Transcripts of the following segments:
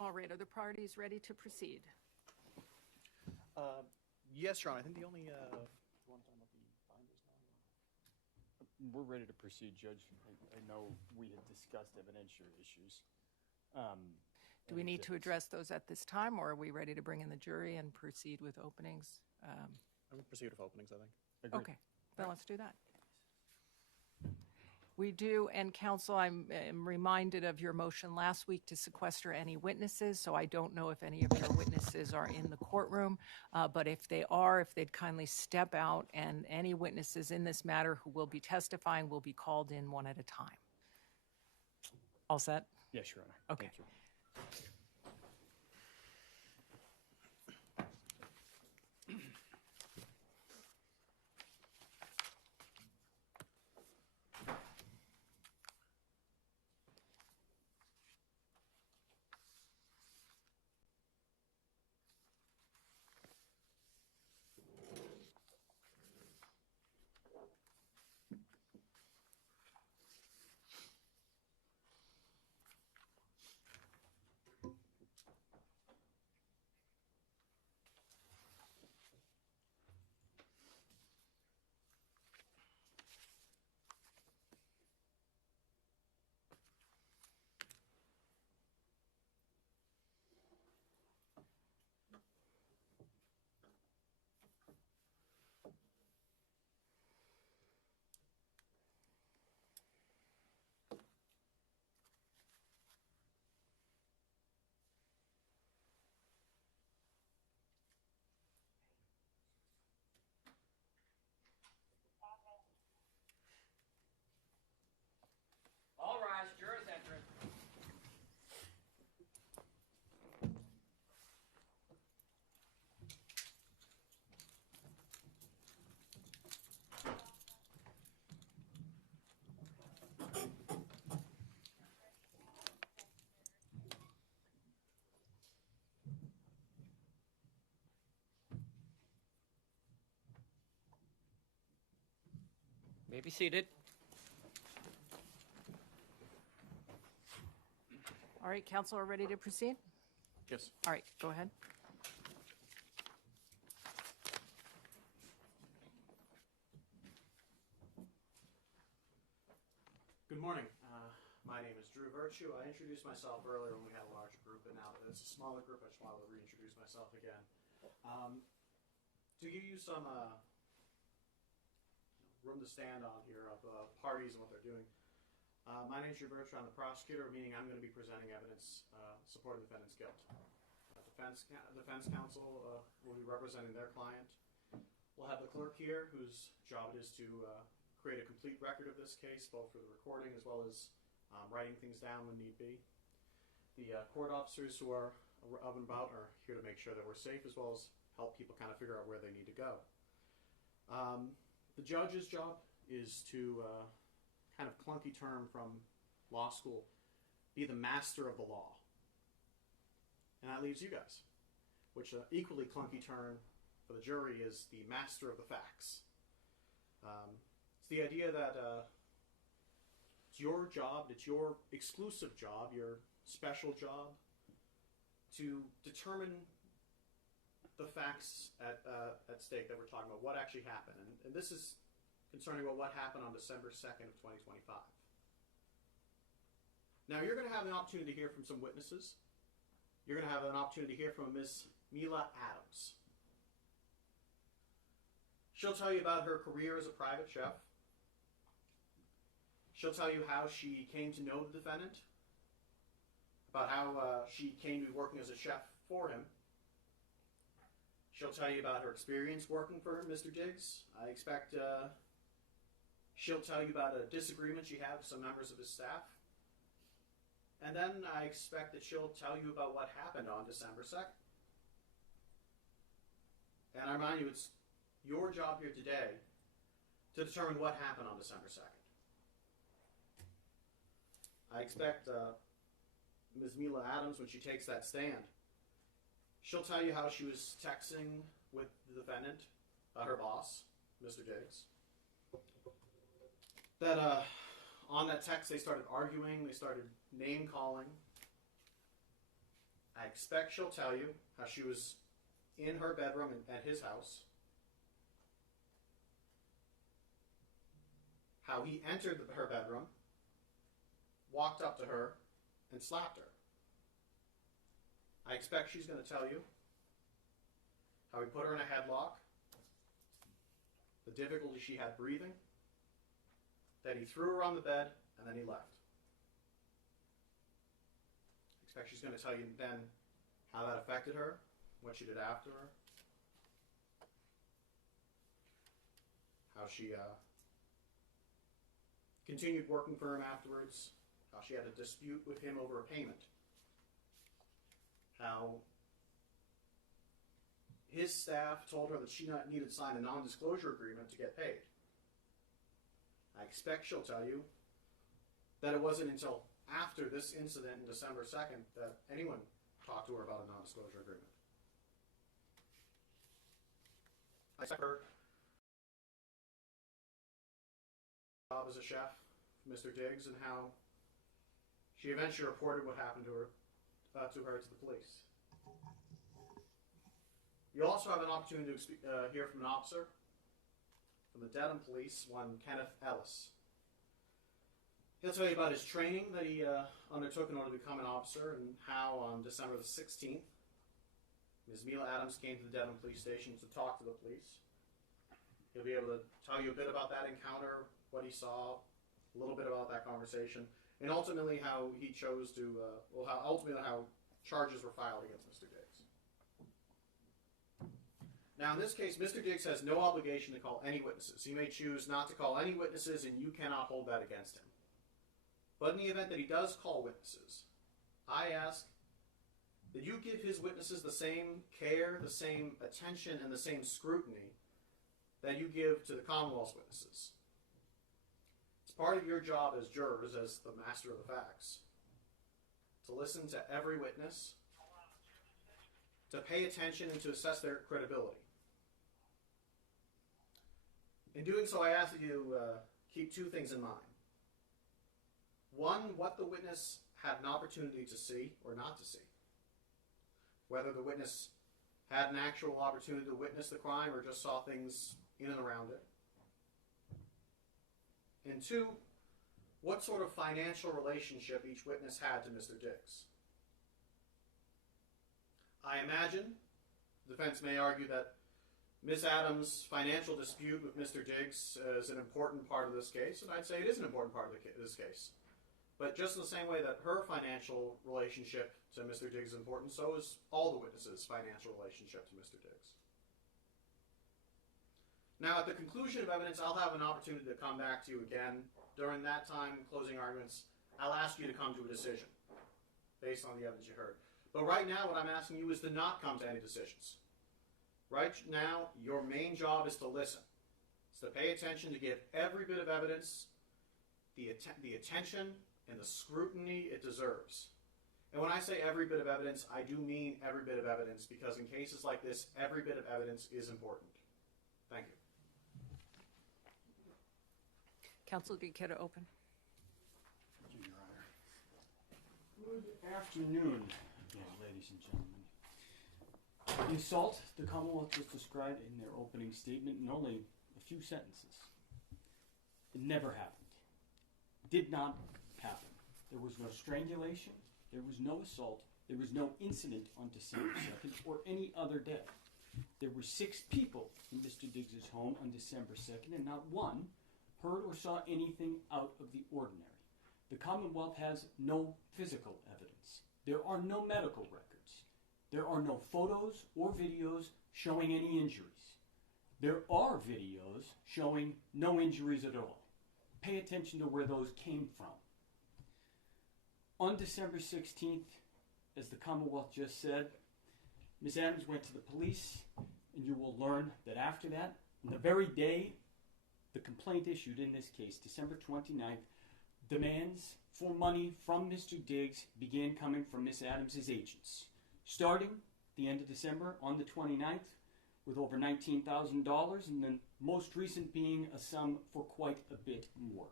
All right, are the parties ready to proceed? Yes, Your Honor. I think the only, you want to talk about the binders now? We're ready to proceed, Judge. I know we had discussed evidentiary issues. Do we need to address those at this time, or are we ready to bring in the jury and proceed with openings? I would proceed with openings, I think. Agreed. Okay, then let's do that. We do, and counsel, I'm reminded of your motion last week to sequester any witnesses, so I don't know if any of your witnesses are in the courtroom, but if they are, if they'd kindly step out, and any witnesses in this matter who will be testifying will be called in one at a time. All set? Yes, Your Honor. Okay. Thank you. All rise, jurors enter. May be seated. All right, counsel are ready to proceed? Yes. All right, go ahead. Good morning. My name is Drew Virtue. I introduced myself earlier when we had a larger group, and now that it's a smaller group, I just wanted to reintroduce myself again. To give you some room to stand on here of parties and what they're doing. My name is Drew Virtue. I'm the prosecutor, meaning I'm going to be presenting evidence supporting the defendant's guilt. Defense counsel will be representing their client. We'll have the clerk here, whose job it is to create a complete record of this case, both for the recording as well as writing things down when need be. The court officers who are up and about are here to make sure that we're safe, as well as help people kind of figure out where they need to go. The judge's job is to, kind of clunky term from law school, be the master of the law. And that leaves you guys, which an equally clunky term for the jury is the master of the facts. It's the idea that it's your job, it's your exclusive job, your special job, to determine the facts at stake that we're talking about, what actually happened. And this is concerning what happened on December 2nd of 2025. Now, you're going to have an opportunity to hear from some witnesses. You're going to have an opportunity to hear from Miss Mila Adams. She'll tell you about her career as a private chef. She'll tell you how she came to know the defendant, about how she came to be working as a chef for him. She'll tell you about her experience working for Mr. Diggs. I expect she'll tell you about a disagreement she had with some members of his staff. And then I expect that she'll tell you about what happened on December 2nd. And I remind you, it's your job here today to determine what happened on December 2nd. I expect Ms. Mila Adams, when she takes that stand, she'll tell you how she was texting with the defendant, her boss, Mr. Diggs. That on that text they started arguing, they started name-calling. expect she'll tell you how she was in her bedroom at his house, how he entered her bedroom, walked up to her, and slapped her. I expect she's going to tell you how he put her in a headlock, the difficulty she had breathing, that he threw her on the bed, and then he left. I expect she's going to tell you then how that affected her, what she did after her, how she continued working for him afterwards, how she had a dispute with him over a payment, how his staff told her that she needed to sign a non-disclosure agreement to get paid. I expect she'll tell you that it wasn't until after this incident in December 2nd that anyone talked to her about a non-disclosure agreement. I expect her job as a chef, Mr. Diggs, and how she eventually reported what happened to her to the police. You also have an opportunity to hear from an officer from the Dedham Police, one Kenneth Ellis. He'll tell you about his training that he undertook in order to become an officer and how on December the 16th, Ms. Mila Adams came to the Dedham Police Station to talk to the police. He'll be able to tell you a bit about that encounter, what he saw, a little bit about that conversation, and ultimately how he chose to, how charges were filed against Mr. Diggs. Now, in this case, Mr. Diggs has no obligation to call any witnesses. He may choose not to call any witnesses, and you cannot hold that against him. But in the event that he does call witnesses, I ask that you give his witnesses the same care, the same attention, and the same scrutiny that you give to the Commonwealth's witnesses. It's part of your job as jurors, as the master of the facts, to listen to every witness, to pay attention, and to assess their credibility. In doing so, I ask that you keep two things in mind. One, what the witness had an opportunity to see or not to see. Whether the witness had an actual opportunity to witness the crime or just saw things in and around it. And two, what sort of financial relationship each witness had to Mr. Diggs. I imagine the defense may argue that Ms. Adams' financial dispute with Mr. Diggs is an important part of this case, and I'd say it is an important part of this case. But just in the same way that her financial relationship to Mr. Diggs is important, so is all the witnesses' financial relationship to Mr. Diggs. Now, at the conclusion of evidence, I'll have an opportunity to come back to you again. During that time, closing arguments, I'll ask you to come to a decision based on the evidence you heard. But right now, what I'm asking you is to not come to any decisions. Right now, your main job is to listen. It's to pay attention, to give every bit of evidence the attention and the scrutiny it deserves. And when I say every bit of evidence, I do mean every bit of evidence, because in cases like this, every bit of evidence is important. Thank you. Counsel, do you care to open? Thank you, Your Honor. Good afternoon, again, ladies and gentlemen. The assault the Commonwealth just described in their opening statement in only a few sentences. It never happened. Did not happen. There was no strangulation. There was no assault. There was no incident on December 2nd or any other day. There were 6 people in Mr. Diggs' home on December 2nd, and not one heard or saw anything out of the ordinary. The Commonwealth has no physical evidence. There are no medical records. There are no photos or videos showing any injuries. There are videos showing no injuries at all. Pay attention to where those came from. On December 16th, as the Commonwealth just said, Ms. Adams went to the police, and you will learn that after that, on the very day the complaint issued in this case, December 29th, demands for money from Mr. Diggs began coming from Ms. Adams' agents. Starting the end of December on the 29th with over $19,000, and the most recent being a sum for quite a bit more.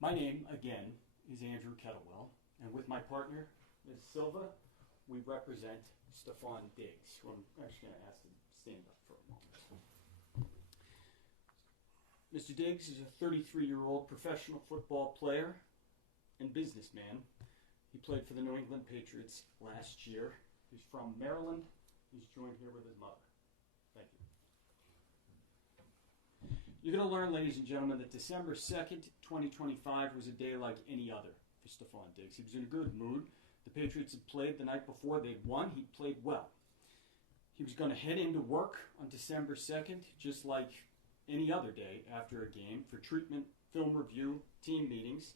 My name, again, is Andrew Kettlewell, and with my partner, Ms. Silva, we represent Stefon Diggs, who I'm actually going to ask to stand up for a moment. Mr. Diggs is a 33-year-old professional football player and businessman. He played for the New England Patriots last year. He's from Maryland. He's joined here with his mother. Thank you. You're going to learn, ladies and gentlemen, that December 2nd, 2025 was a day like any other for Stefon Diggs. He was in a good mood. The Patriots had played the night before. They'd won. He played well. He was going to head into work on December 2nd, just like any other day after a game, for treatment, film review, team meetings.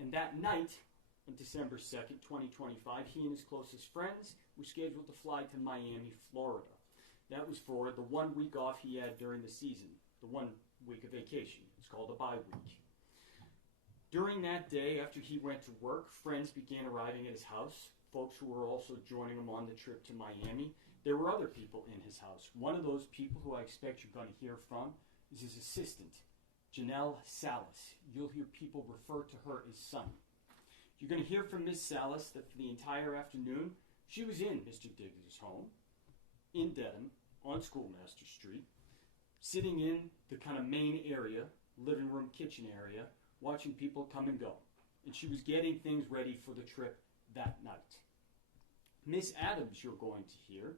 And that night, on December 2nd, 2025, he and his closest friends were scheduled to fly to Miami, Florida. That was for the 1 week off he had during the season, the 1 week of vacation. It's called a bye week. During that day, after he went to work, friends began arriving at his house, folks who were also joining him on the trip to Miami. There were other people in his house. One of those people who I expect you're going to hear from is his assistant, Janelle Salas. You'll hear people refer to her as Sonny. You're going to hear from Miss Salas that for the entire afternoon, she was in Mr. Diggs' home in Dedham on Schoolmaster Street, sitting in the kind of main area, living room, kitchen area, watching people come and go. And she was getting things ready for the trip that night. Miss Adams, you're going to hear,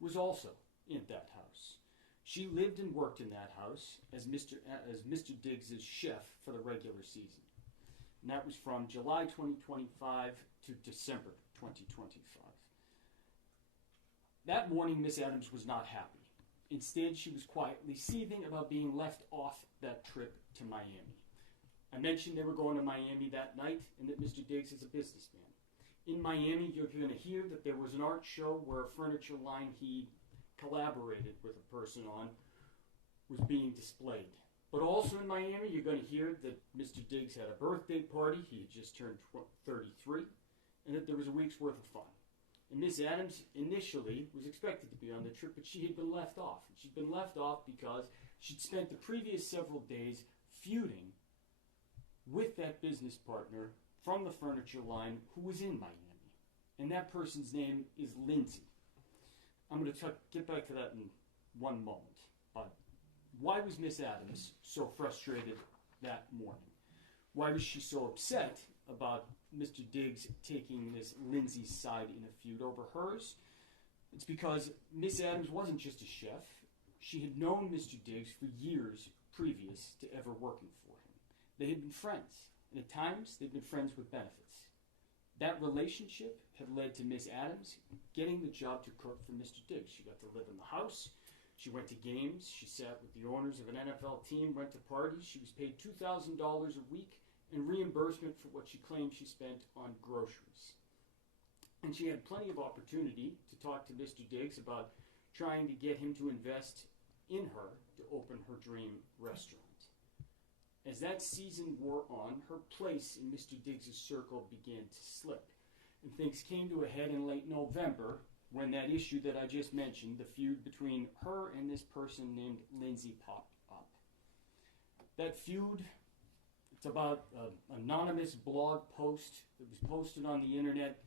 was also in that house. She lived and worked in that house as Mr. Diggs' chef for the regular season. And that was from July 2025 to December 2025. That morning, Miss Adams was not happy. Instead, she was quietly seething about being left off that trip to Miami. I mentioned they were going to Miami that night and that Mr. Diggs is a businessman. In Miami, you're going to hear that there was an art show where a furniture line he collaborated with a person on was being displayed. But also in Miami, you're going to hear that Mr. Diggs had a birthday party. He had just turned 33, and that there was a week's worth of fun. And Miss Adams initially was expected to be on the trip, but she had been left off. And she'd been left off because she'd spent the previous several days feuding with that business partner from the furniture line who was in Miami. And that person's name is Lindsay. I'm going to get back to that in one moment. But why was Miss Adams so frustrated that morning? Why was she so upset about Mr. Diggs taking Miss Lindsay's side in a feud over hers? It's because Miss Adams wasn't just a chef. She had known Mr. Diggs for years previous to ever working for him. They had been friends, and at times they'd been friends with benefits. That relationship had led to Miss Adams getting the job to cook for Mr. Diggs. She got to live in the house. She went to games. She sat with the owners of an NFL team, went to parties. She was paid $2,000 a week in reimbursement for what she claimed she spent on groceries. And she had plenty of opportunity to talk to Mr. Diggs about trying to get him to invest in her to open her dream restaurant. As that season wore on, her place in Mr. Diggs' circle began to slip. And things came to a head in late November when that issue that I just mentioned, the feud between her and this person named Lindsay, popped up. That feud, it's about an anonymous blog post that was posted on the internet.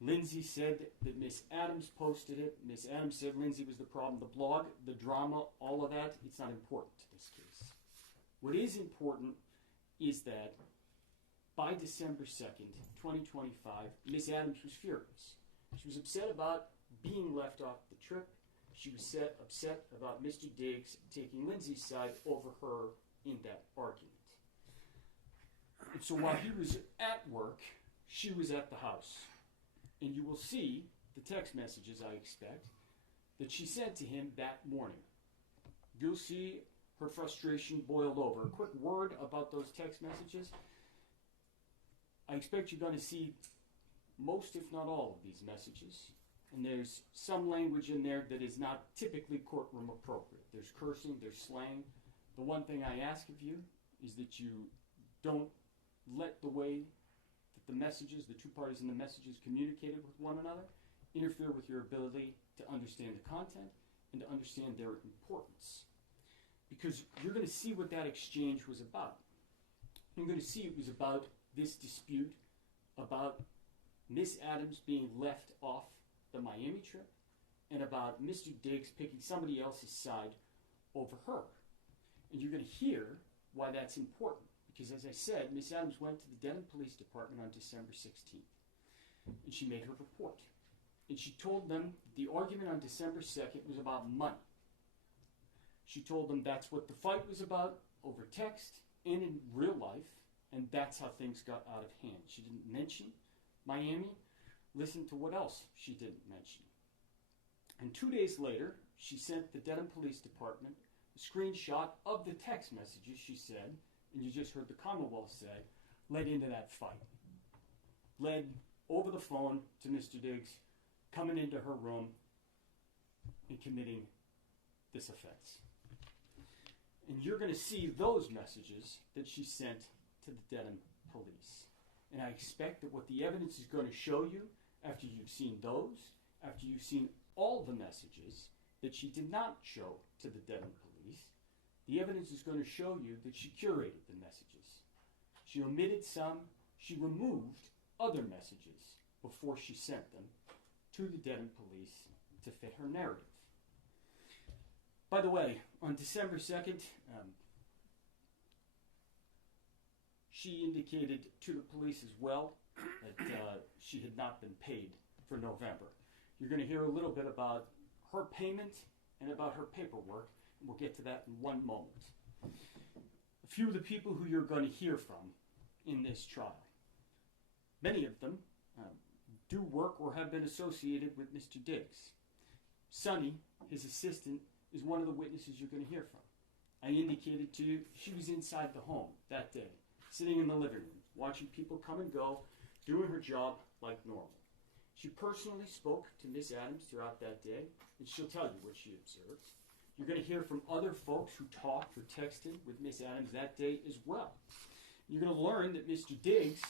Lindsay said that Miss Adams posted it. Miss Adams said Lindsay was the problem. The blog, the drama, all of that, it's not important to this case. What is important is that by December 2nd, 2025, Miss Adams was furious. She was upset about being left off the trip. She was upset about Mr. Diggs taking Lindsay's side over her in that argument. And so while he was at work, she was at the house. And you will see the text messages, I expect, that she sent to him that morning. You'll see her frustration boiled over. A quick word about those text messages. I expect you're going to see most, if not all, of these messages. And there's some language in there that is not typically courtroom appropriate. There's cursing, there's slang. The one thing I ask of you is that you don't let the way that the messages, the two parties in the messages communicated with one another, interfere with your ability to understand the content and to understand their importance. Because you're going to see what that exchange was about. You're going to see it was about this dispute, about Miss Adams being left off the Miami trip, and about Mr. Diggs picking somebody else's side over her. And you're going to hear why that's important. Because as I said, Miss Adams went to the Dedham Police Department on December 16th. And she made her report. And she told them the argument on December 2nd was about money. She told them that's what the fight was about, over text and in real life, and that's how things got out of hand. She didn't mention Miami. Listen to what else she didn't mention. And 2 days later, she sent the Dedham Police Department a screenshot of the text messages she said, and you just heard the Commonwealth say, led into that fight. Led over the phone to Mr. Diggs, coming into her room and committing this offense. And you're going to see those messages that she sent to the Dedham police. And I expect that what the evidence is going to show you, after you've seen those, after you've seen all the messages that she did not show to the Dedham police, the evidence is going to show you that she curated the messages. She omitted some, she removed other messages before she sent them to the Dedham police to fit her narrative. By the way, on December 2nd, she indicated to the police as well that she had not been paid for November. You're going to hear a little bit about her payment and about her paperwork, and we'll get to that in one moment. A few of the people who you're going to hear from in this trial. Many of them do work or have been associated with Mr. Diggs. Sonny, his assistant, is one of the witnesses you're going to hear from. I indicated to you she was inside the home that day, sitting in the living room, watching people come and go, doing her job like normal. She personally spoke to Miss Adams throughout that day, and she'll tell you what she observed. You're going to hear from other folks who talked or texted with Miss Adams that day as well. You're going to learn that Mr. Diggs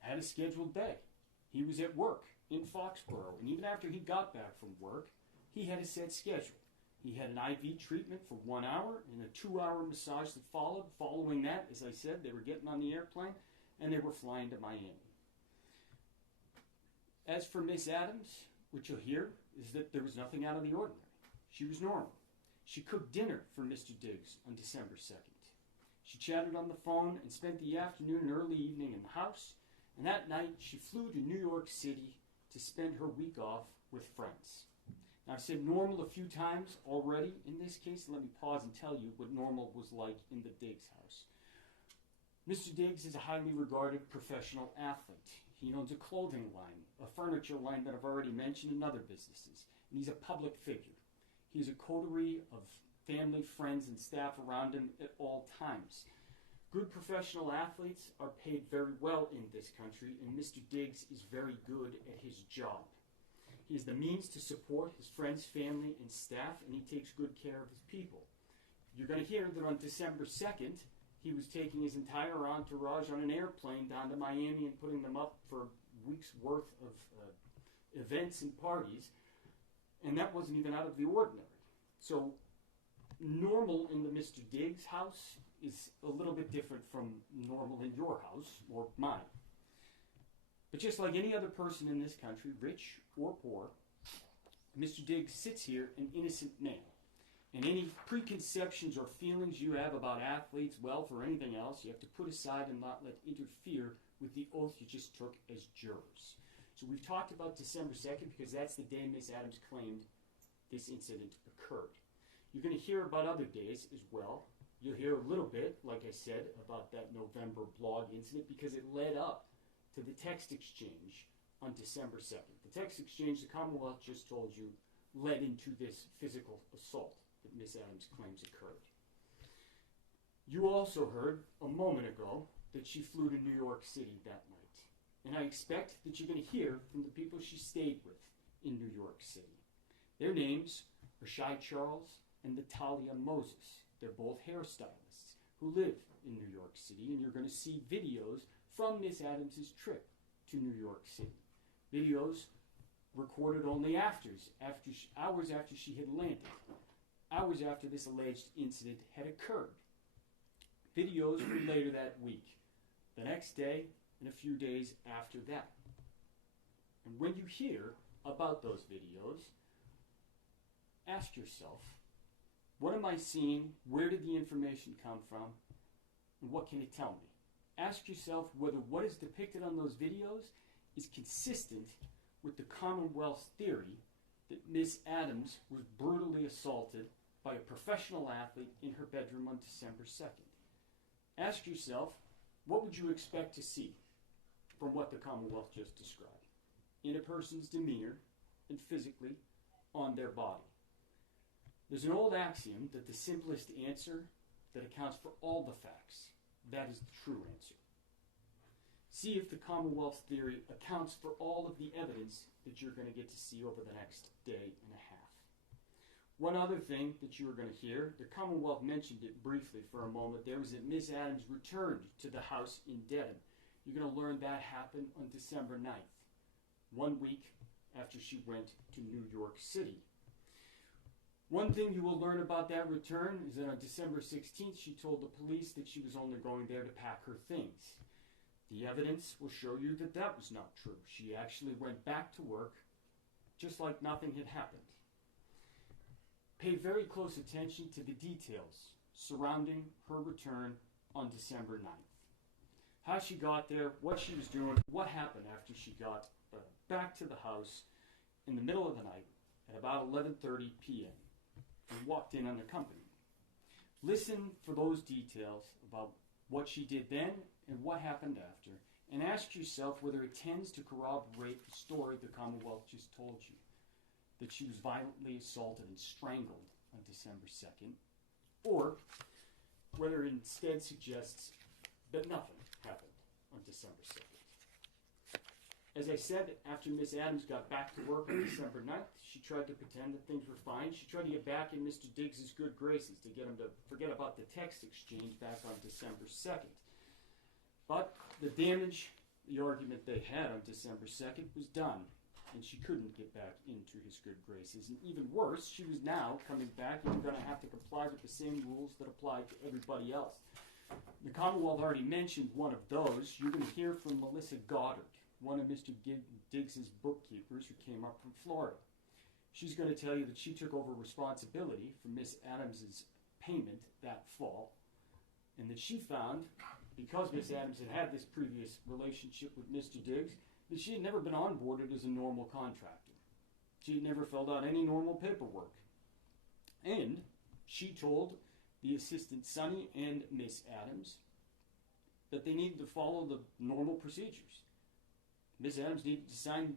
had a scheduled day. He was at work in Foxborough, and even after he got back from work, he had a set schedule. He had an IV treatment for 1 hour and a 2-hour massage that followed. Following that, as I said, they were getting on the airplane and they were flying to Miami. As for Miss Adams, what you'll hear is that there was nothing out of the ordinary. She was normal. She cooked dinner for Mr. Diggs on December 2nd. She chatted on the phone and spent the afternoon and early evening in the house. And that night, she flew to New York City to spend her week off with friends. Now, I've said normal a few times already in this case. Let me pause and tell you what normal was like in the Diggs house. Mr. Diggs is a highly regarded professional athlete. He owns a clothing line, a furniture line that I've already mentioned, and other businesses. And he's a public figure. He's a coterie of family, friends, and staff around him at all times. Good professional athletes are paid very well in this country, and Mr. Diggs is very good at his job. He has the means to support his friends, family, and staff, and he takes good care of his people. You're going to hear that on December 2nd, he was taking his entire entourage on an airplane down to Miami and putting them up for a week's worth of events and parties, and that wasn't even out of the ordinary. So normal in the Mr. Diggs house is a little bit different from normal in your house or mine. But just like any other person in this country, rich or poor, Mr. Diggs sits here an innocent man. And any preconceptions or feelings you have about athletes, wealth, or anything else, you have to put aside and not let interfere with the oath you just took as jurors. So we've talked about December 2nd because that's the day Miss Adams claimed this incident occurred. You're going to hear about other days as well. You'll hear a little bit, like I said, about that November blog incident because it led up to the text exchange on December 2nd. The text exchange, the Commonwealth just told you, led into this physical assault that Miss Adams claims occurred. You also heard a moment ago that she flew to New York City that night. And I expect that you're going to hear from the people she stayed with in New York City. Their names are Shai Charles and Natalia Moses. They're both hairstylists who live in New York City, and you're going to see videos from Miss Adams' trip to New York City. Videos recorded only hours after she had landed, hours after this alleged incident had occurred. Videos from later that week, the next day, and a few days after that. And when you hear about those videos, ask yourself, what am I seeing? Where did the information come from? And what can it tell me? Ask yourself whether what is depicted on those videos is consistent with the Commonwealth's theory that Ms. Adams was brutally assaulted by a professional athlete in her bedroom on December 2nd. Ask yourself, what would you expect to see from what the Commonwealth just described in a person's demeanor and physically on their body? There's an old axiom that the simplest answer that accounts for all the facts, that is the true answer. See if the Commonwealth's theory accounts for all of the evidence that you're going to get to see over the next day and a half. One other thing that you are going to hear, the Commonwealth mentioned it briefly for a moment there, was that Ms. Adams returned to the house in Dedham. You're going to learn that happened on December 9th, 1 week after she went to New York City. One thing you will learn about that return is that on December 16th, she told the police that she was only going there to pack her things. The evidence will show you that that was not true. She actually went back to work just like nothing had happened. Pay very close attention to the details surrounding her return on December 9th. How she got there, what she was doing, what happened after she got back to the house in the middle of the night at about 11:30 p.m. and walked in unaccompanied. Listen for those details about what she did then and what happened after, and ask yourself whether it tends to corroborate the story the Commonwealth just told you, that she was violently assaulted and strangled on December 2nd, or whether it instead suggests that nothing happened on December 2nd. As I said, after Miss Adams got back to work on December 9th, she tried to pretend that things were fine. She tried to get back in Mr. Diggs' good graces, to get him to forget about the text exchange back on December 2nd. But the damage, the argument they had on December 2nd was done, and she couldn't get back into his good graces. And even worse, she was now coming back and going to have to comply with the same rules that applied to everybody else. The Commonwealth already mentioned one of those. You're going to hear from Melissa Goddard, one of Mr. Diggs' bookkeepers who came up from Florida. She's going to tell you that she took over responsibility for Miss Adams' payment that fall, and that she found, because Miss Adams had this previous relationship with Mr. Diggs, that she had never been onboarded as a normal contractor. She had never filled out any normal paperwork. And she told the assistant Sonny and Miss Adams that they needed to follow the normal procedures. Miss Adams needed to sign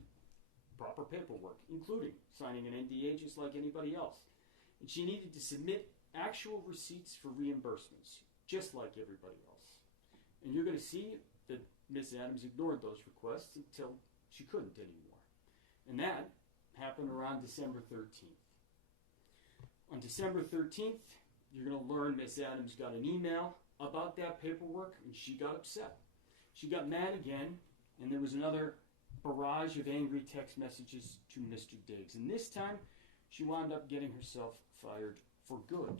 proper paperwork, including signing an NDA just like anybody else. And she needed to submit actual receipts for reimbursements, just like everybody else. And you're going to see that Miss Adams ignored those requests until she couldn't anymore. And that happened around December 13th. On December 13th, you're going to learn Miss Adams got an email about that paperwork, and she got upset. She got mad again, and there was another barrage of angry text messages to Mr. Diggs. And this time, she wound up getting herself fired for good.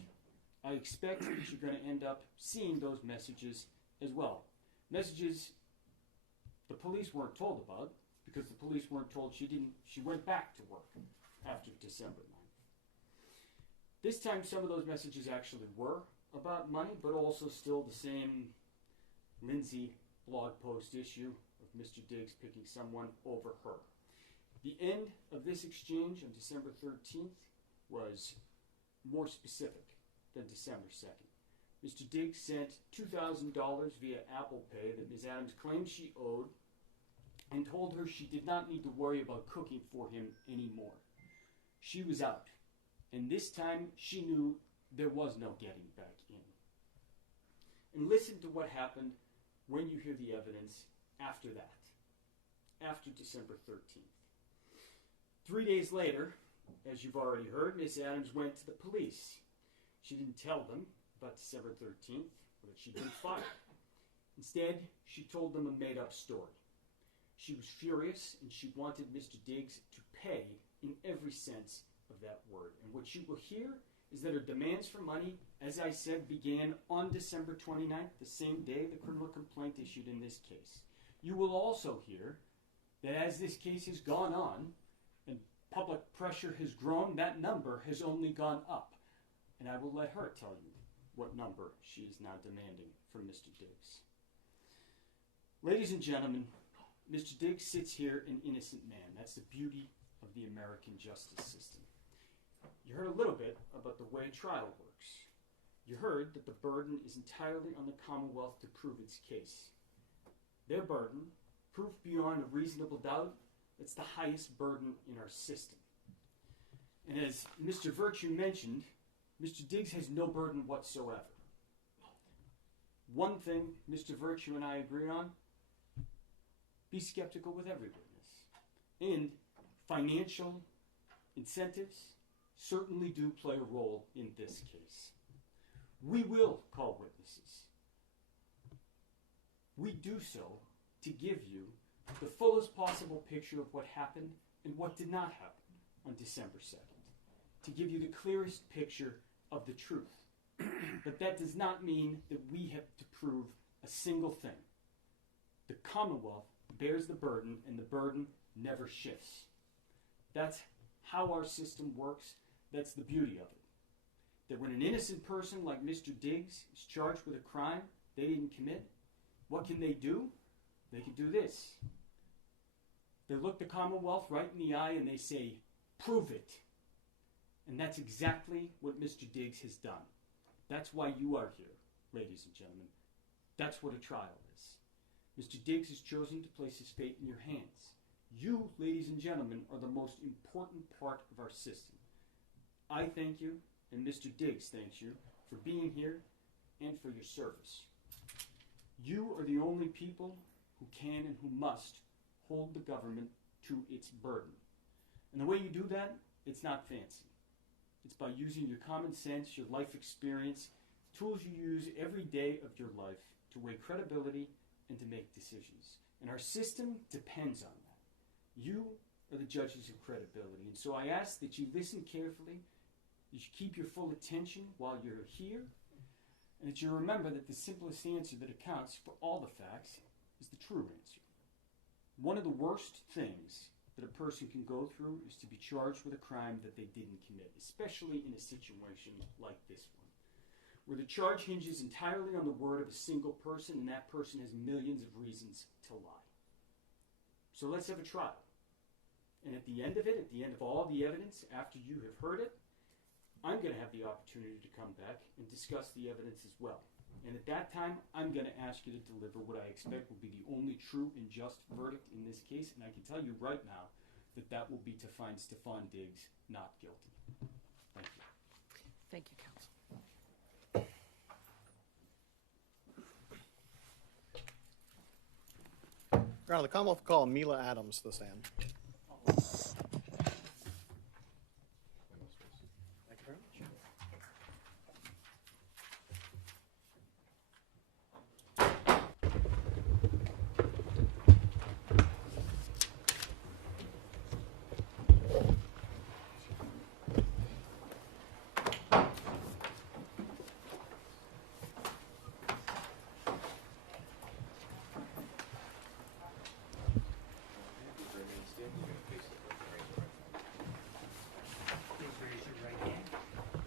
I expect that you're going to end up seeing those messages as well. Messages the police weren't told about, because the police weren't told she went back to work after December 9th. This time, some of those messages actually were about money, but also still the same Lindsay blog post issue of Mr. Diggs picking someone over her. The end of this exchange on December 13th was more specific than December 2nd. Mr. Diggs sent $2,000 via Apple Pay that Ms. Adams claimed she owed, and told her she did not need to worry about cooking for him anymore. She was out, and this time she knew there was no getting back in. And listen to what happened when you hear the evidence after that, after December 13th. 3 days later, as you've already heard, Ms. Adams went to the police. She didn't tell them about December 13th, or that she'd been fired. Instead, she told them a made-up story. She was furious, and she wanted Mr. Diggs to pay in every sense of that word. And what you will hear is that her demands for money, as I said, began on December 29th, the same day the criminal complaint issued in this case. You will also hear that as this case has gone on and public pressure has grown, that number has only gone up. And I will let her tell you what number she is now demanding from Mr. Diggs. Ladies and gentlemen, Mr. Diggs sits here an innocent man. That's the beauty of the American justice system. You heard a little bit about the way trial works. You heard that the burden is entirely on the Commonwealth to prove its case. Their burden, proof beyond a reasonable doubt, it's the highest burden in our system. And as Mr. Virtue mentioned, Mr. Diggs has no burden whatsoever. One thing Mr. Virtue and I agree on, be skeptical with every witness. And financial incentives certainly do play a role in this case. We will call witnesses. We do so to give you the fullest possible picture of what happened and what did not happen on December 2nd, to give you the clearest picture of the truth. But that does not mean that we have to prove a single thing. The Commonwealth bears the burden, and the burden never shifts. That's how our system works. That's the beauty of it. That when an innocent person like Mr. Diggs is charged with a crime they didn't commit, what can they do? They can do this. They look the Commonwealth right in the eye and they say, prove it. And that's exactly what Mr. Diggs has done. That's why you are here, ladies and gentlemen. That's what a trial is. Mr. Diggs has chosen to place his fate in your hands. You, ladies and gentlemen, are the most important part of our system. I thank you, and Mr. Diggs thanks you, for being here and for your service. You are the only people who can and who must hold the government to its burden. And the way you do that, it's not fancy. It's by using your common sense, your life experience, tools you use every day of your life to weigh credibility and to make decisions. And our system depends on that. You are the judges of credibility. And so I ask that you listen carefully, that you keep your full attention while you're here, and that you remember that the simplest answer that accounts for all the facts is the true answer. One of the worst things that a person can go through is to be charged with a crime that they didn't commit, especially in a situation like this one, where the charge hinges entirely on the word of a single person, and that person has millions of reasons to lie. So let's have a trial. And at the end of it, at the end of all the evidence, after you have heard it, I'm going to have the opportunity to come back and discuss the evidence as well. And at that time, I'm going to ask you to deliver what I expect will be the only true and just verdict in this case. And I can tell you right now that that will be to find Stefon Diggs not guilty. Thank you. Thank you, counsel. Your Honor, the Commonwealth will call Mila Adams to the stand. Thank you very much. Please raise your right hand.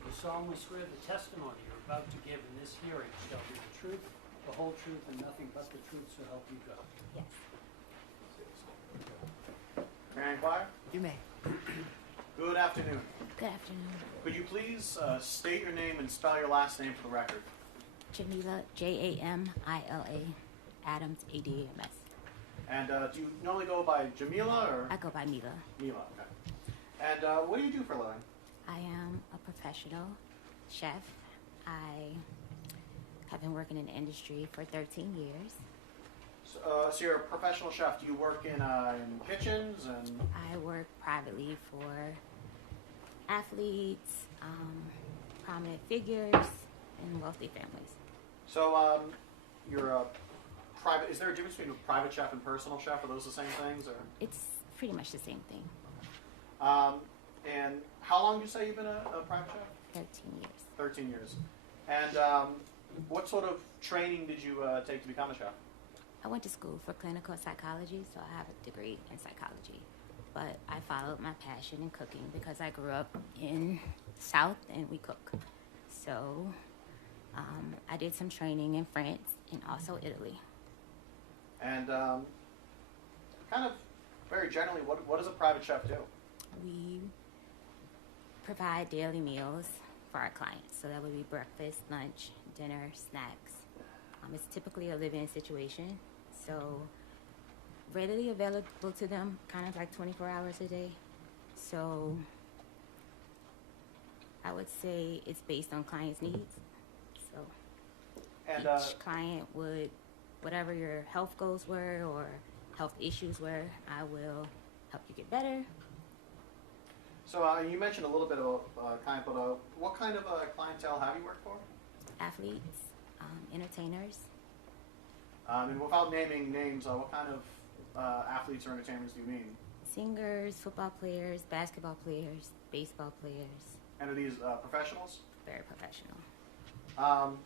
You solemnly swear the testimony you're about to give in this hearing shall be the truth, the whole truth, and nothing but the truth, so help you God. Yes. May I inquire? You may. Good afternoon. Good afternoon. Could you please state your name and spell your last name for the record? Jamila, Jamila, Adams, ADAMS. And do you normally go by Jamila or I go by Mila. Mila? Okay. And what do you do for a living? I am a professional chef. I have been working in the industry for 13 years. So you're a professional chef. Do you work in kitchens and? I work privately for athletes, prominent figures, and wealthy families. So you're a private. Is there a difference between a private chef and personal chef? Are those the same things, or? It's pretty much the same thing. And how long do you say you've been a private chef? 13 years. 13 years. And what sort of training did you take to become a chef? I went to school for clinical psychology, so I have a degree in psychology. But I followed my passion in cooking because I grew up in the South and we cook. So I did some training in France and also Italy. And kind of very generally, what does a private chef do? We provide daily meals for our clients. So that would be breakfast, lunch, dinner, snacks. It's typically a live-in situation. So readily available to them, kind of like 24 hours a day. So I would say it's based on clients' needs. So And each client would, whatever your health goals were or health issues were, I will help you get better. so you mentioned a little bit about what kind of clientele have you worked for? Athletes, entertainers, And without naming names, what kind of athletes or entertainers do you mean? singers, football players, basketball players, baseball players, And are these professionals? very professional. How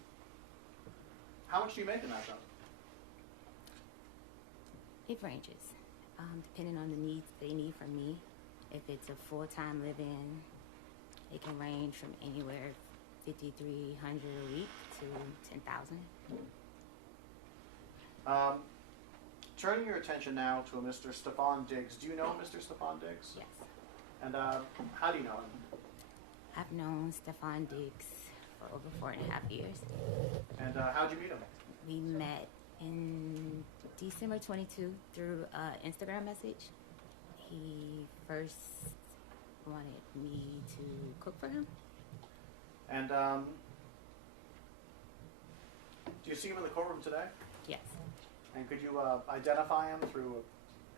much do you make in that job? It ranges, depending on the needs they need from me. If it's a full-time live-in, it can range from anywhere $5,300 a week to $10,000. Turning your attention now to a Mr. Stefon Diggs. Do you know Mr. Stefon Diggs? Yes. And how do you know him? I've known Stefon Diggs for over 4.5 years. And how'd you meet him? We met in December 22 through an Instagram message. He first wanted me to cook for him. And do you see him in the courtroom today? Yes. And could you identify him through?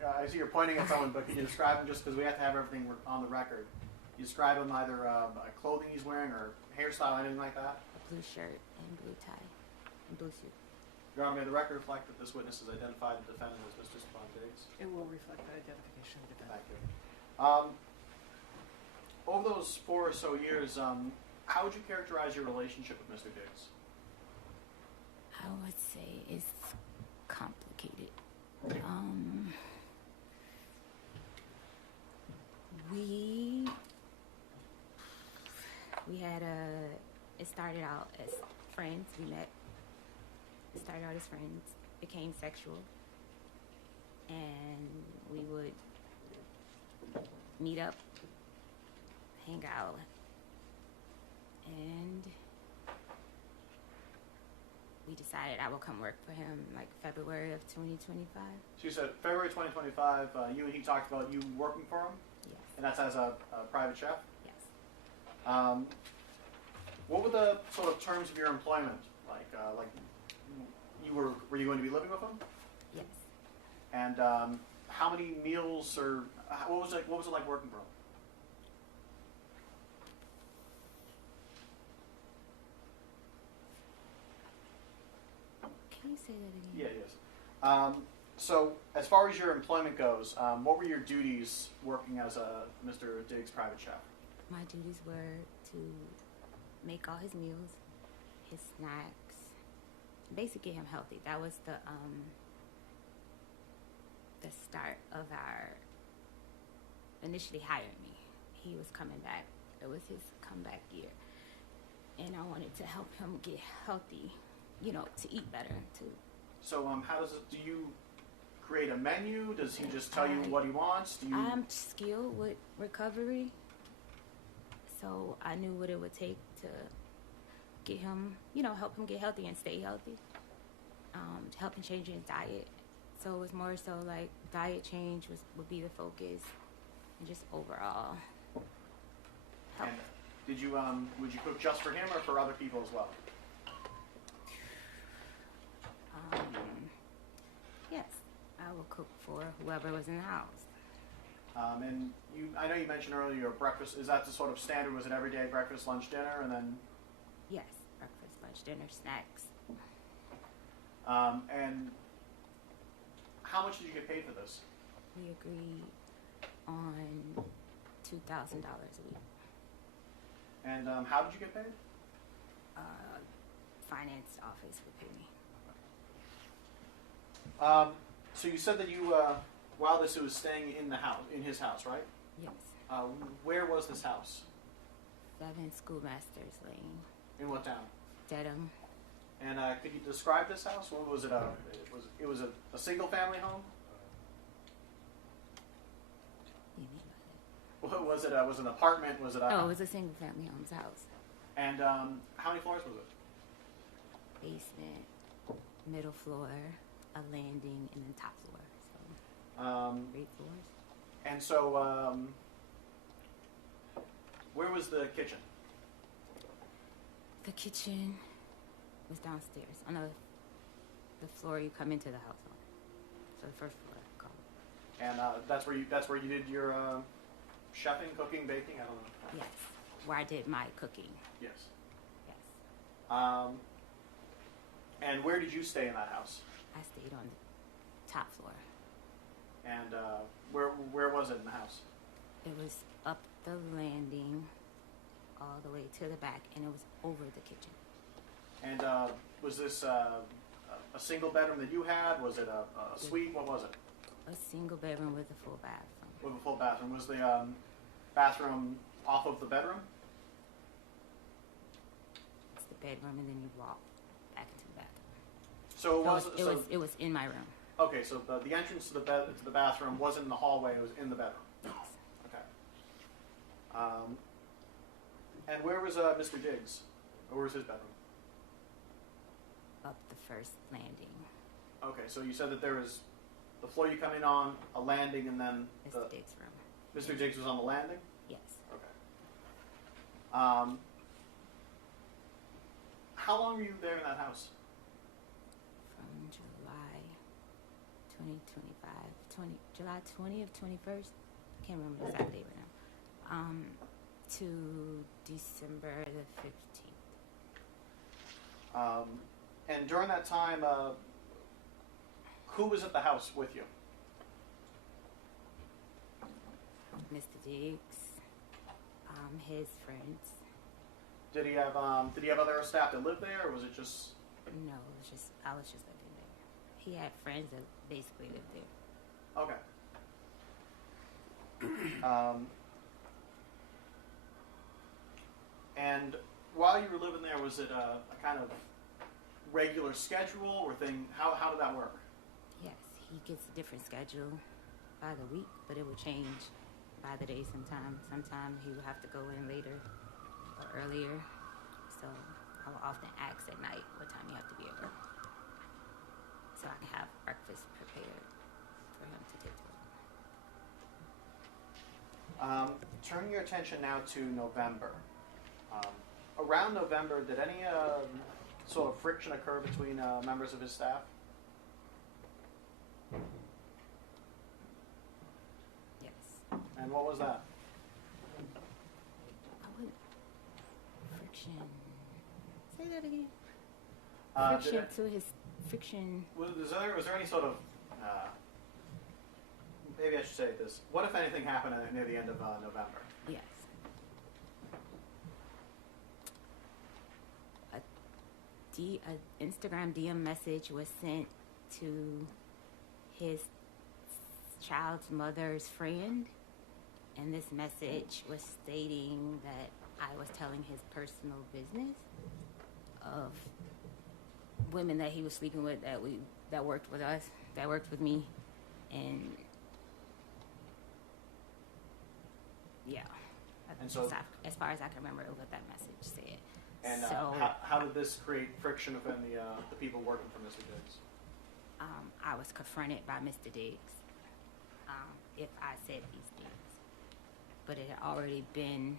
I see you're pointing at someone, but could you describe him just because we have to have everything on the record? You describe him either clothing he's wearing or hairstyle, anything like that? A blue shirt and blue tie and blue suit. Your Honor, may the record reflect that this witness has identified the defendant as Mr. Stefon Diggs? It will reflect that identification of the defendant. Thank you. Over those 4 or so years, how would you characterize your relationship with Mr. Diggs? I would say it's complicated. We had it started out as friends. We met. It started out as friends, became sexual, and we would meet up, hang out, and we decided I would come work for him like February of 2025. So you said February 2025, you and he talked about you working for him? Yes. And that's as a private chef? Yes. What were the sort of terms of your employment? Like were you going to be living with him? Yes. And how many meals or what was it like working for him? Can you say that again? Yeah, yes. So as far as your employment goes, what were your duties working as a Mr. Diggs private chef? My duties were to make all his meals, his snacks, basically get him healthy. That was the start of our initially hiring me. He was coming back. It was his comeback year. And I wanted to help him get healthy, to eat better too. So how does it, do you create a menu? Does he just tell you what he wants? Do you? I'm skilled with recovery, so I knew what it would take to get him, help him get healthy and stay healthy, to help him change his diet. So it was more so like diet change would be the focus, and just overall help. And did you would you cook just for him or for other people as well? Yes, I will cook for whoever was in the house. And I know you mentioned earlier your breakfast. Is that the sort of standard? Was it every day breakfast, lunch, dinner, and then? Yes, breakfast, lunch, dinner, snacks. And how much did you get paid for this? We agreed on $2,000 a week. And how did you get paid? Finance office would pay me. So you said that you, while this was staying in the house, in his house, right? Yes. Where was this house? 7 Schoolmasters Lane, In what town? Dedham. And could you describe this house? What was it? It was a single family home. You mean by that? What was it? Was it an apartment? Was it? Oh, it was a single family home's house. And how many floors was it? Basement, middle floor, a landing, and then top floor. So 3 floors. And so, where was the kitchen? The kitchen was downstairs on the floor you come into the house on. So the first floor, I call it. And that's where you did your chefing, cooking, baking. I don't know. Yes, where I did my cooking. Yes. Yes, And where did you stay in that house? I stayed on the top floor. And where was it in the house? It was up the landing, all the way to the back, and it was over the kitchen. And was this a single bedroom that you had? Was it a suite? What was it? A single bedroom with a full bathroom. With a full bathroom. Was the bathroom off of the bedroom? It's the bedroom, and then you walk back into the bathroom. So It was in my room. Okay, so the entrance to the bathroom wasn't in the hallway; it was in the bedroom. Yes. Okay. And where was Mr. Diggs? Or where was his bedroom? Up the first landing. Okay, so you said that there was the floor you come in on, a landing, and then Mr. Diggs' room. Mr. Diggs was on the landing? Yes. Okay. How long were you there in that house? From July 2025, July 20th, 21st, I can't remember the exact date right now, to December the 15th. And during that time, who was at the house with you? Mr. Diggs, his friends. Did he have other staff that lived there, or was it just? No, I was just living there. He had friends that basically lived there. Okay. And while you were living there, was it a kind of regular schedule, or how did that work? Yes, he gets a different schedule by the week, but it would change by the day sometimes. Sometimes he would have to go in later or earlier. So I will often ask at night what time you have to be at work, so I can have breakfast prepared for him to take to work. Turning your attention now to November. Around November, did any sort of friction occur between members of his staff? Yes. And what was that? I wouldn't. Friction. Say that again. Friction to his friction. Was there any sort of maybe I should say this. What, if anything, happened near the end of November? Yes. An Instagram DM message was sent to his child's mother's friend, and this message was stating that I was telling his personal business of women that he was sleeping with that worked with us, that worked with me, and yeah. And so, as far as I can remember, what that message said. And so, how did this create friction within the people working for Mr. Diggs? I was confronted by Mr. Diggs if I said these things. But it had already been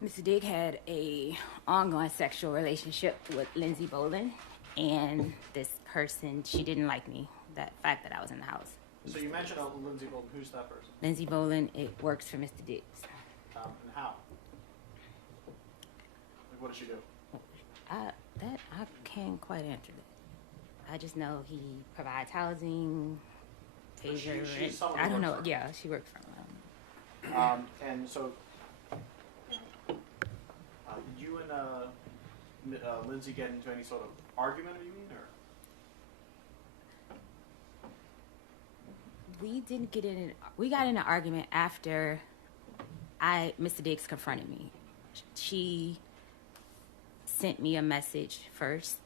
Mr. Diggs had a ongoing sexual relationship with Lindsay Bolin, and this person, she didn't like me, that fact that I was in the house. So you mentioned Lindsay Bolin. Who's that person? Lindsay Bolin, it works for Mr. Diggs. And how? Like, what does she do? I can't quite answer that. I just know he provides housing, pays her rent. Someone I don't who know. works for him. Yeah, she works for him. And so, you and Lindsay get into any sort of argument, you mean, or? We didn't get in. We got in an argument after Mr. Diggs confronted me. She sent me a message first,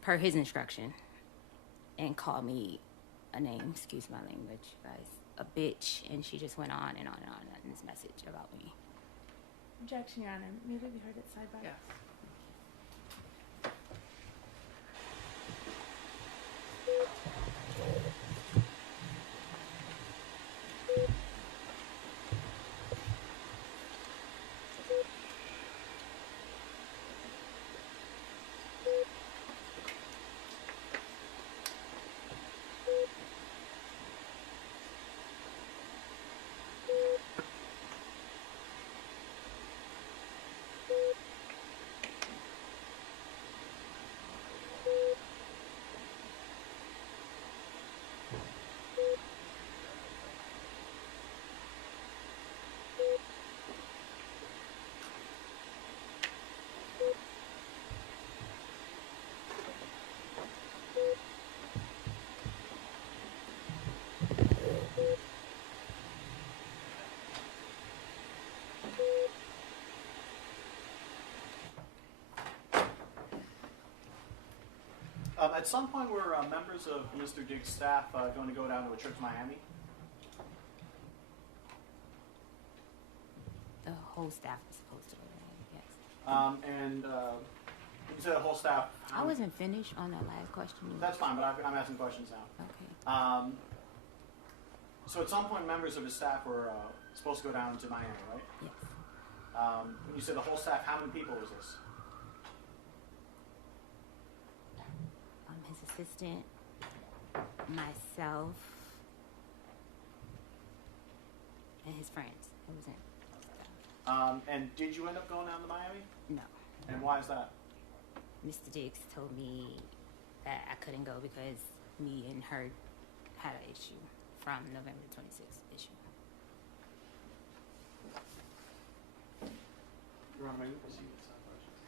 per his instruction, and called me a name. Excuse my language, guys. A bitch, and she just went on and on and on in this message about me. Objection, Your Honor. May we be heard at sidebar? Yes. At some point, were members of Mr. Diggs' staff going to go down to a trip to Miami? The whole staff was supposed to go there, yes. And you said the whole staff. I wasn't finished on that last question. That's fine, but I'm asking questions now. Okay. So at some point, members of his staff were supposed to go down to Miami, right? Yes. When you said the whole staff, how many people was this? His assistant, myself, and his friends. It wasn't staff. And did you end up going down to Miami? No. And why is that? Mr. Diggs told me that I couldn't go because me and her had an issue from November 26th issue. Your Honor, may we proceed with some questions?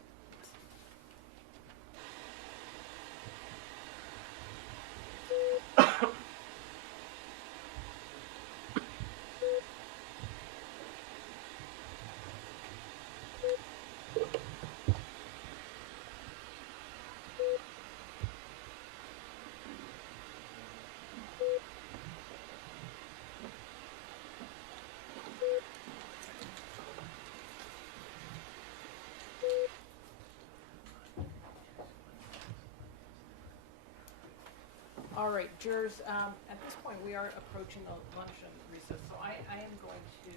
All right, jurors, at this point, we are approaching the luncheon recess, so I am going to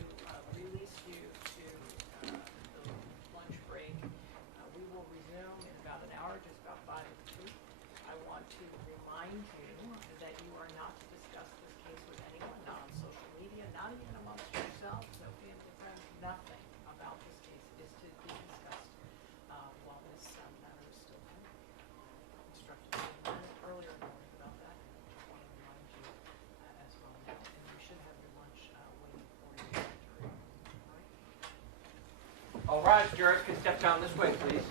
release you to the lunch break. We will resume in about an hour, just about 5 to 2. I want to remind you that you are not to discuss this case with anyone, not on social media, not even amongst yourselves, no family, friends, nothing about this case is to be discussed while this matter is still pending. Instructed earlier in the morning about that. I want to remind you as well now. And you should have your lunch waiting for you, jury. All right? All right, jurors can step down this way, please.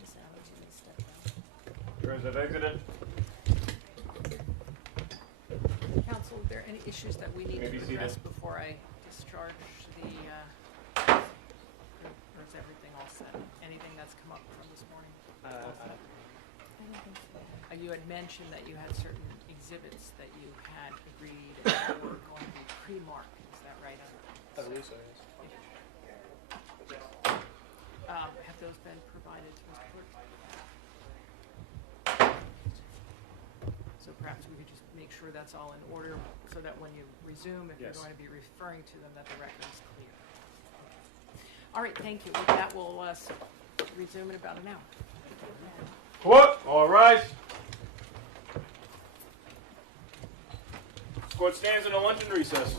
Ms. Adams, you may step down. Jurors have exited. Counsel, are there any issues that we need to Maybe address seated. before I discharge the, or is everything all set? Anything that's come up from this morning? I don't think so. You had mentioned that you had certain exhibits that you had agreed and were going to be pre-marked, is that right? I believe so, yes. Have those been provided to Mr. Clerk? So perhaps we could just make sure that's all in order, so that when you resume, if you're Yes. going to be referring to them, that the record is clear. All right, thank you. With that, we'll resume in about an hour. What? All rise. Court stands in a luncheon recess.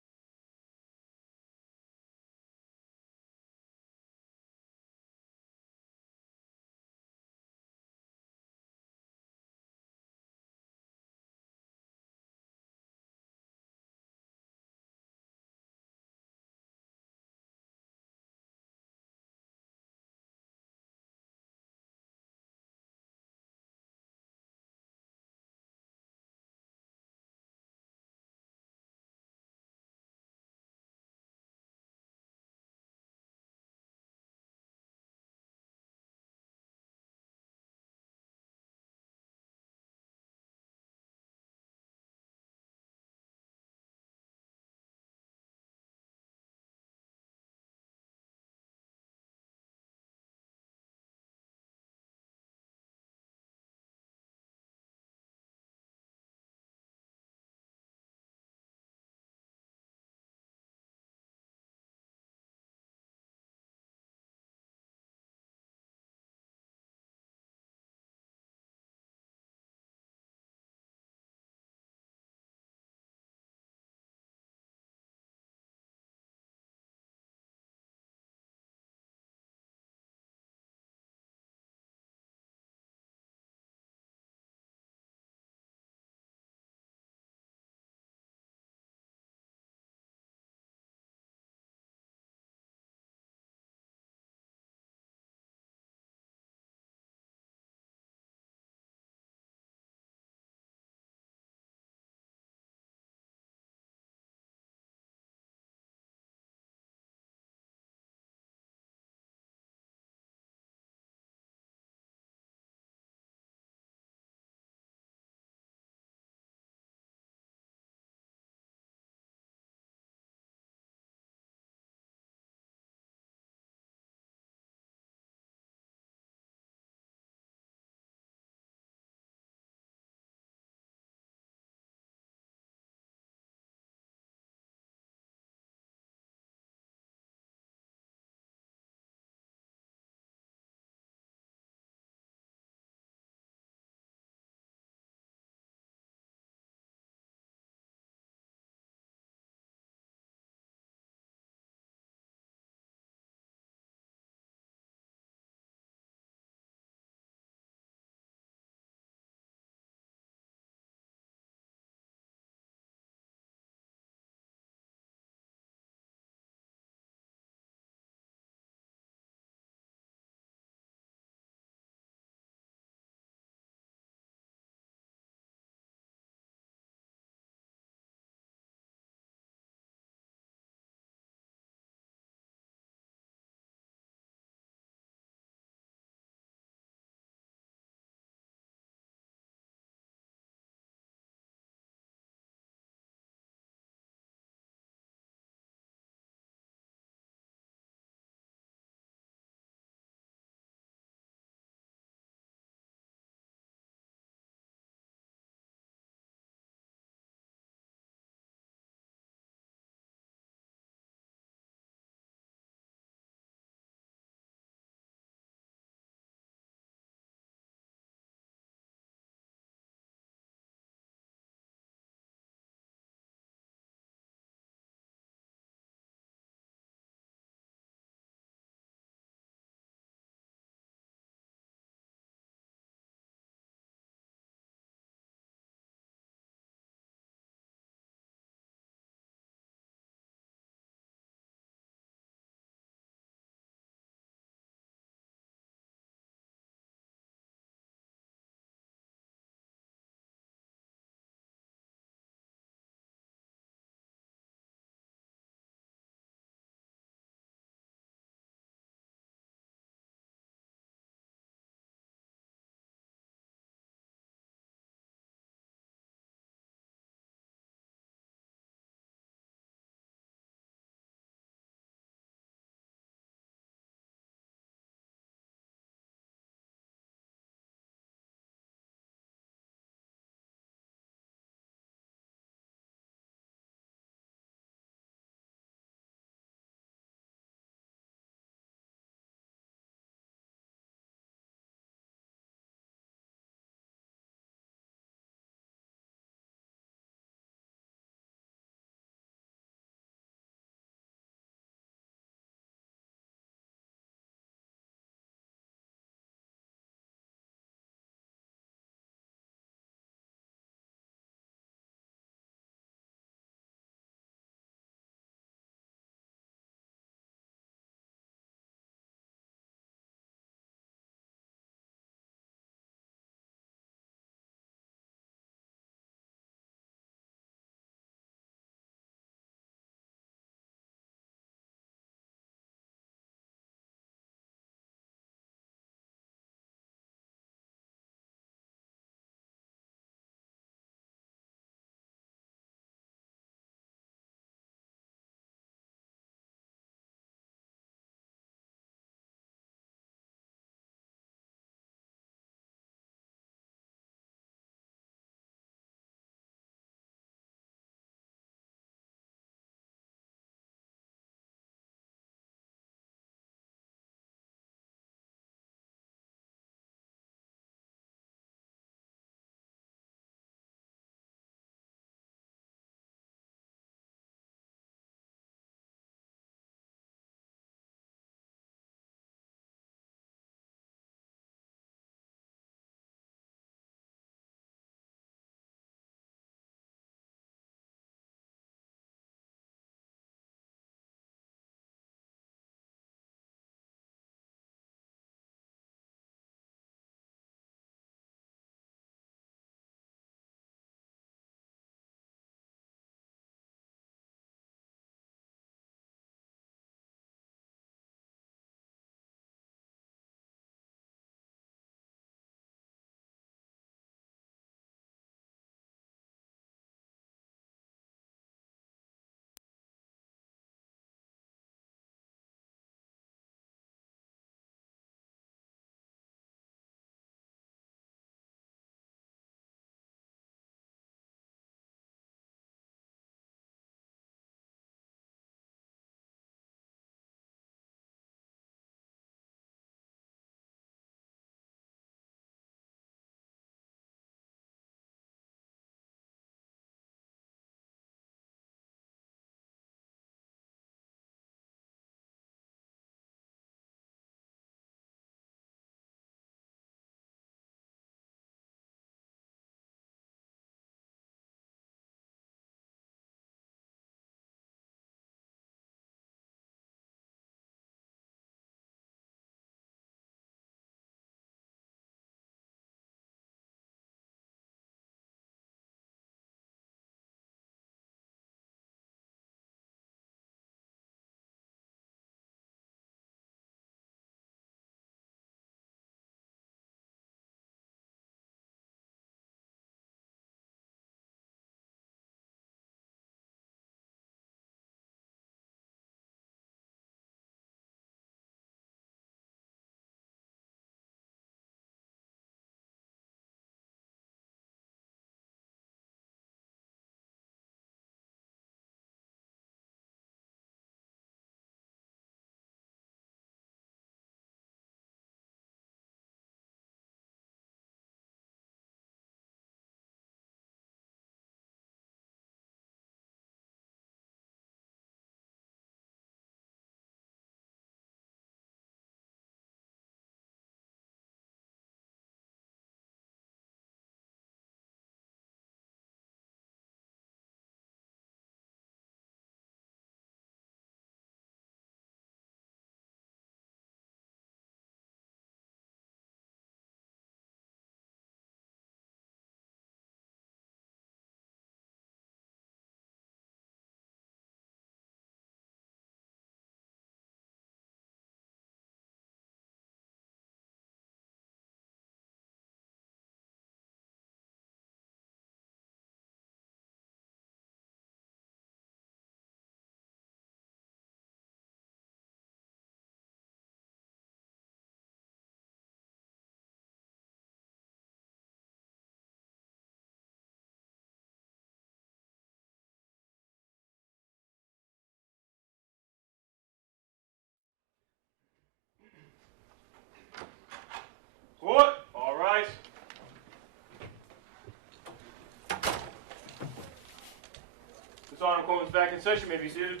back in session. May be seated.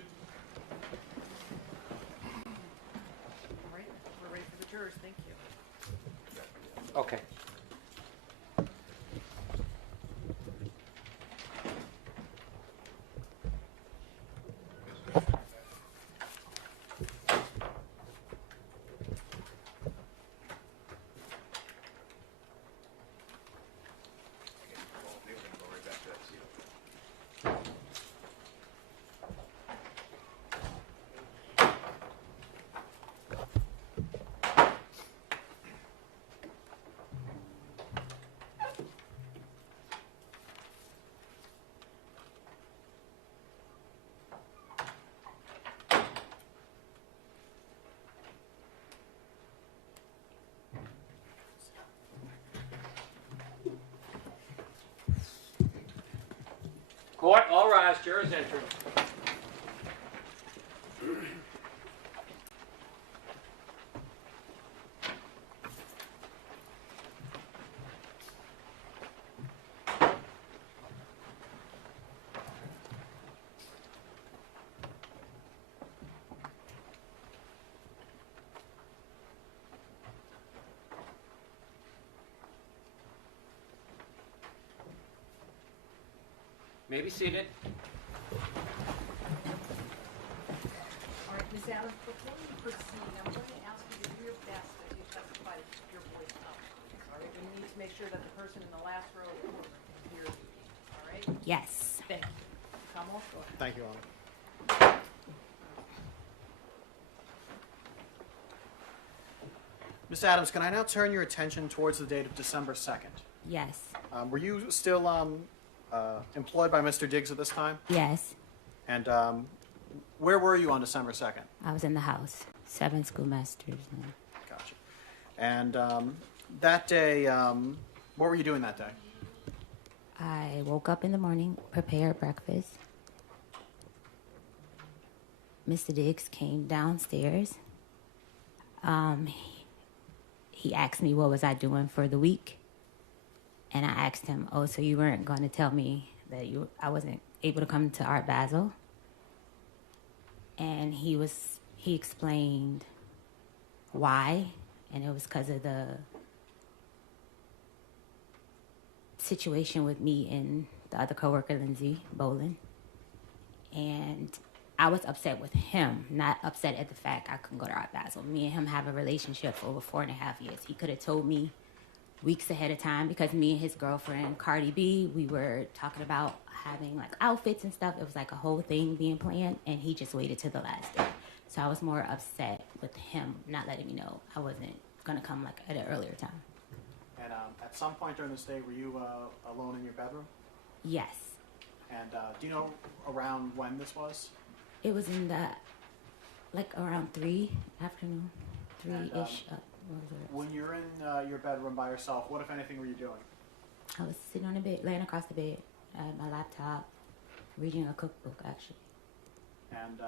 All right, we're ready for the jurors. Thank you. Okay. Court, all rise. Jurors entering. May be seated. All right, Ms. Adams, before we proceed, I'm going to ask you to do your best as you testify to keep your voice up. All right, we need to make sure that the person in the last row of the courtroom can hear you. All right? Yes. Thank you. Kamal, go ahead. Thank you, Honor. Ms. Adams, can I now turn your attention towards the date of December 2nd? Yes. Were you still employed by Mr. Diggs at this time? Yes. And where were you on December 2nd? I was in the house. 7 schoolmasters. Gotcha. And that day, what were you doing that day? I woke up in the morning, prepared breakfast. Mr. Diggs came downstairs. He asked me what was I doing for the week. And I asked him, oh, so you weren't going to tell me that I wasn't able to come to Art Basel? And he explained why, and it was because of the situation with me and the other coworker, Lindsay Bolin. And I was upset with him, not upset at the fact I couldn't go to Art Basel. Me and him have a relationship for over 4.5 years. He could have told me weeks ahead of time, because me and his girlfriend, Cardi B, we were talking about having like outfits and stuff. It was like a whole thing being planned, and he just waited till the last day. So I was more upset with him not letting me know I wasn't going to come like at an earlier time. And at some point during this day, were you alone in your bedroom? Yes. And do you know around when this was? It was in the, like around 3 afternoon, 3-ish. When you're in your bedroom by yourself, what, if anything, were you doing? I was sitting on the bed, laying across the bed, at my laptop, reading a cookbook, actually. And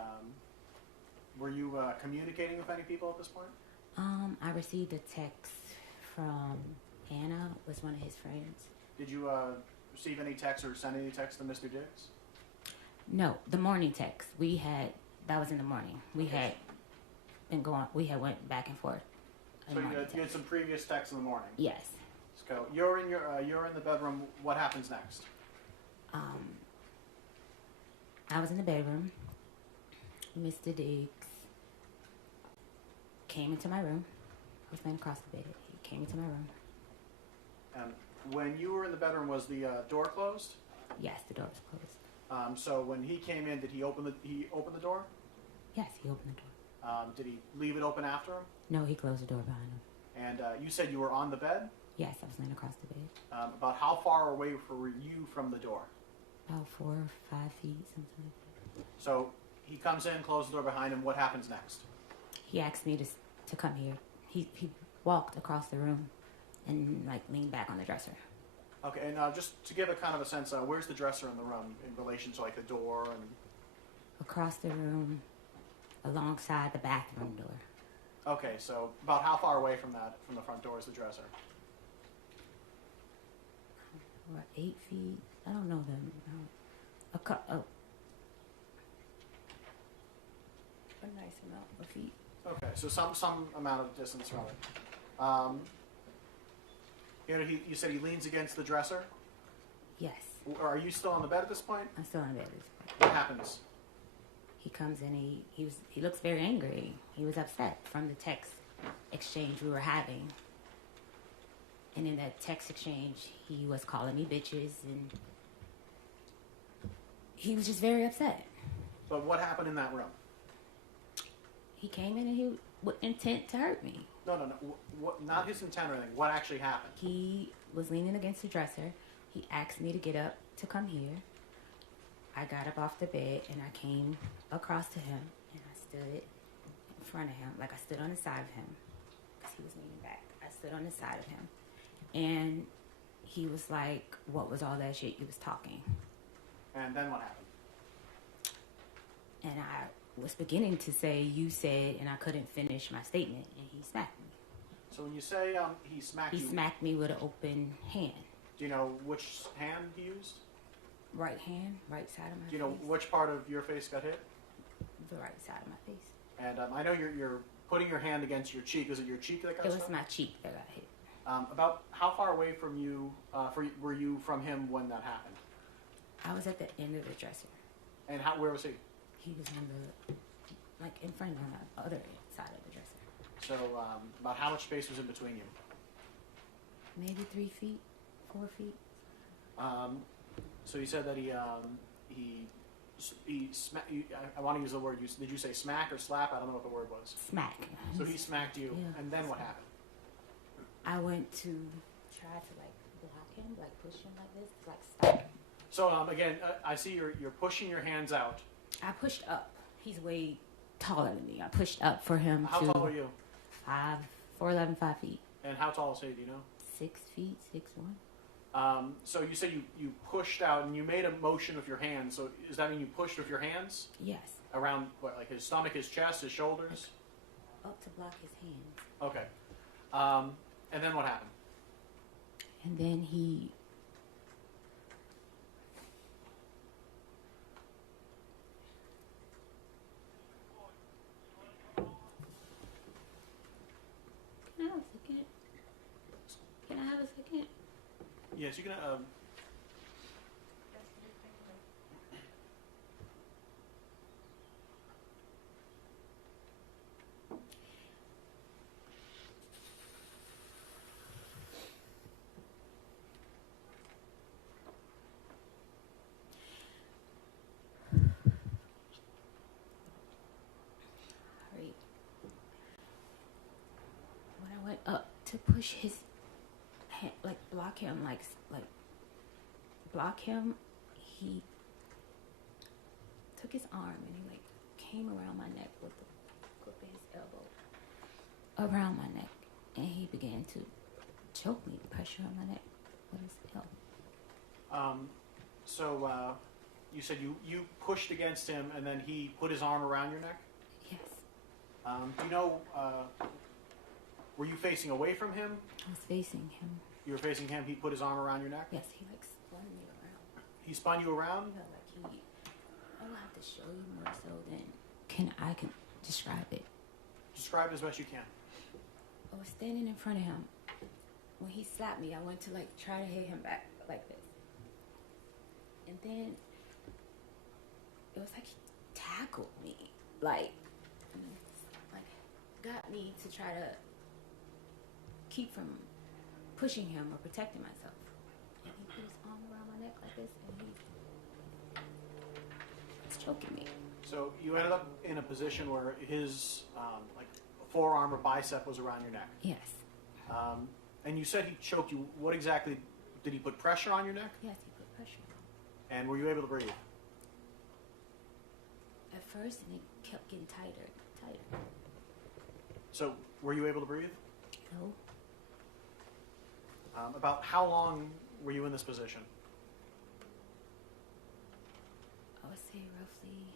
were you communicating with any people at this point? I received a text from Anna, was one of his friends. Did you receive any texts or send any texts to Mr. Diggs? No, the morning text. That was in the morning. We had went back and forth. So you had some previous texts in the morning? Yes. So you're in the bedroom. What happens next? I was in the bedroom. Mr. Diggs came into my room. I was laying across the bed. He came into my room. When you were in the bedroom, was the door closed? Yes, the door was closed. So when he came in, did he open the door? Yes, he opened the door. Did he leave it open after him? No, he closed the door behind him. And you said you were on the bed? Yes, I was laying across the bed. About how far away were you from the door? About 4 or 5 feet, something like that. So he comes in, closes the door behind him. What happens next? He asked me to come here. He walked across the room and like leaned back on the dresser. Okay, and just to give a kind of a sense, where's the dresser in the room in relation to like the door and? Across the room, alongside the bathroom door. Okay, so about how far away from the front door is the dresser? What, 8 feet? I don't know them. a nice amount of feet. Okay, so some amount of distance from it. You said he leans against the dresser. Yes, Are you still on the bed at this point? I'm still in bed at this point. What happens? He comes in and he looks very angry. He was upset from the text exchange we were having. And in that text exchange, he was calling me bitches, and he was just very upset. But what happened in that room? He came in and he with intent to hurt me. No. What? Not his intent or anything. What actually happened? He was leaning against the dresser. He asked me to get up to come here. I got up off the bed and I came across to him and I stood in front of him, like I stood on the side of him because he was leaning back. I stood on the side of him and he was like, "What was all that shit you was talking?" And then what happened? And I was beginning to say, "You said," and I couldn't finish my statement and he smacked me. So when you say he smacked you, He smacked me with an open hand. do you know which hand he used? Right hand, right side of my face. Do you know which part of your face got hit? The right side of my face. And I know you're putting your hand against your cheek. Was it your cheek that got It was struck? my cheek that got hit. About how far away from you were you from him when that happened? I was at the end of the dresser. And where was he? He was on the, like in front of me on the other side of the dresser. So about how much space was in between you? Maybe 3 feet, 4 feet. So you said that he smacked you. I want to use the word. Did you say smack or slap? I don't know what the word was. Smack. So he smacked you, Yeah. and then what happened? I went to try to like block him, like push him like this, to, like stop him. So again, I see you're pushing your hands out. I pushed up. He's way taller than me. I pushed up for him How to tall are you? 4'11", 5 feet. And how tall is he? Do you know? 6 feet, 6'1". So you said you pushed out and you made a motion with your hands. So does that mean you pushed with your hands Yes, around what, like his stomach, his chest, his shoulders? up to block his hands. Okay. And then what happened? And then he Can I have a second? Can I have a second? Yes, you can. Right. When I went up to push his hand, like block him, like block him, he took his arm and he like came around my neck with the grip of his elbow around my neck, and he began to choke me, pressure on my neck with his elbow. So you said you pushed against him, and then he put his arm around your neck. Yes, Do you know? Were you facing away from him? I was facing him. You were facing him. He put his arm around your neck. Yes, he like spun me around. He spun you around. Yeah, like he. I will have to show you more so than I can describe it. Describe it as best you can. I was standing in front of him. When he slapped me, I went to like try to hit him back like this. And then it was like he tackled me. Like got me to try to keep from pushing him or protecting myself. And he put his arm around my neck like this and he was choking me. So you ended up in a position where his like forearm or bicep was around your neck. Yes. And you said he choked you. What exactly did he put pressure on your neck? Yes, he put pressure on me. And were you able to breathe? At first, and it kept getting tighter, tighter. So were you able to breathe? No, About how long were you in this position? I would say roughly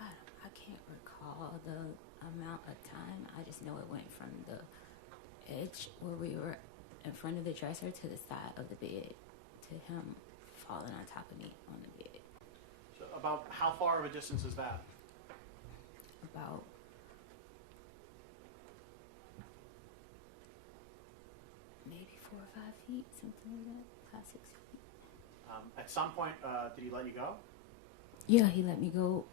I can't recall the amount of time. I just know it went from the edge where we were in front of the dresser to the side of the bed to him falling on top of me on the bed. So about how far of a distance is that? About maybe 4 or 5 feet, something like that, 5, 6 feet. At some point, did he let you go? Yeah, he let me go.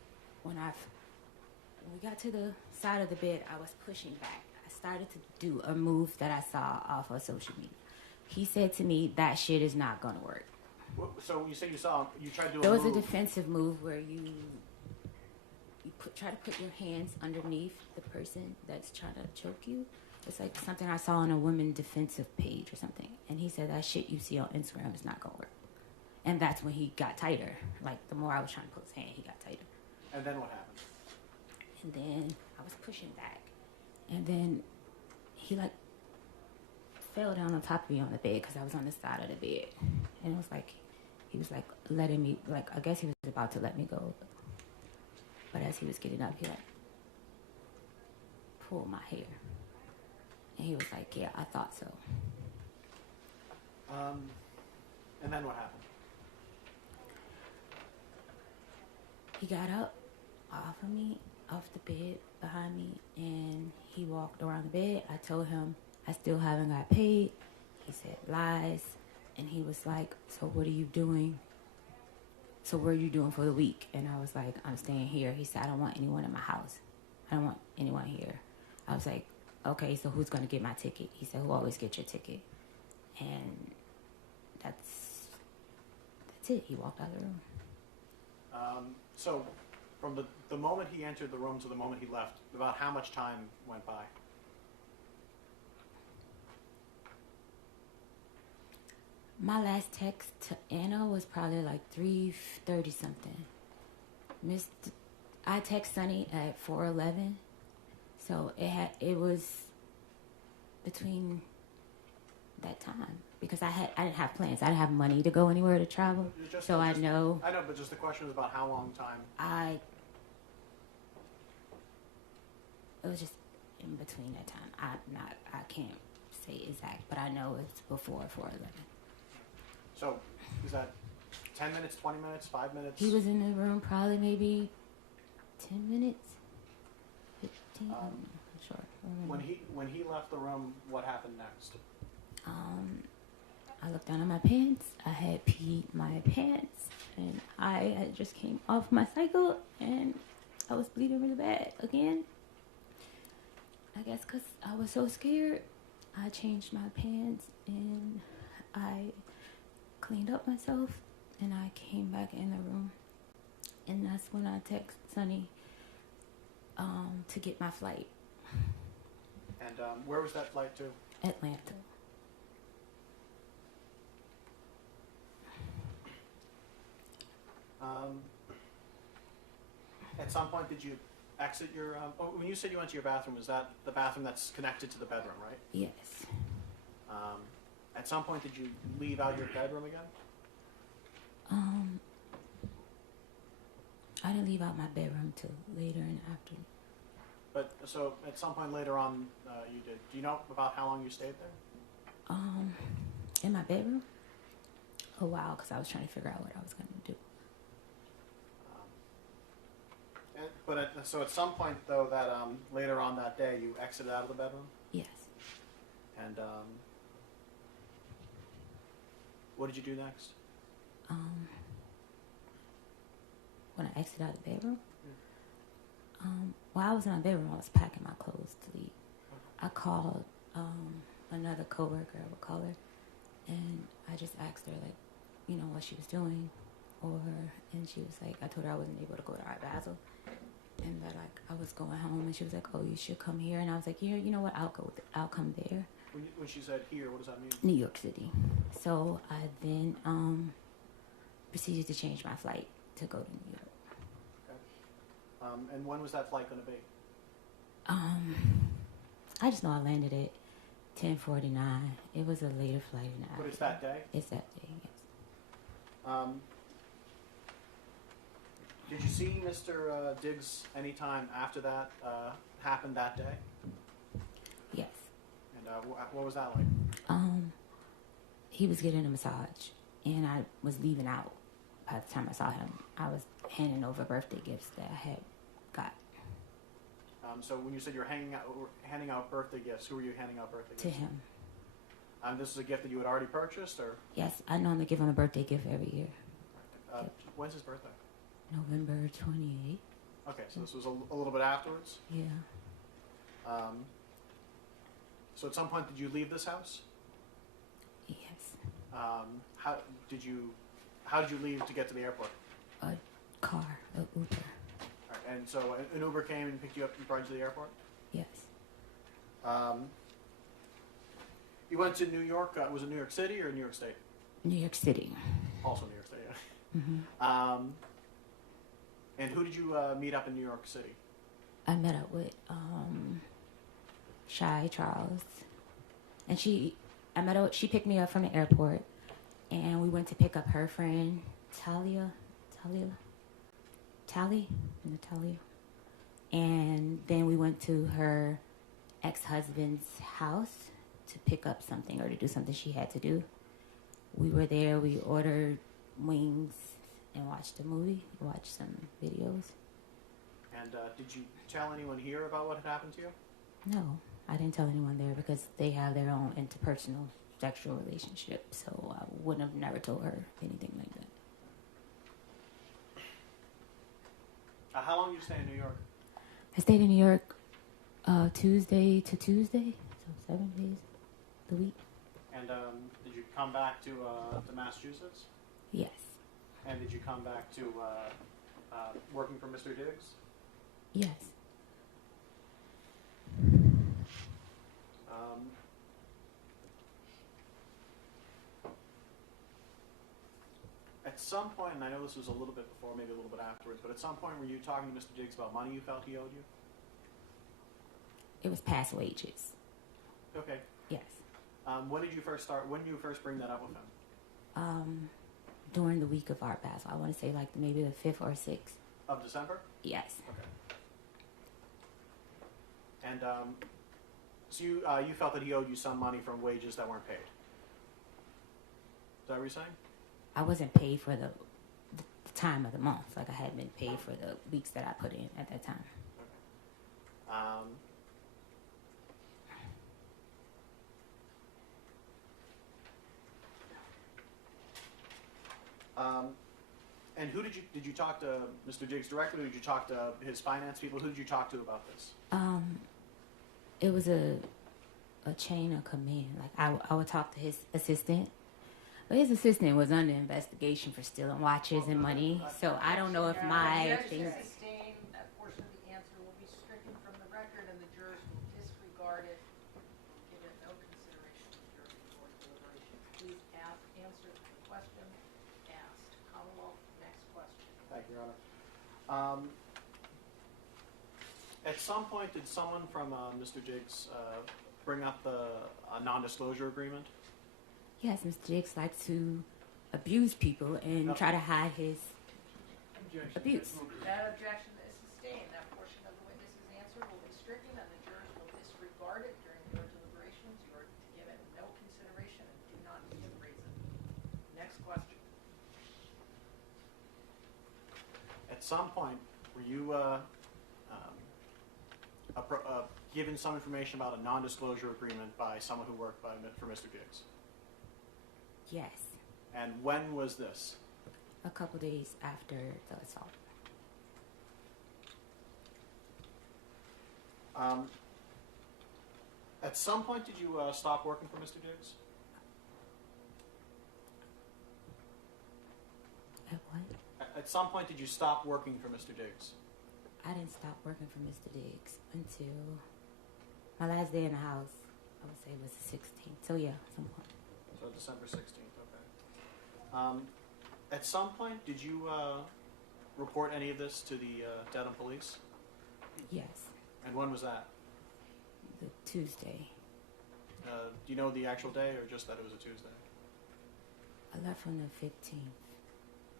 When we got to the side of the bed, I was pushing back. I started to do a move that I saw off of social media. He said to me, that shit is not going to work. So you say you tried to do There a was move. a defensive move where you try to put your hands underneath the person that's trying to choke you. It's like something I saw on a women defensive page or something. And he said, that shit you see on Instagram is not going to work. And that's when he got tighter. Like, the more I was trying to put his hand, he got tighter. And then what happened? And then I was pushing back. And then he, like, fell down on top of me on the bed because I was on the side of the bed. And it was like, he was, like, letting me, like, I guess he was about to let me go. But as he was getting up, he, like, pulled my hair. And he was like, yeah, I thought so. And then what happened? He got up off of me, off the bed behind me, and he walked around the bed. I told him I still haven't got paid. He said lies. And he was like, so what are you doing? So what are you doing for the week? And I was like, I'm staying here. He said, I don't want anyone in my house. I don't want anyone here. I was like, okay, so who's going to get my ticket? He said, who always gets your ticket? And that's it. He walked out of the room. So from the moment he entered the room to the moment he left, about how much time went by? My last text to Anna was probably like 3:30 something. I text Sunny at 4:11, so it was between that time because I didn't have plans. I didn't have money to go anywhere to travel, I know. I know, but just the question was about how long time. It was just in between that time. I can't say exact, but I know it's before 4:11. So, is that 10 minutes, 20 minutes, 5 minutes? He was in the room probably maybe 10 minutes, 15. I'm not sure. When he left the room, what happened next? I looked down at my pants. I had peed my pants, and I had just came off my cycle, and I was bleeding really bad again. I guess because I was so scared, I changed my pants, and I cleaned up myself, and I came back in the room, and that's when I text Sunny to get my flight. And where was that flight to? Atlanta. At some point, did you exit your? When you said you went to your bathroom, is that the bathroom that's connected to the bedroom, right? Yes. At some point, did you leave out your bedroom again? I didn't leave out my bedroom till later in the afternoon. But so at some point later on, you did. Do you know about how long you stayed there? In my bedroom? A while, because I was trying to figure out what I was going to do. So at some point, though, that later on that day, you exited out of the bedroom? Yes. And what did you do next? When I exited out of the bedroom? While I was in my bedroom, I was packing my clothes to leave. I called another coworker, I would call her, and I just asked her, like, you know, what she was doing, and she was like, I told her I wasn't able to go to Art Basel, and that, like, I was going home, and she was like, oh, you should come here, and I was like, yeah, you know what, I'll come there. When she said here, what does that mean? New York City. So I then proceeded to change my flight to go to New York. And when was that flight going to be? I just know I landed at 10:49. It was a later flight in the afternoon. But it's that day? It's that day, yes. Did you see Mr. Diggs anytime after that happened that day? Yes. And what was that like? He was getting a massage, and I was leaving out. By the time I saw him, I was handing over birthday gifts that I had got So when you said you're handing out birthday gifts, who were you handing out birthday to gifts? him. This is a gift that you had already purchased, or Yes, I normally give him a birthday gift every year. when's his birthday? November 28th. Okay, so this was a little bit afterwards. Yeah. So at some point, did you leave this house? Yes. How did you leave to get to the airport? A car, a Uber. All right, and so an Uber came and picked you up and brought you to the airport? Yes. You went to New York, was it New York City or New York State? New York City. Also New York State, yeah. Hmm. And who did you meet up in New York City? I met up with Shy Charles, and she picked me up from the airport, and we went to pick up her friend Talia, and then we went to her ex-husband's house to pick up something or to do something she had to do. We were there. We ordered wings and watched a movie, watched some videos. And did you tell anyone here about what had happened to you? No, I didn't tell anyone there because they have their own interpersonal sexual relationship, so I wouldn't have never told her anything like that. How long did you stay in New York? I stayed in New York Tuesday to Tuesday, so 7 days the week. And did you come back to Massachusetts? Yes. And did you come back to working for Mr. Diggs? Yes. At some point, and I know this was a little bit before, maybe a little bit afterwards, but at some point were you talking to Mr. Diggs about money you felt he owed you? It was past wages. Okay. Yes. When did you first bring that up with him? During the week of Art Basel. I want to say like maybe the 5th or 6th. Of December? Yes. Okay. And so you felt that he owed you some money from wages that weren't paid. Is that what you're saying? I wasn't paid for the time of the month. Like I hadn't been paid for the weeks that I put in at that time. And who did you talk to Mr. Diggs directly, or did you talk to his finance people? Who did you talk to about this? It was a chain of command. Like I would talk to his assistant, but his assistant was under investigation for stealing watches and money. So I don't know if my thing. Sustain that portion of the answer will be stricken from the record, and the jurors will disregard it, give it no consideration to jury or deliberation. Please answer the question asked. Commonwealth, next question. Thank you, Your Honor. At some point, did someone from Mr. Diggs bring up the non-disclosure agreement? Yes, Mr. Diggs likes to abuse people and try to hide his abuse. That objection is sustained. That portion of the witness's answer will be stricken, and the jurors will disregard it during your deliberations. You are to give it no consideration and do not give reason. Next question. At some point, were you given some information about a non-disclosure agreement by someone who worked for Mr. Diggs? Yes. And when was this? A couple days after the assault. At some point, did you stop working for Mr. Diggs? At what? At some point, did you stop working for Mr. Diggs? I didn't stop working for Mr. Diggs until my last day in the house, I would say, was the 16th. So yeah, some point. So December 16th, okay. At some point, did you report any of this to the Dedham police? Yes. And when was that? The Tuesday. Do you know the actual day, or just that it was a Tuesday? I left on the 15th.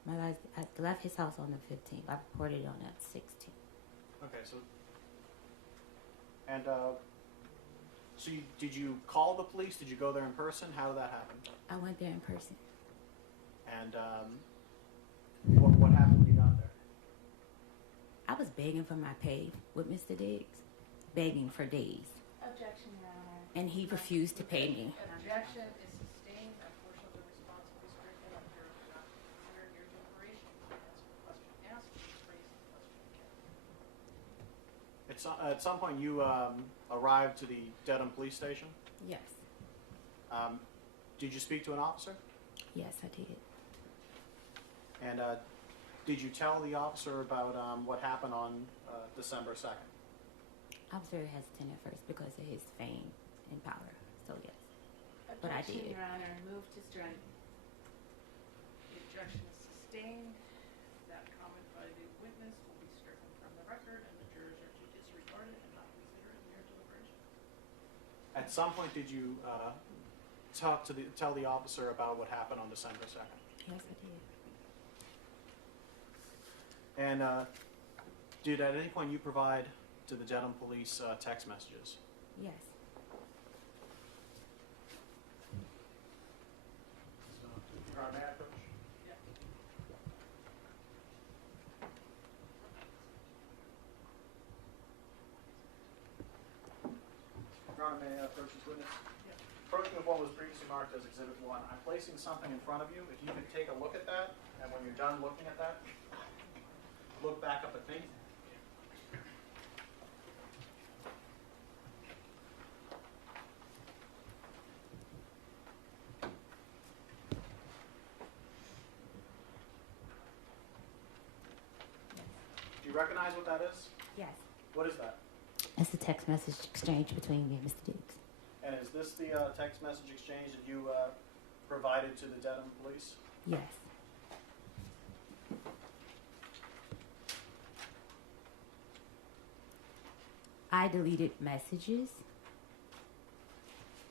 I left his house on the 15th. I reported on that 16th. Okay, so... And, did you call the police? Did you go there in person? How did that happen? I went there in person. And what happened when you got there? I was begging for my pay with Mr. Diggs, begging for days, Objection, Your Honor. and he refused to pay me. Objection is sustained. That portion of the response will be stricken. The jurors are not to consider your deliberation. Answer the question asked. Phrase the question again. At some point, you arrived to the Dedham Police Station. Yes, Did you speak to an officer? yes, I did. And did you tell the officer about what happened on December 2nd? I was very hesitant at first because of his fame and power. So yes, but I Objection, did. Your Honor. Move to strike. The objection is sustained. That comment by the witness will be stricken from the record, and the jurors are to disregard it and not consider it in their deliberation. At some point, did you tell the officer about what happened on December 2nd? Yes, I did. And did at any point you provide to the Dedham Police text messages? Yes. Your Honor, may I approach? Your Honor, may I approach this witness? Approaching of what was previously marked as Exhibit 1, I'm placing something in front of you. If you could take a look at that, and when you're done looking at that, look back up at me. Do you recognize what that is? Yes. What is that? It's the text message exchange between me and Mr. Diggs. And is this the text message exchange that you provided to the Dedham Police? Yes. I deleted messages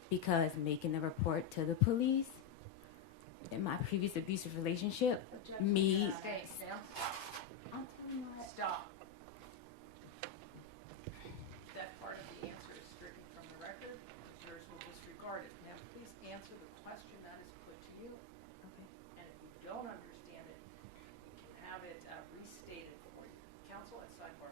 because making the report to the police in my previous abusive relationship, Objection, me. Your Honor. Stay still. I'm telling you what. Stop. That part of the answer is stricken from the record. The jurors will disregard it. Now, please answer the question that is put to you. Okay. And if you don't understand it, you can have it restated for you. Counsel at sidebar.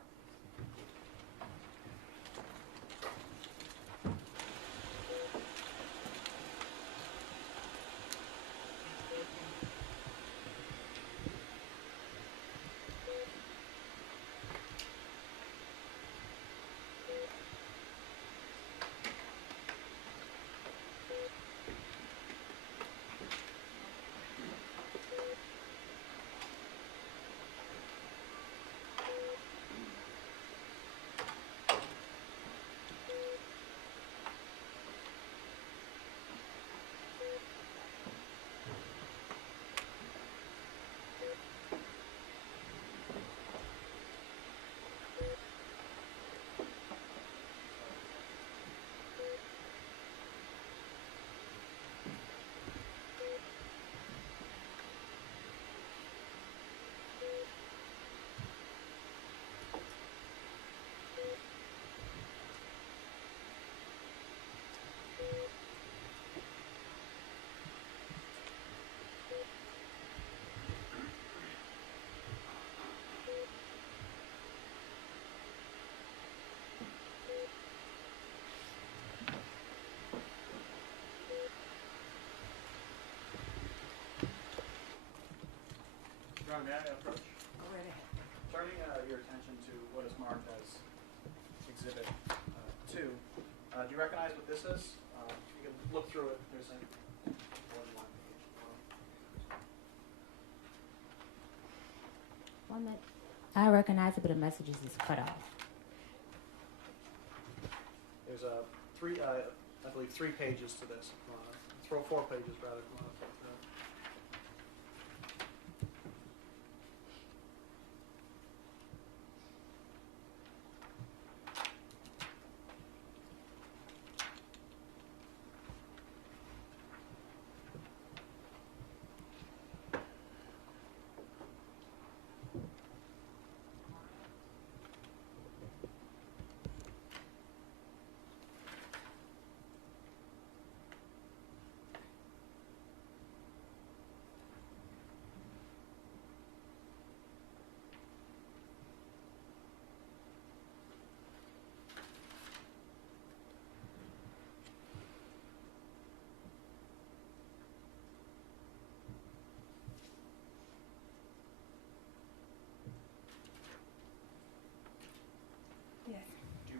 Your Honor, may I approach? Go right ahead. Turning your attention to what is marked as Exhibit 2, do you recognize what this is? You can look through it. There's a more than one page. One minute. I recognize it, but the messages is cut off. There's I believe 3 pages to this. 4 pages rather. If you wanna flip through it.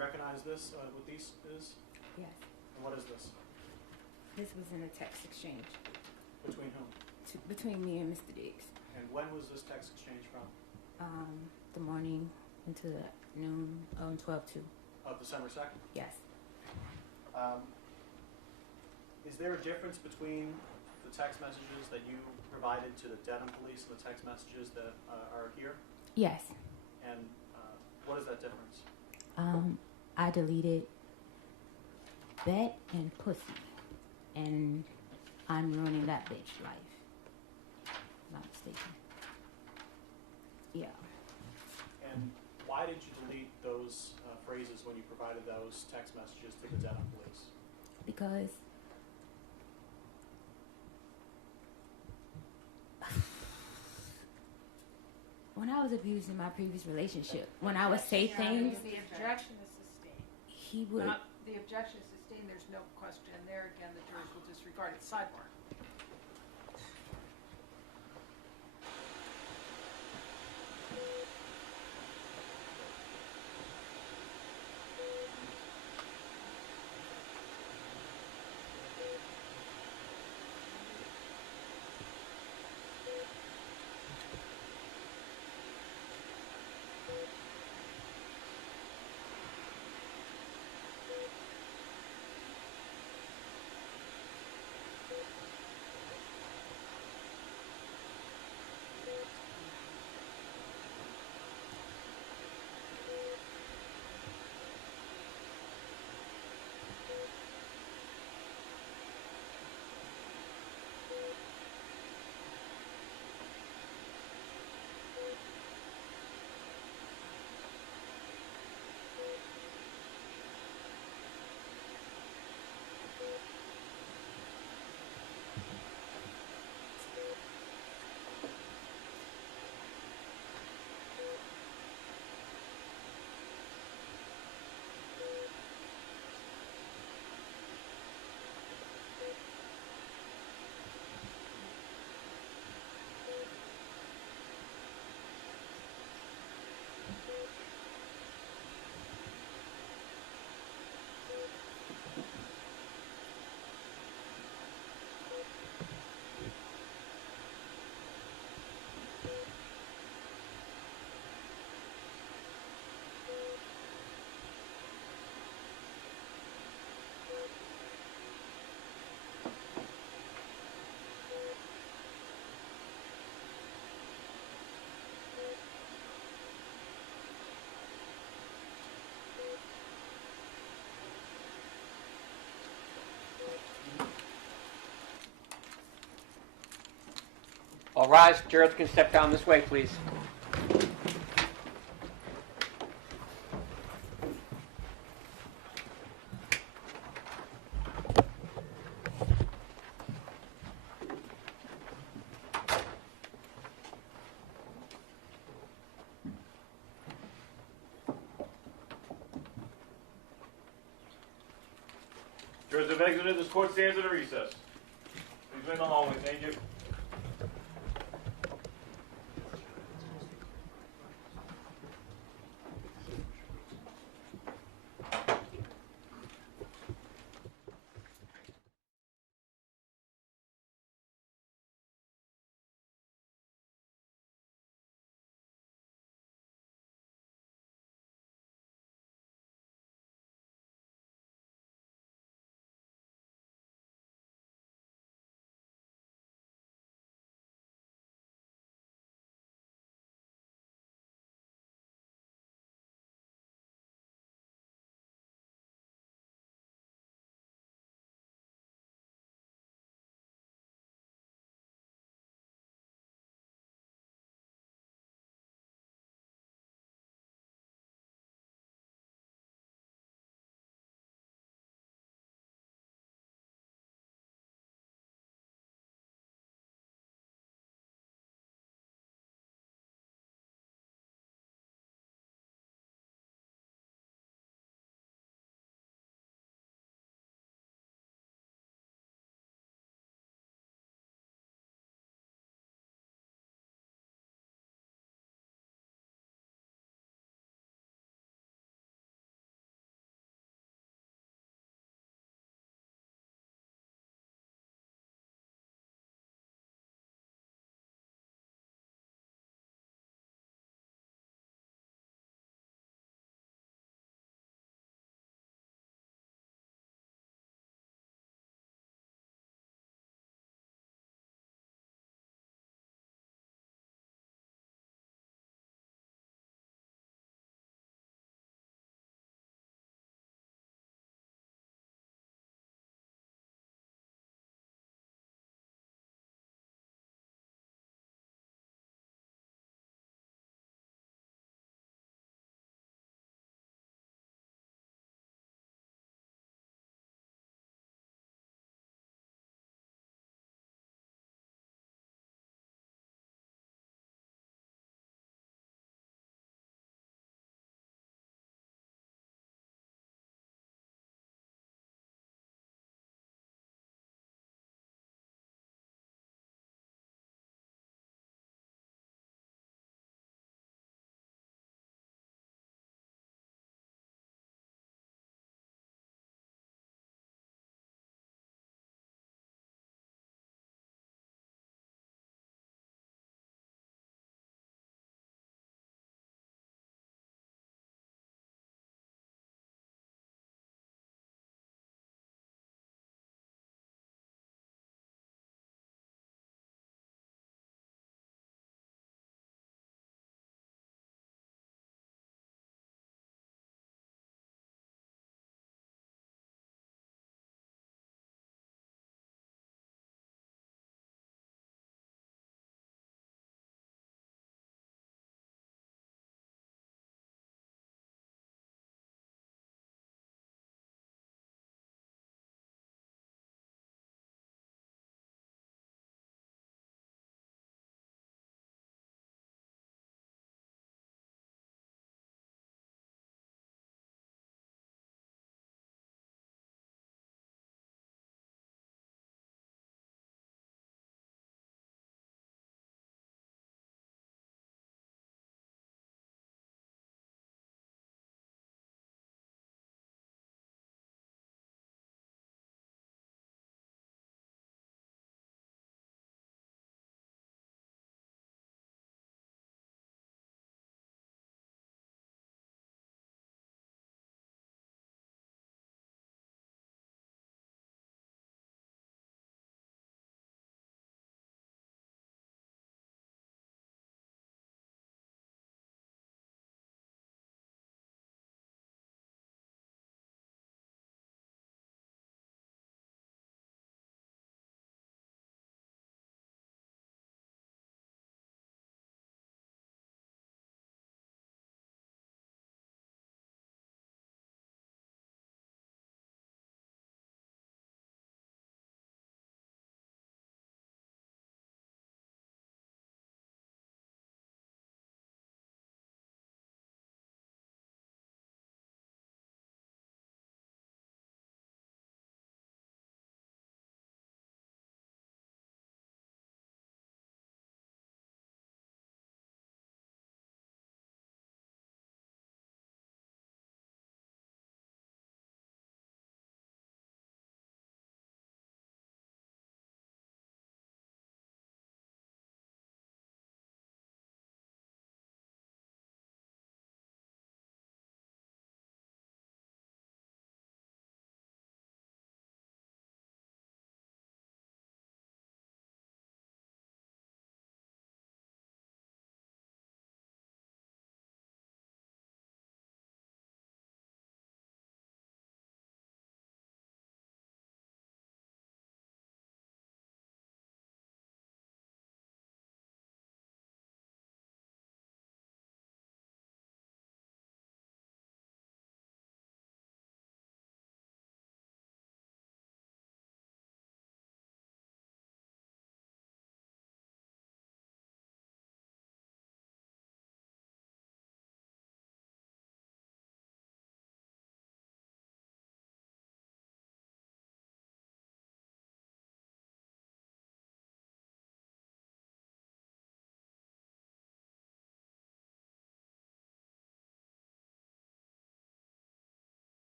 recognize this, what these is? Yes. And what is this? This was in a text exchange Between whom? between me and Mr. Diggs. And when was this text exchange from? The morning into noon, 12:02. Of December 2nd? Yes. Is there a difference between the text messages that you provided to the Dedham police and the text messages that are here? Yes. And what is that difference? I deleted bet and pussy, and I'm ruining that bitch life. Not mistaken. Yeah. And why did you delete those phrases when you provided those text messages to the Dedham police? Because when I was abused in my previous relationship, when I would say things, The objection is sustained. he would. The objection is sustained, there's no question. There again, the jurors will disregard it. Sidebar. All rise. Jurors can step down this way, please. Jurors have exited. This court stands at a recess. Please wait in the hallway. Thank you.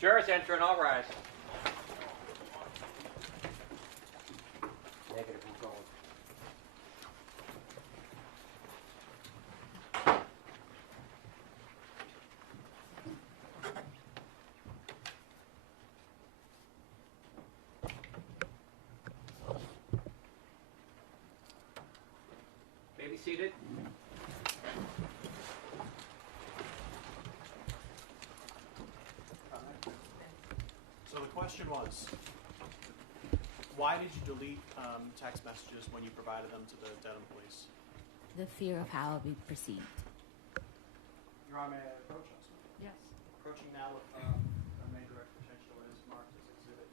Jurors enter and all rise. Negative control. May be seated. So the question was, why did you delete text messages when you provided them to the Dedham police? The fear of how I'll be perceived. Your Honor, may I approach us? Yes. Approaching now with main direct potential is marked as Exhibit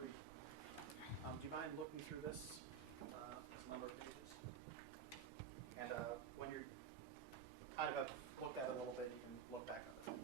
3. Do you mind looking through this? It's a number of pages. And when you're kind of have looked at it a little bit, you can look back on it.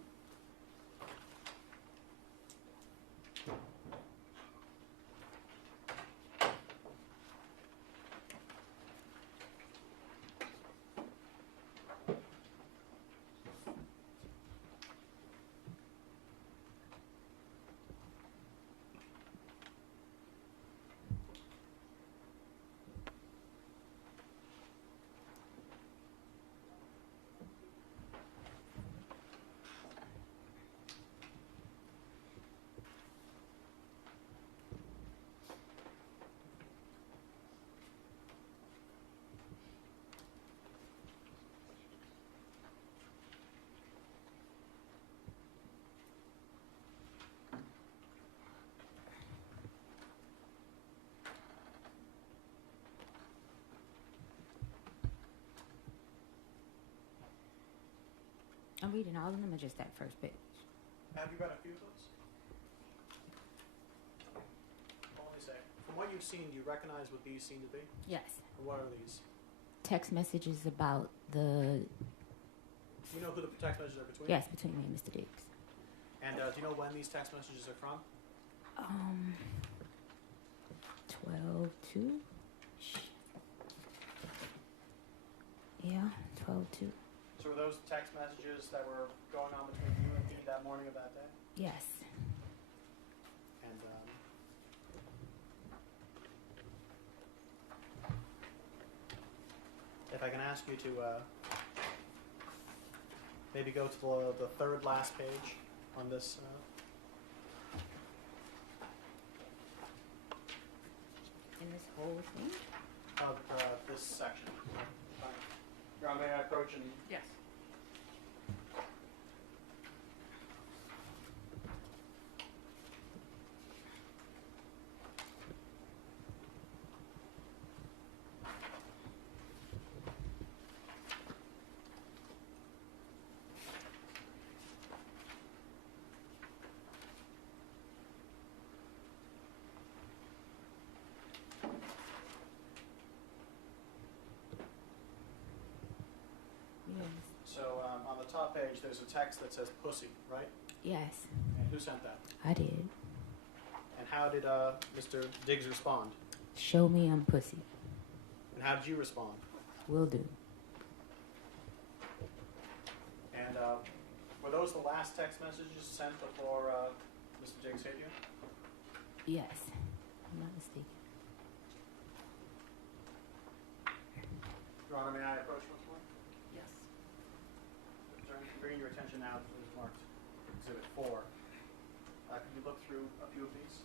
I'm reading all of them or just that first page? Have you read a few of those? Well, let me say, from what you've seen, do you recognize what these seem to be? Yes. And what are these? Text messages about the, Do you know who the text messages are between? yes, between me and Mr. Diggs. And do you know when these text messages are from? 12-2. Yeah, 12-2. So were those text messages that were going on between you and me that morning of that day? Yes. And if I can ask you to maybe go to the third last page on this. In this whole thing? Of this section. Your Honor, may I approach and Yes. Yes. so on the top page there's a text that says pussy, right? Yes, And who sent that? I did. And how did Mr. Diggs respond? Show me I'm pussy. And how did you respond? Will do. And were those the last text messages sent before Mr. Diggs hit you? Yes, I'm not mistaken. Your Honor, may I approach once more? Yes. Bringing your attention now to what is marked Exhibit 4. Can you look through a few of these?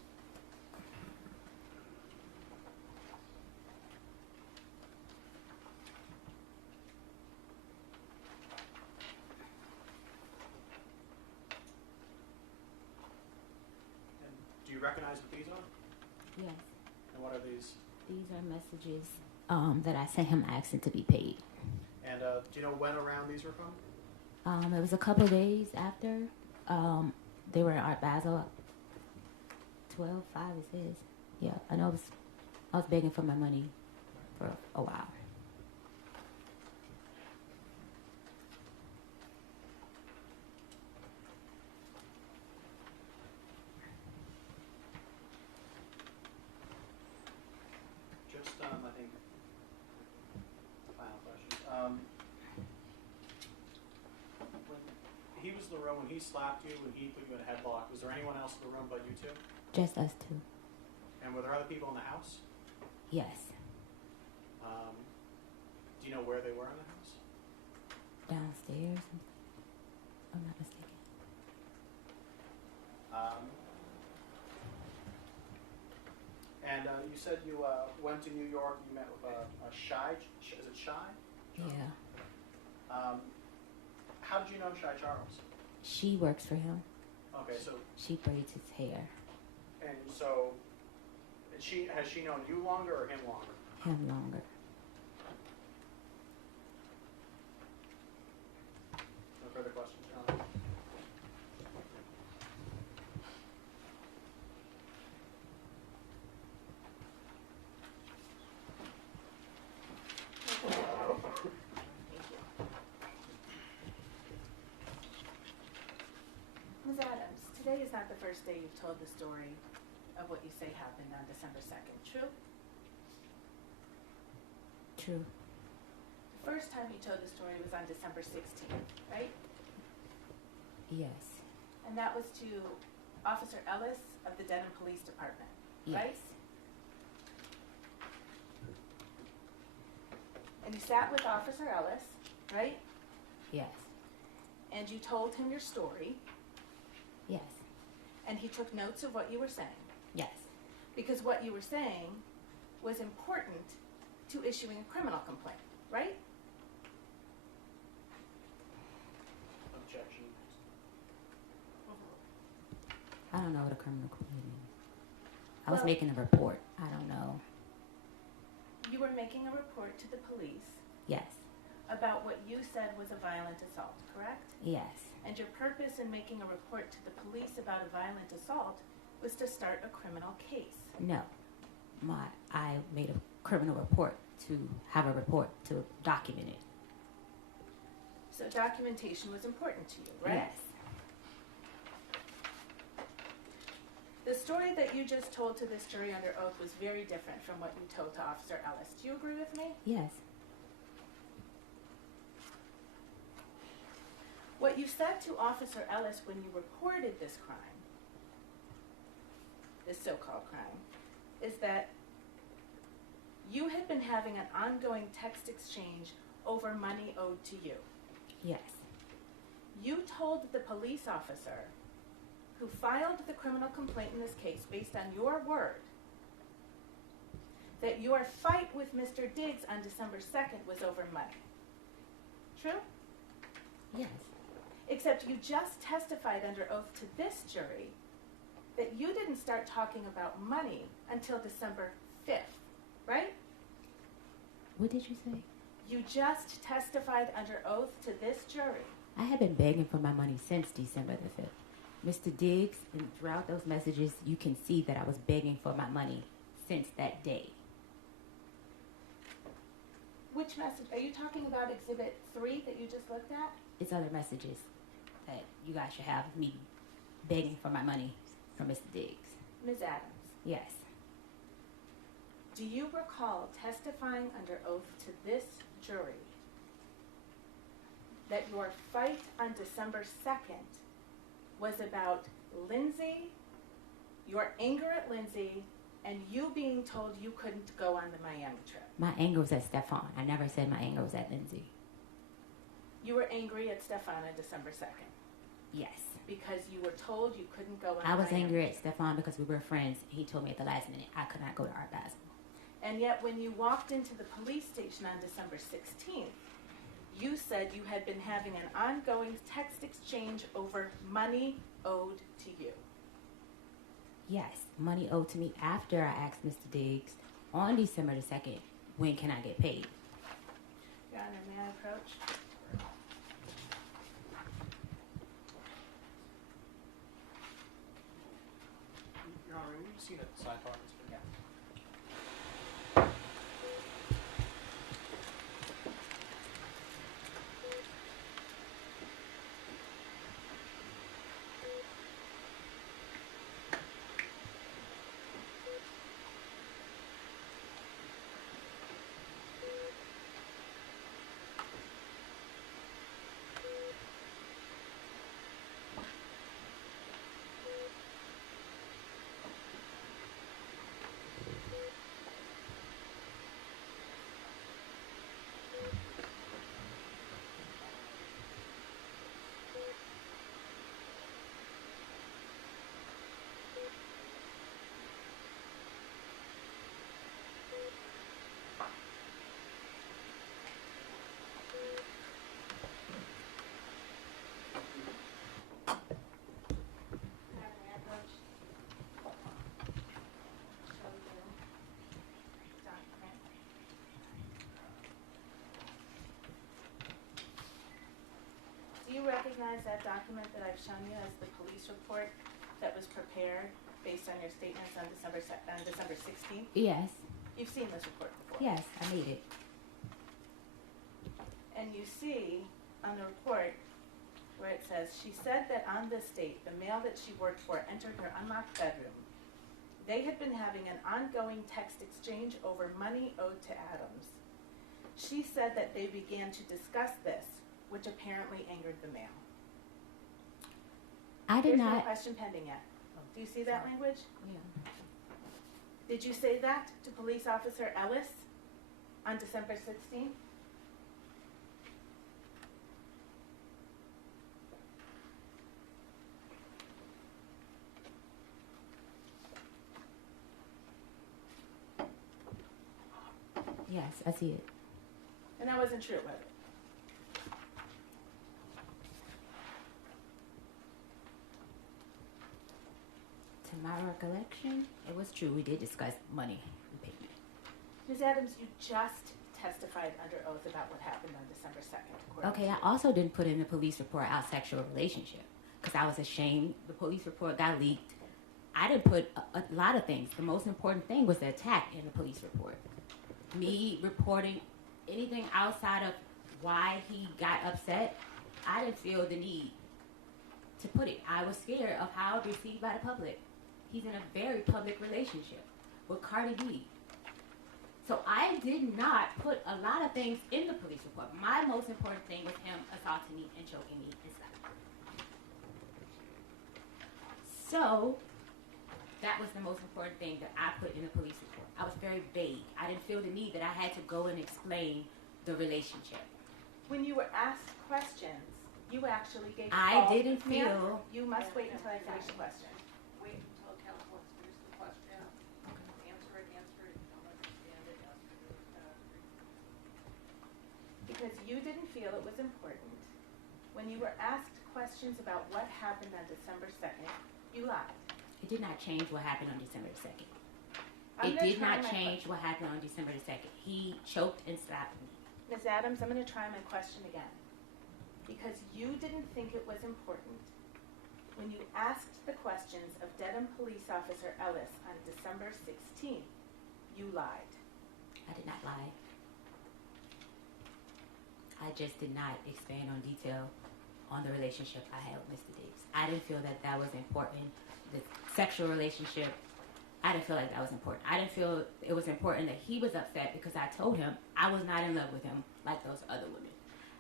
And do you recognize what these are? Yes. And what are these? These are messages that I sent him asking to be paid. And do you know when around these were from? It was a couple days after. They were in Art Basel. 12-5 it says. Yeah, I know I was begging for my money for a while. Just, I think, final question. When he was the room, when he slapped you, when he put you in a headlock, was there anyone else in the room but you two? Just us two. And were there other people in the house? Yes. Do you know where they were in the house? Downstairs. If I'm not mistaken. And you said you went to New York. You met with a Shy. Is it Shy? Yeah. How did you know Shy Charles? She works for him. Okay, so She braids his hair. and so has she known you longer or him longer? Him longer. No further questions, John. Ms. Adams, today is not the first day you've told the story of what you say happened on December 2nd, true? True. The first time you told the story was on December 16th, right? Yes. And that was to Officer Ellis of the Dedham Police Department, right? Yes. And you sat with Officer Ellis, right? Yes. And you told him your story, Yes. and he took notes of what you were saying. Yes. Because what you were saying was important to issuing a criminal complaint, right? Objection. I don't know what a criminal complaint is. I was Well- making a report. I don't know. You were making a report to the police Yes. about what you said was a violent assault, correct? Yes. And your purpose in making a report to the police about a violent assault was to start a criminal case. No. I made a criminal report to have a report to document it. So documentation was important to you, right? Yes. The story that you just told to this jury under oath was very different from what you told to Officer Ellis. Do you agree with me? Yes. What you said to Officer Ellis when you reported this crime, this so-called crime, is that you had been having an ongoing text exchange over money owed to you. Yes. You told the police officer who filed the criminal complaint in this case based on your word that your fight with Mr. Diggs on December 2nd was over money. True? Yes. Except you just testified under oath to this jury that you didn't start talking about money until December 5th, right? What did you say? You just testified under oath to this jury. I have been begging for my money since December the 5th. Mr. Diggs, and throughout those messages, you can see that I was begging for my money since that day. Which message? Are you talking about Exhibit 3 that you just looked at? It's other messages that you guys should have me begging for my money from Mr. Diggs. Ms. Adams, Yes. do you recall testifying under oath to this jury that your fight on December 2nd was about Lindsay, your anger at Lindsay, and you being told you couldn't go on the Miami trip? My anger was at Stefon. I never said my anger was at Lindsay. You were angry at Stefon on December 2nd Yes. because you were told you couldn't go on I was Miami. angry at Stefon because we were friends. He told me at the last minute I could not go to Art Basel. And yet when you walked into the police station on December 16th, you said you had been having an ongoing text exchange over money owed to you. Yes, money owed to me after I asked Mr. Diggs on December the 2nd, when can I get paid? Your Honor, may I approach? Your Honor, we've seen it sidebar. Yeah. recognize that document that I've shown you as the police report that was prepared based on your statements on December 16th? Yes. You've seen this report before? Yes, I need it. And you see on the report where it says, she said that on this date, the male that she worked for entered her unlocked bedroom. They had been having an ongoing text exchange over money owed to Adams. She said that they began to discuss this, which apparently angered the male. I did There's no not. question pending yet. Do you see that language? Yeah. Did you say that to Police Officer Ellis on December 16th? Yes, I see it. And that wasn't true, was it? To my recollection, it was true. We did discuss money and payment. Ms. Adams, you just testified under oath about what happened on December 2nd. Okay, I also didn't put in the police report our sexual relationship because I was ashamed. The police report got leaked. I didn't put a lot of things. The most important thing was the attack in the police report. Me reporting anything outside of why he got upset, I didn't feel the need to put it. I was scared of how it was received by the public. He's in a very public relationship with Cardi B. So I did not put a lot of things in the police report. My most important thing was him assaulting me and choking me and stuff. So that was the most important thing that I put in the police report. I was very vague. I didn't feel the need that I had to go and explain the relationship. When you were asked questions, you actually gave I false- didn't Ma'am, feel. You must wait until I finish the question. Wait until counsel answers the question. Answer it. If you don't understand it, ask her to Because you didn't feel it was important. When you were asked questions about what happened on December 2nd, you lied. It did not change what happened on December the 2nd. I'm It gonna did try not my change what happened on December the 2nd. He choked and slapped me. Ms. Adams, I'm going to try my question again. Because you didn't think it was important. When you asked the questions of Dedham Police Officer Ellis on December 16th, you lied. I did not lie. I just did not expand on detail on the relationship I had with Mr. Diggs. I didn't feel that that was important. The sexual relationship, I didn't feel like that was important. I didn't feel it was important that he was upset because I told him I was not in love with him like those other women.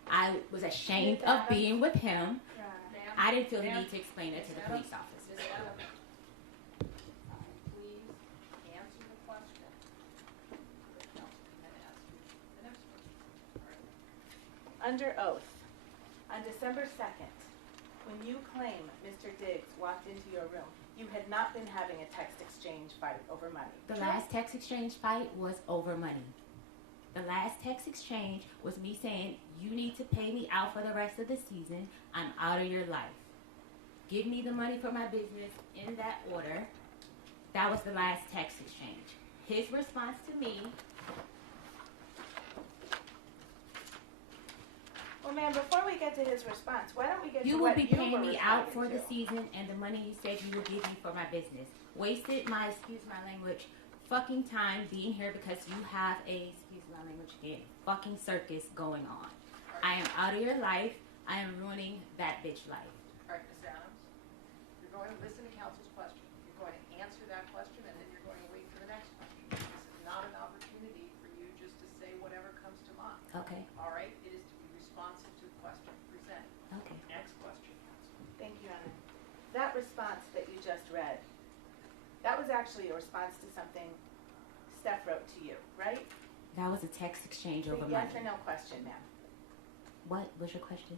I was ashamed of being with him. I didn't feel the need to explain it to the police officer. Please answer the question. Counsel can then ask you the next question. All right. Under oath, on December 2nd, when you claim Mr. Diggs walked into your room, you had not been having a text exchange fight over money. The True? last text exchange fight was over money. The last text exchange was me saying, you need to pay me out for the rest of the season. I'm out of your life. Give me the money for my business in that order. That was the last text exchange. His response to me, Well, ma'am, before we get to his response, why don't we get you to will what be you paying were me out for responding the to? season and the money you said you would give me for my business. Wasted my, excuse my language, fucking time being here because you have a, excuse my language again, fucking circus going on. I am out of your life. I am ruining that bitch life. All right, Ms. Adams, you're going to listen to counsel's question. You're going to answer that question, and then you're going to wait for the next question. This is not an opportunity for you just to say whatever comes to mind. Okay, All right? It is to be responsive to the question presented. okay. Next question, counsel. Thank you, Anna. That response that you just read, that was actually a response to something Steph wrote to you, right? That was a text exchange over Yes money. or no question, ma'am. What was your question?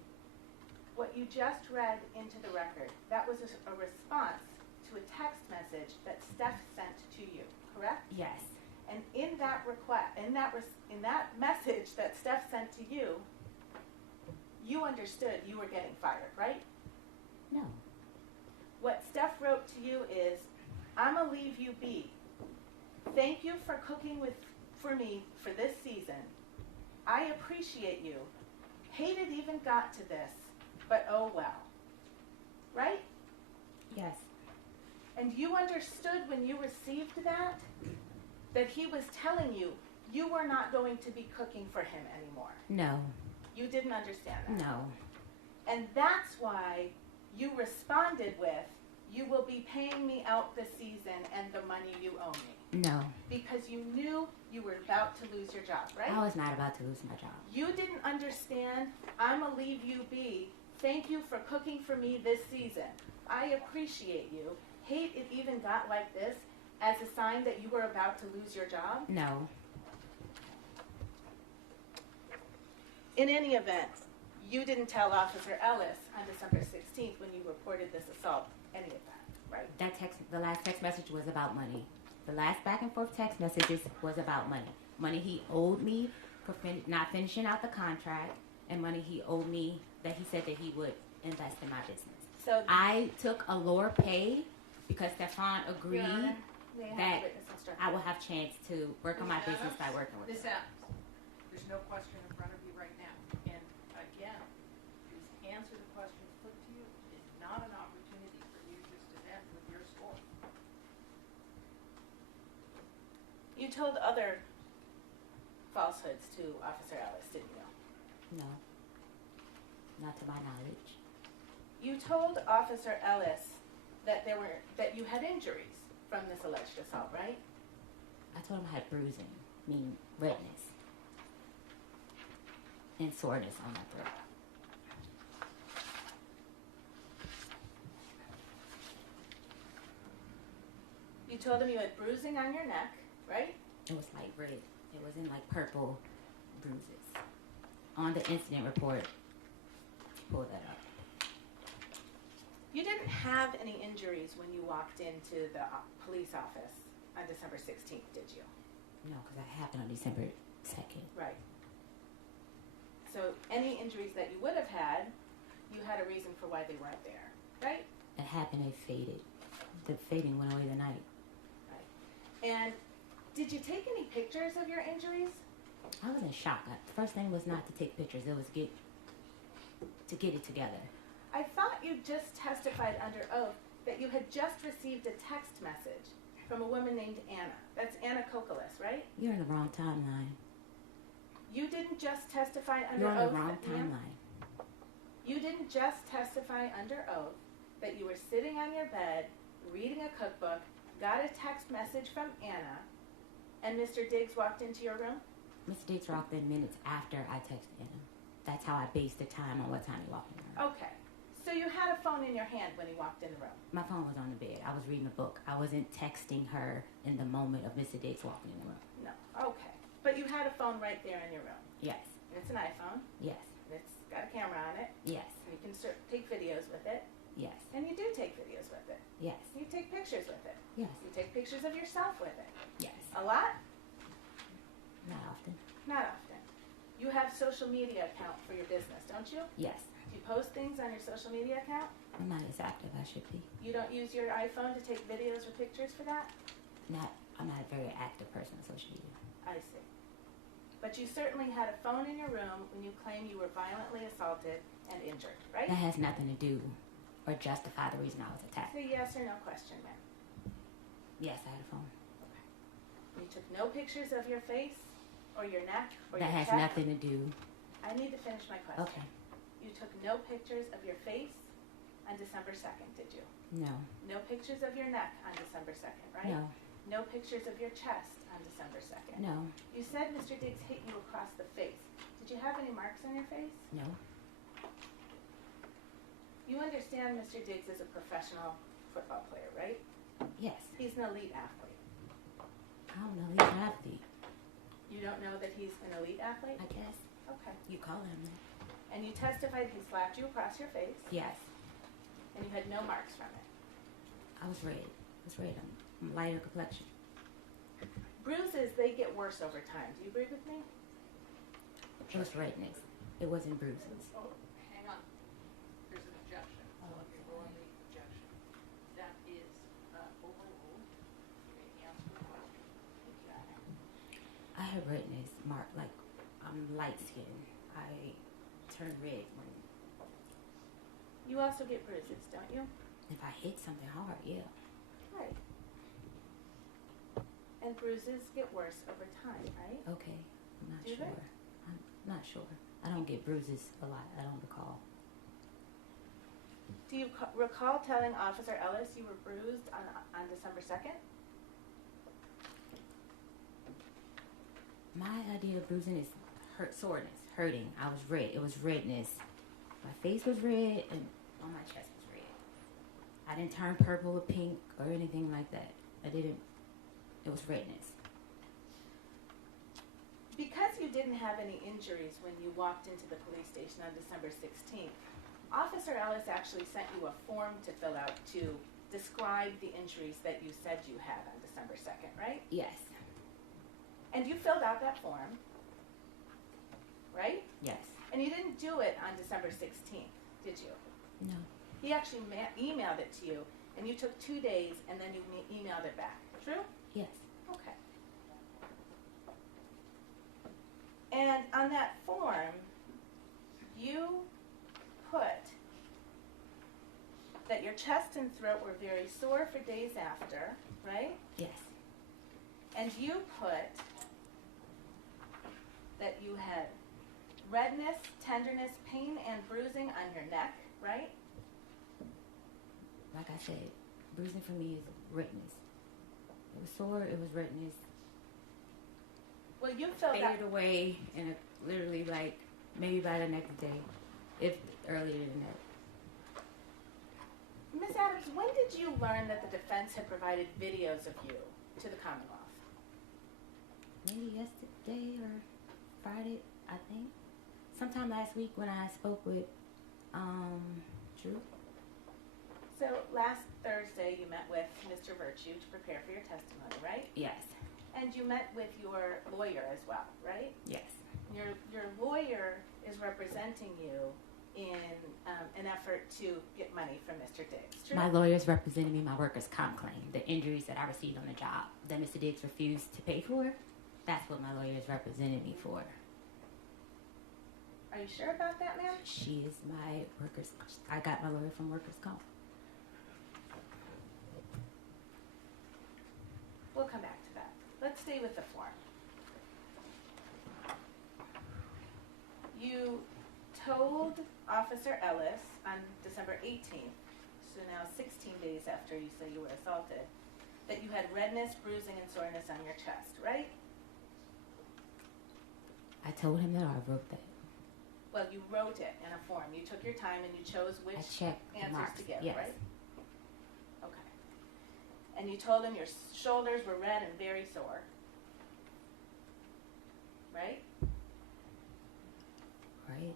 What you just read into the record, that was a response to a text message that Steph sent to you, correct? Yes. And in that request, in that message that Steph sent to you, you understood you were getting fired, right? No. What Steph wrote to you is, "I'ma leave you be. Thank you for cooking for me for this season. I appreciate you. Hate it even got to this. but oh well. Right? Yes. And you understood when you received that he was telling you you were not going to be cooking for him anymore. No. You didn't understand that. No. And that's why you responded with, you will be paying me out this season and the money you owe me. No. Because you knew you were about to lose your job, right? I was not about to lose my job. You didn't understand, I'm going to leave you be. Thank you for cooking for me this season. I appreciate you. Hate it even got like this as a sign that you were about to lose your job? No. In any event, you didn't tell Officer Ellis on December 16th when you reported this assault any of that, right? The last text message was about money. The last back and forth text messages was about money. Money he owed me for not finishing out the contract, and money he owed me that he said that he would invest in my business. So I took a lower pay because Stefon agreed that I will have chance to work on my business by working with Ms. him. Adams, there's no question in front of you right now. And again, please answer the questions put to you. It is not an opportunity for you just to vent with your score. you told other falsehoods to Officer Ellis, didn't you? No. Not to my knowledge. You told Officer Ellis that you had injuries from this alleged assault, right? I told him I had bruising, meaning redness, and soreness on my throat. You told him you had bruising on your neck, right? It was like red. It wasn't like purple bruises. On the incident report, pull that up. You didn't have any injuries when you walked into the police office on December 16th, did you? No, because that happened on December 2nd. Right. So any injuries that you would have had, you had a reason for why they weren't there, right? It happened, it faded. The fading went away the night. Right. And did you take any pictures of your injuries? I was in shock. The first thing was not to take pictures. It was to get it together. I thought you just testified under oath that you had just received a text message from a woman named Anna. That's Anna Kokolis, right? You're in the wrong timeline. You didn't just testify under You're on oath. the wrong that, ma'am? timeline. You didn't just testify under oath that you were sitting on your bed, reading a cookbook, got a text message from Anna, and Mr. Diggs walked into your room? Mr. Diggs walked in minutes after I texted him. That's how I based the time on what time he walked in the room. Okay. So you had a phone in your hand when he walked in the room? My phone was on the bed. I was reading a book. I wasn't texting her in the moment of Mr. Diggs walking in the room. No. Okay. But you had a phone right there in your room? Yes. And it's an iPhone? Yes. And it's got a camera on it? Yes. And you can take videos with it? Yes. And you do take videos with it? Yes. You take pictures with it? Yes. You take pictures of yourself with it? Yes. A lot? Not often. Not often. You have social media account for your business, don't you? Yes. Do you post things on your social media account? I'm not as active as I should be. You don't use your iPhone to take videos or pictures for that? I'm not a very active person on social media. I see. But you certainly had a phone in your room when you claim you were violently assaulted and injured, right? That has nothing to do or justify the reason I was attacked. Say yes or no question, ma'am. Yes, I had a phone. Okay. You took no pictures of your face or your neck or That your has chest? nothing to do. I need to finish my question. Okay. You took no pictures of your face on December 2nd, did you? No. No pictures of your neck on December 2nd, right? No. No pictures of your chest on December 2nd? No. You said Mr. Diggs hit you across the face. Did you have any marks on your face? No. You understand Mr. Diggs is a professional football player, right? Yes. He's an elite athlete. I don't know. He's an athlete. You don't know that he's an elite athlete? I guess. Okay. You call him that. And you testified he slapped you across your face, Yes. and you had no marks from it. I was red. I was red. I'm lighter complexion. Bruises, they get worse over time. Do you agree with me? It was redness. It wasn't bruises. Oh, hang on. There's an objection. Let me roll on the objection. That is overruled. You may answer the question. I have redness, I'm light skinned. I turn red when You also get bruises, don't you? If I hit something hard, yeah. Right. And bruises get worse over time, right? Okay, I'm not Do they? sure. I'm not sure. I don't get bruises a lot. I don't recall. Do you recall telling Officer Ellis you were bruised on December 2nd? My idea of bruising is soreness, hurting. I was red. It was redness. My face was red and on my chest was red. I didn't turn purple or pink or anything like that. I didn't. It was redness. Because you didn't have any injuries when you walked into the police station on December 16th, Officer Ellis actually sent you a form to fill out to describe the injuries that you said you had on December 2nd, right? Yes. And you filled out that form, right? Yes. And you didn't do it on December 16th, did you? No. He actually emailed it to you, and you took 2 days, and then you emailed it back. True? Yes. Okay. And on that form, you put that your chest and throat were very sore for days after, right? Yes. And you put that you had redness, tenderness, pain, and bruising on your neck, right? Like I said, bruising for me is redness. It was sore. It was redness. Well, you filled out. Faded away, and it literally like maybe by the next day, if earlier than that. Ms. Adams, when did you learn that the defense had provided videos of you to the Commonwealth? Maybe yesterday or Friday, I think. Sometime last week when I spoke with Drew. So last Thursday you met with Mr. Virtue to prepare for your testimony, right? Yes. And you met with your lawyer as well, right? Yes. Your lawyer is representing you in an effort to get money from Mr. Diggs. True? My lawyer's representing me my workers' comp claim, the injuries that I received on the job that Mr. Diggs refused to pay for. That's what my lawyer is representing me for. Are you sure about that, ma'am? She is my workers. I got my lawyer from workers' comp. We'll come back to that. Let's stay with the form. You told Officer Ellis on December 18th, so now 16 days after you say you were assaulted, that you had redness, bruising, and soreness on your chest, right? I told him that, or I wrote that. Well, you wrote it in a form. You took your time and you chose which I checked the answers marks. to give, Yes. right? Okay. And you told him your shoulders were red and very sore, right? Right?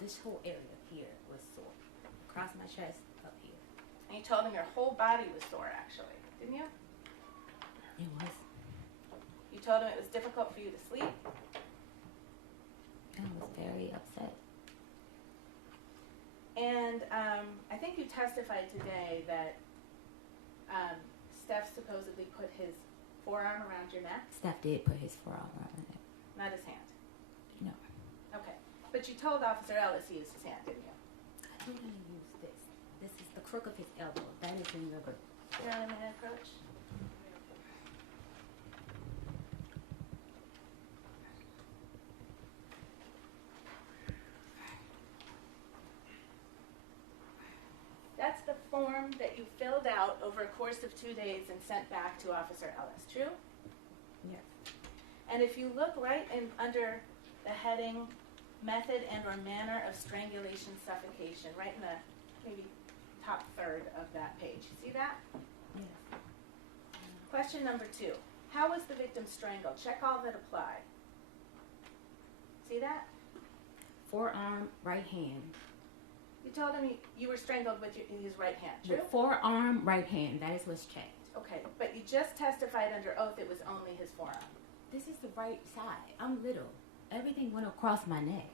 This whole area here was sore. Across my chest, up here. And you told him your whole body was sore, actually, didn't you? It was. You told him it was difficult for you to sleep. I was very upset. And I think you testified today that Steph supposedly put his forearm around your neck, Steph did put his forearm around my neck. not his hand. No. Okay. But you told Officer Ellis he used his hand, didn't you? I told him to use this. This is the crook of his elbow. That is in the book. You're on a minute approach. That's the form that you filled out over a course of 2 days and sent back to Officer Ellis, true? Yes. And if you look right in under the heading method and or manner of strangulation suffocation, right in the maybe top third of that page. See that? Yes. Question number 2. How was the victim strangled? Check all that apply. See that? Forearm, right hand. You told him you were strangled with his right hand, true? With forearm, right hand. That is what's checked. Okay, but you just testified under oath it was only his forearm. This is the right side. I'm little. Everything went across my neck.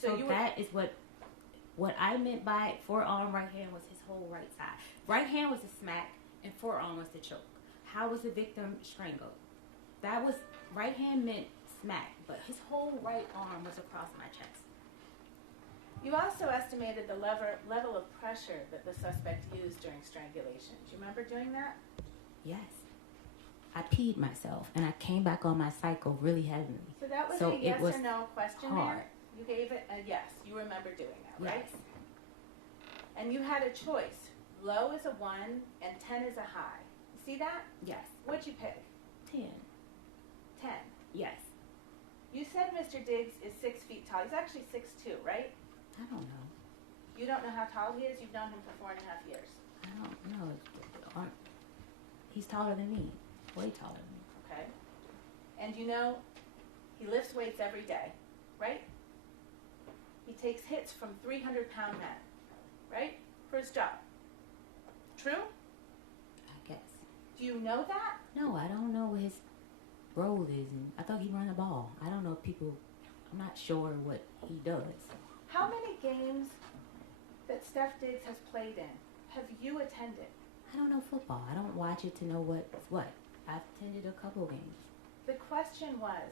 So So you that is what I meant by forearm, right hand was his whole right side. Right hand was the smack and forearm was the choke. How was the victim strangled? That was, right hand meant smack, but his whole right arm was across my chest. You also estimated the level of pressure that the suspect used during strangulation. Do you remember doing that? Yes. I peed myself, and I came back on my cycle really heavily. So that was So a yes it was or no question hard. there? You gave it a yes. You remember doing that, right? Yes. And you had a choice. Low is a 1 and 10 is a high. You see that? Yes. What'd you pick? 10. 10. Yes. You said Mr. Diggs is 6 feet tall. He's actually 6'2", right? I don't know. You don't know how tall he is? You've known him for 4.5 years. I don't know. He's taller than me. Way taller than me. Okay. And you know he lifts weights every day, right? He takes hits from 300-pound men, right? For his job. True? I guess. Do you know that? No, I don't know what his role is. And I thought he ran the ball. I don't know if people... I'm not sure what he does. How many games that Steph Diggs has played in have you attended? I don't know football. I don't watch it to know what's what. I've attended a couple games. The question was,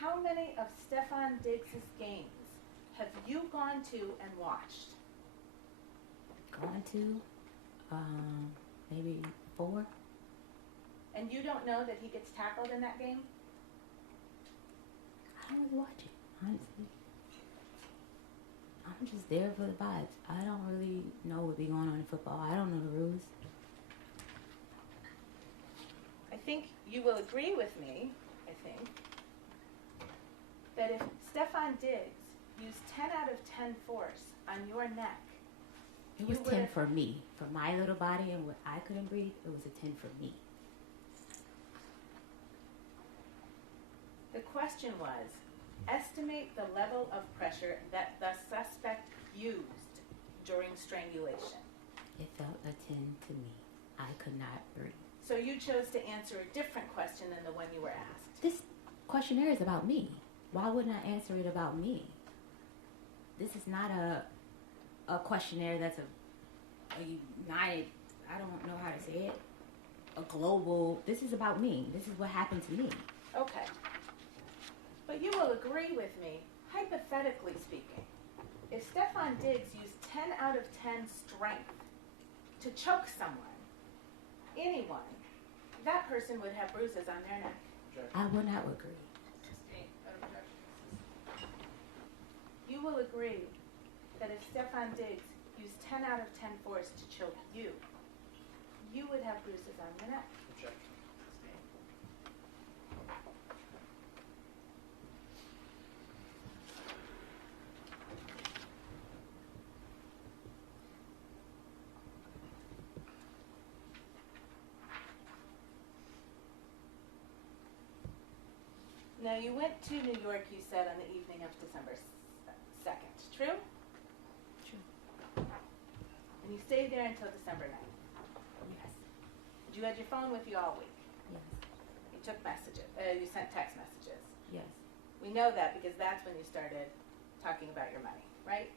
how many of Stefon Diggs' games have you gone to and watched? Gone to? Maybe 4. And you don't know that he gets tackled in that game? I don't really watch it, honestly. I'm just there for the vibes. I don't really know what be going on in football. I don't know the rules. I think you will agree with me, that if Stefon Diggs used 10 out of 10 force on your neck, It was 10 for me. For my little body and what I couldn't breathe, it was a 10 for me. the question was, estimate the level of pressure that the suspect used during strangulation. It felt a 10 to me. I could not breathe. So you chose to answer a different question than the one you were asked. This questionnaire is about me. Why wouldn't I answer it about me? This is not a questionnaire that's a united, I don't know how to say it, a global, this is about me. This is what happened to me. Okay. But you will agree with me, hypothetically speaking, if Stefon Diggs used 10 out of 10 strength to choke someone, anyone, that person would have bruises on their neck. I would not agree. You will agree that if Stefon Diggs used 10 out of 10 force to choke you, you would have bruises on your neck. Objection. Now, you went to New York, you said, on the evening of December 2nd. True? True. And you stayed there until December 9th. Yes. You had your phone with you all week. Yes. You took messages. You sent text messages. Yes. We know that because that's when you started talking about your money, right?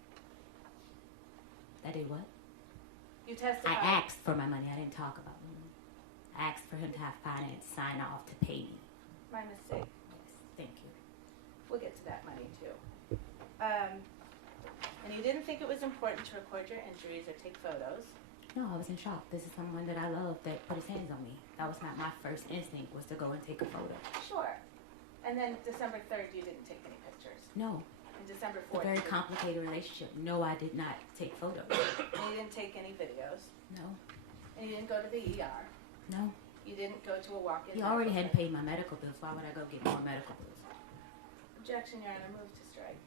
I did what? You testified. I asked for my money. I didn't talk about money. I asked for him to have finance sign off to pay me. My mistake. Yes. Thank you. We'll get to that money too. And you didn't think it was important to record your injuries or take photos. No, I was in shock. This is someone that I love that put his hands on me. That was not my first instinct, was to go and take a photo. Sure. And then December 3rd, you didn't take any pictures. No. And December It's a 4th, very you didn't. complicated relationship. No, I did not take photos. And you didn't take any videos. No. And you didn't go to the ER. No. You didn't go to a walk-in. He already medical hadn't paid my medical bills. Why would I go get more medical bills? Objection, Your Honor. Move to strike.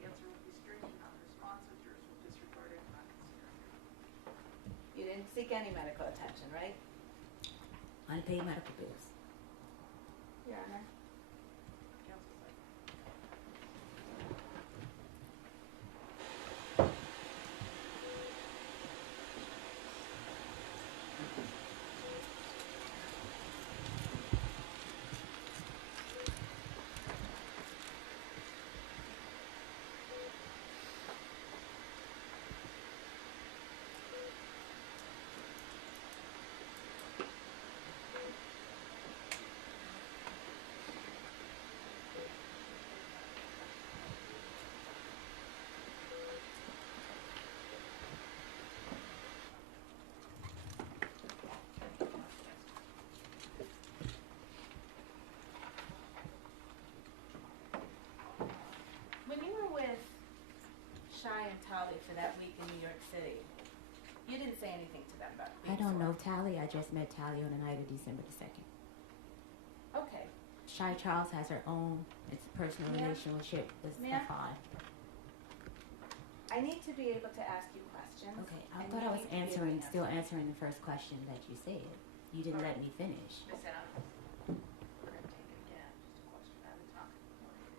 The answer would be stricken on responsive. Jurors will disregard it, not consider it. You didn't seek any medical attention, right? Unpaid medical bills. Your Honor. Counsel's like, for that week in New York City. You didn't say anything to them about I being don't know sore. Tally. I just met Tally on the night of December the 2nd. Okay. Shy Charles has her own, it's a personal Ma'am? relationship with Ma'am? Stefon. I need to be able to ask you questions. Okay, I and thought you I was need to be able to answering, answer. still answering the first question that you said. You didn't let me finish. Ms. Adams, we're going to take it again, just a question at a time.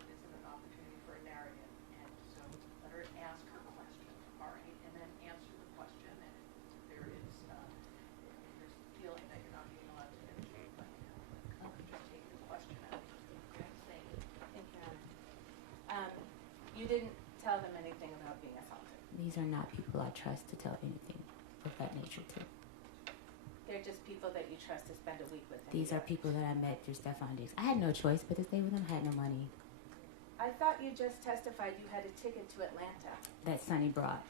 It isn't an opportunity for a narrative, and so let her ask her question, all right, and then answer the question, and if there is, if there's feeling that you're not being allowed to finish, let me know. Just take the question out, okay, thank you. Thank you, Honor. You didn't tell them anything about being assaulted. These are not people I trust to tell anything of that nature to. They're just people that you trust to spend a week with. in These New are York. people that I met through Stefon Diggs. I had no choice but to stay with them. I had no money. I thought you just testified you had a ticket to Atlanta, That Sonny brought.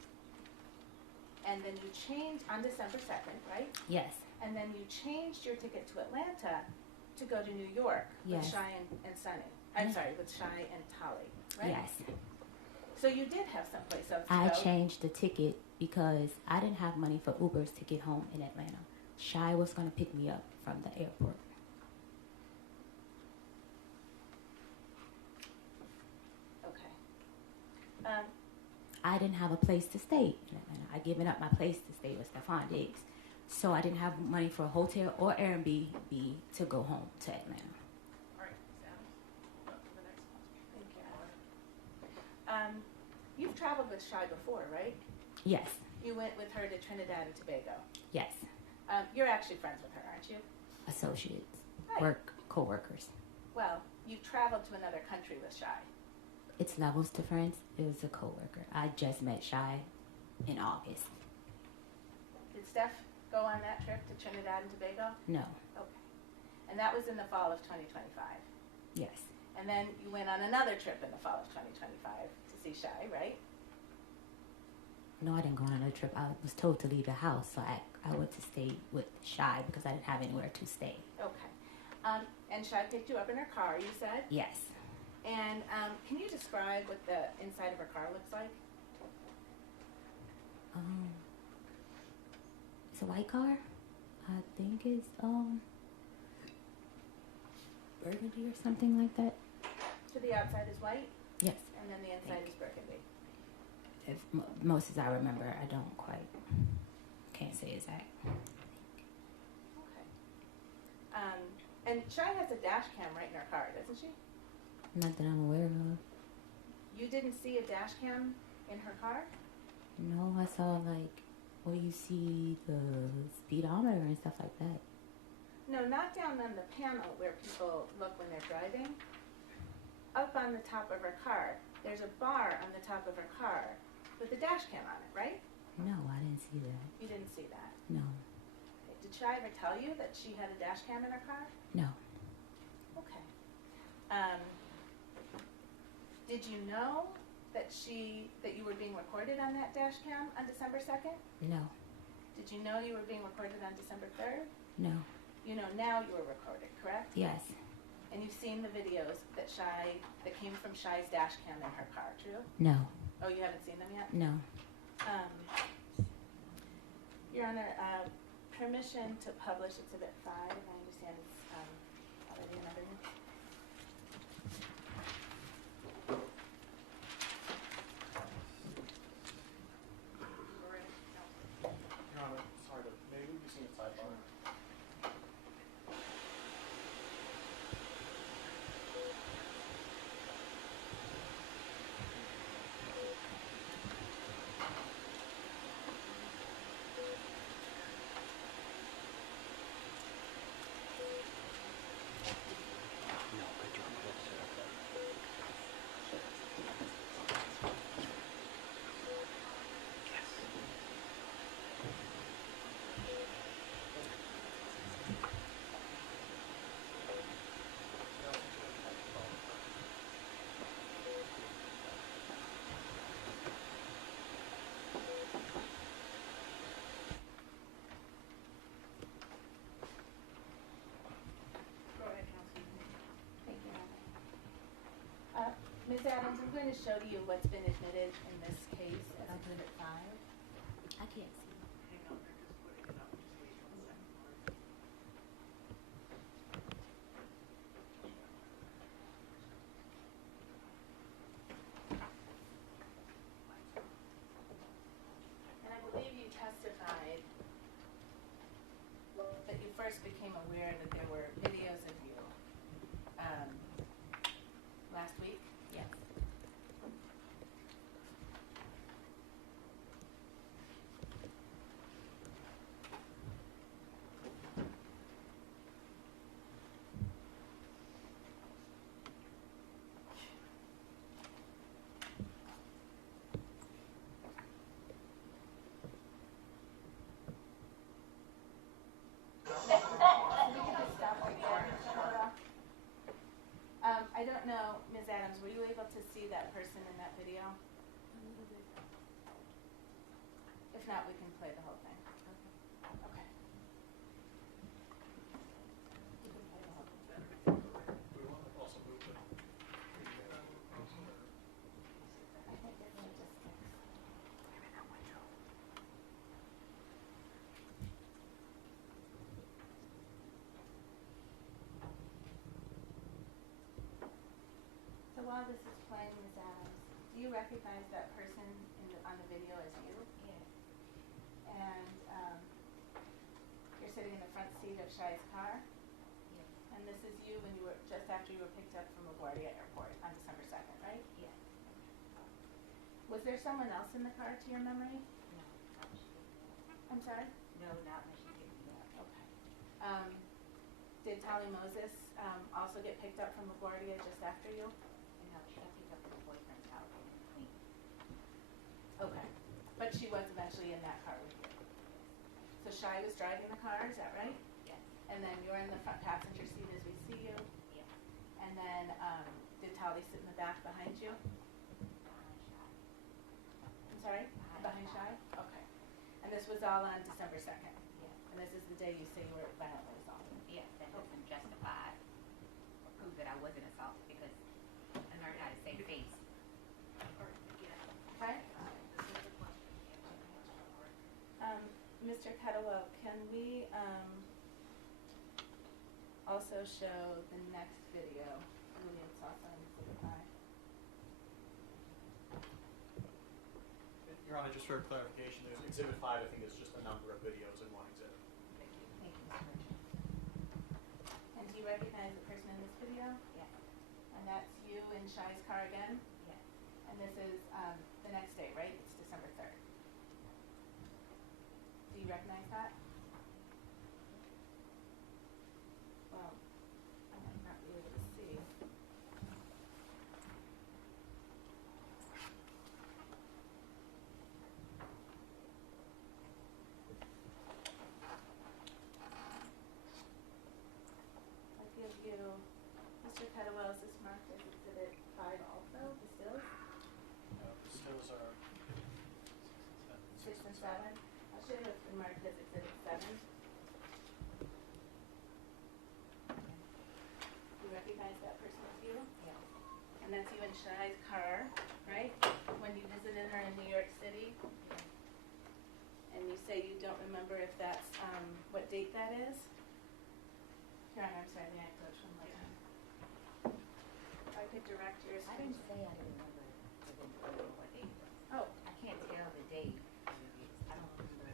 and then you changed on December 2nd, right? Yes. And then you changed your ticket to Atlanta to go to New York with Yes. Shy and Sonny. I'm Yes. sorry, with Shy and Tolly, right? Yes. So you did have someplace else to I go. changed the ticket because I didn't have money for Ubers to get home in Atlanta. Shy was going to pick me up from the airport. Okay. I didn't have a place to stay in Atlanta. I given up my place to stay with Stefon Diggs. So I didn't have money for a hotel or Airbnb to go home to Atlanta. All right, Ms. Adams, we'll go to the next question. Thank you. You've traveled with Shy before, right? Yes. You went with her to Trinidad and Tobago. Yes. You're actually friends with her, aren't you? Associates. Right. Work. Co-workers. Well, you traveled to another country with Shy. It's levels to friends. It was a co-worker. I just met Shy in August. Did Steph go on that trip to Trinidad and Tobago? No. Okay. And that was in the fall of 2025. Yes. And then you went on another trip in the fall of 2025 to see Shy, right? No, I didn't go on another trip. I was told to leave the house, so I went to stay with Shy because I didn't have anywhere to stay. Okay. And Shy picked you up in her car, you said? Yes. And can you describe what the inside of her car looks like? It's a white car. I think it's burgundy or something like that. So the outside is white, Yes. and then the inside is burgundy. If most as I remember, I don't quite can't say exact. Okay. And Shy has a dash cam right in her car, doesn't she? Not that I'm aware of. You didn't see a dash cam in her car? No, I saw like where you see the speedometer and stuff like that. No, not down on the panel where people look when they're driving. Up on the top of her car. There's a bar on the top of her car with a dash cam on it, right? No, I didn't see that. You didn't see that. No. Okay. Did Shy ever tell you that she had a dash cam in her car? No. Okay. Did you know that you were being recorded on that dash cam on December 2nd? No. Did you know you were being recorded on December 3rd? No. You know now you were recorded, correct? Yes. And you've seen the videos that came from Shy's dash cam in her car, true? No. Oh, you haven't seen them yet? No. Your Honor, permission to publish Exhibit 5, I understand it's already in evidence. We're ready, counsel. Your Honor, sorry, but maybe we can see a sidebar. Ms. Adams, I'm going to show you what's been admitted in this case as Exhibit 5. I can't see. Hang on, they're just putting it up. Just wait 1 second. And I believe you testified that you first became aware that there were videos of you last week. Yes. I don't know, Ms. Adams, were you able to see that person in that video? If not, we can play the whole thing. Okay. You can play the whole thing. We want to also move it. I think they're gonna just fix. So while this is playing, Ms. Adams, do you recognize that person on the video as you? Yes. And you're sitting in the front seat of Shai's car? Yes. And this is you when you were, just after you were picked up from LaGuardia Airport on December 2nd, right? Yes. Was there someone else in the car to your memory? No. Not when she picked me up. I'm sorry? No, not when she picked me up. Okay. Did Tali Moses also get picked up from LaGuardia just after you? And no, she got picked up at her boyfriend's house in Queens. Okay. But she was eventually in that car with you? So Shai was driving the car, is that right? Yes. And then you're in the front passenger seat as we see you? Yes. And then did Tali sit in the back behind you? Behind Shai. I'm sorry? Behind Shai? Okay. And this was all on December 2nd? Yes. And this is the day you say you were violently assaulted? Yes, that doesn't justify or prove that I wasn't assaulted because I learned how to save face. Okay? Mr. Kettlewell, can we also show the next video, Julian Sosa and Exhibit 5? Your Honor, just for clarification, there's Exhibit 5, I think, is just a number of videos in one exhibit. Thank you. Thank you, Mr. Richards. And do you recognize the person in this video? Yes. And that's you in Shai's car again? Yes. And this is the next day, right? It's December 3rd. Do you recognize that? Well, I might not be able to see. I'll give you, Mr. Kettlewell, is this marked as Exhibit 5 also, the stills? The stills are 6 and 7? I should have been marked as Exhibit 7. You recognize that person as you? Yes. And that's you in Shai's car, right? When you visited her in New York City? And you say you don't remember if that's, what date that is? Your Honor, I'm sorry, may I approach one more time? If I could direct your I attention. didn't say I didn't remember what date it was. Oh, I can't tell the date. I don't remember.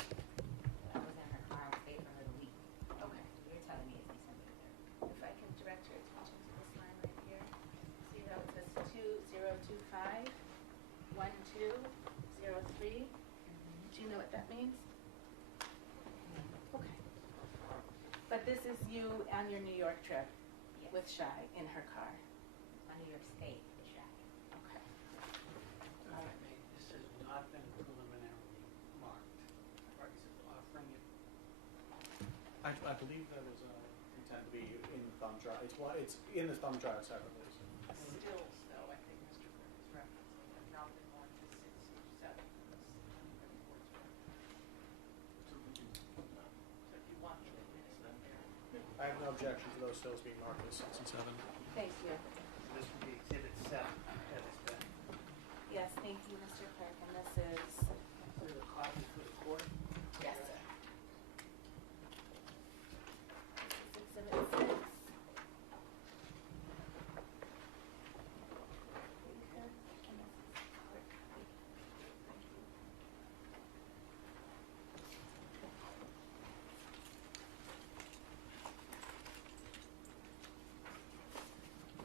I was in her car. I stayed for her the week. okay. You're telling me it's December 3rd. If I can direct your attention to this line right here. See how it says 2025 1203? Do you know what that means? Okay. But this is you on your New York trip Yes. with Shai in her car. My New York State is Shai. Okay. All right, this has not been preliminarily marked. Or is it offering it? I believe that was intended to be in the thumb drive. It's in the thumb drive separately. Stills, though, I think Mr. Frick is referencing, have not been marked as 6 or 7 in this report's record. So if you want to admit them there. I have no objection to those stills being marked as 6 and 7. Thank you. This would be Exhibit 7 that is Yes, thank you, Mr. Clerk, and this is, There's a copy for the court. yes, sir. This is Exhibit 6.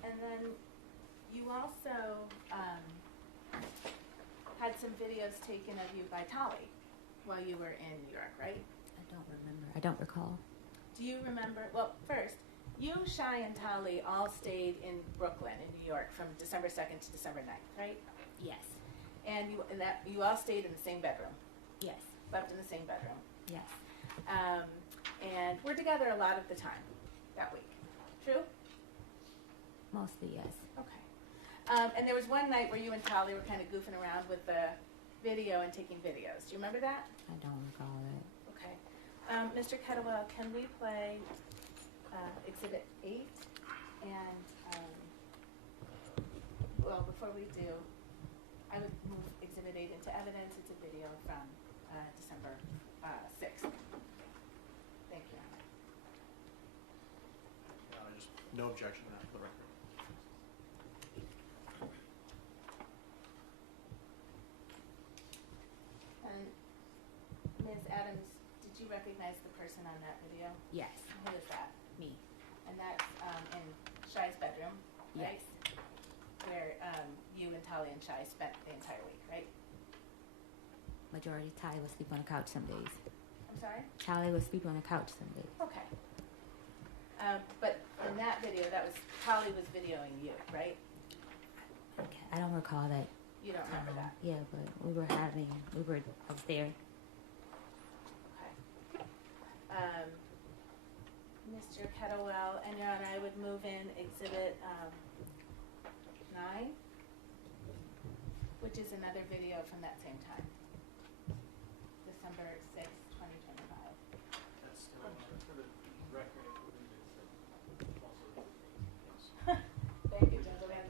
And then you also had some videos taken of you by Tolly while you were in New York, right? I don't remember. I don't recall. Do you remember? Well, first, you, Shy, and Tolly all stayed in Brooklyn, in New York, from December 2nd to December 9th, right? Yes. And you all stayed in the same bedroom, Yes. slept in the same bedroom, Yes. and were together a lot of the time that week. True? Mostly yes. Okay. And there was one night where you and Tolly were kind of goofing around with the video and taking videos. Do you remember that? I don't recall that. Okay. Mr. Kettlewell, can we play Exhibit 8? And, well, before we do, I would move Exhibit 8 into evidence. It's a video from December 6th. Thank you. Just no objection to that for the record. And Ms. Adams, did you recognize the person on that video? Yes. Who is that? Me. And that's in Shy's bedroom, right? Yes. Where you and Tolly and Shy spent the entire week, right? Majority Tally would sleep on the couch some days. I'm sorry? Tally would sleep on the couch some days. Okay. But in that video, Tolly was videoing you, right? Okay. I don't recall that. You don't remember that? Yeah, but we were upstairs. Okay. Mr. Kettlewell, and Your Honor, I would move in Exhibit 9, which is another video from that same time. December 6th, 2025. That's still for the record. I believe it's also Thank you, gentlemen.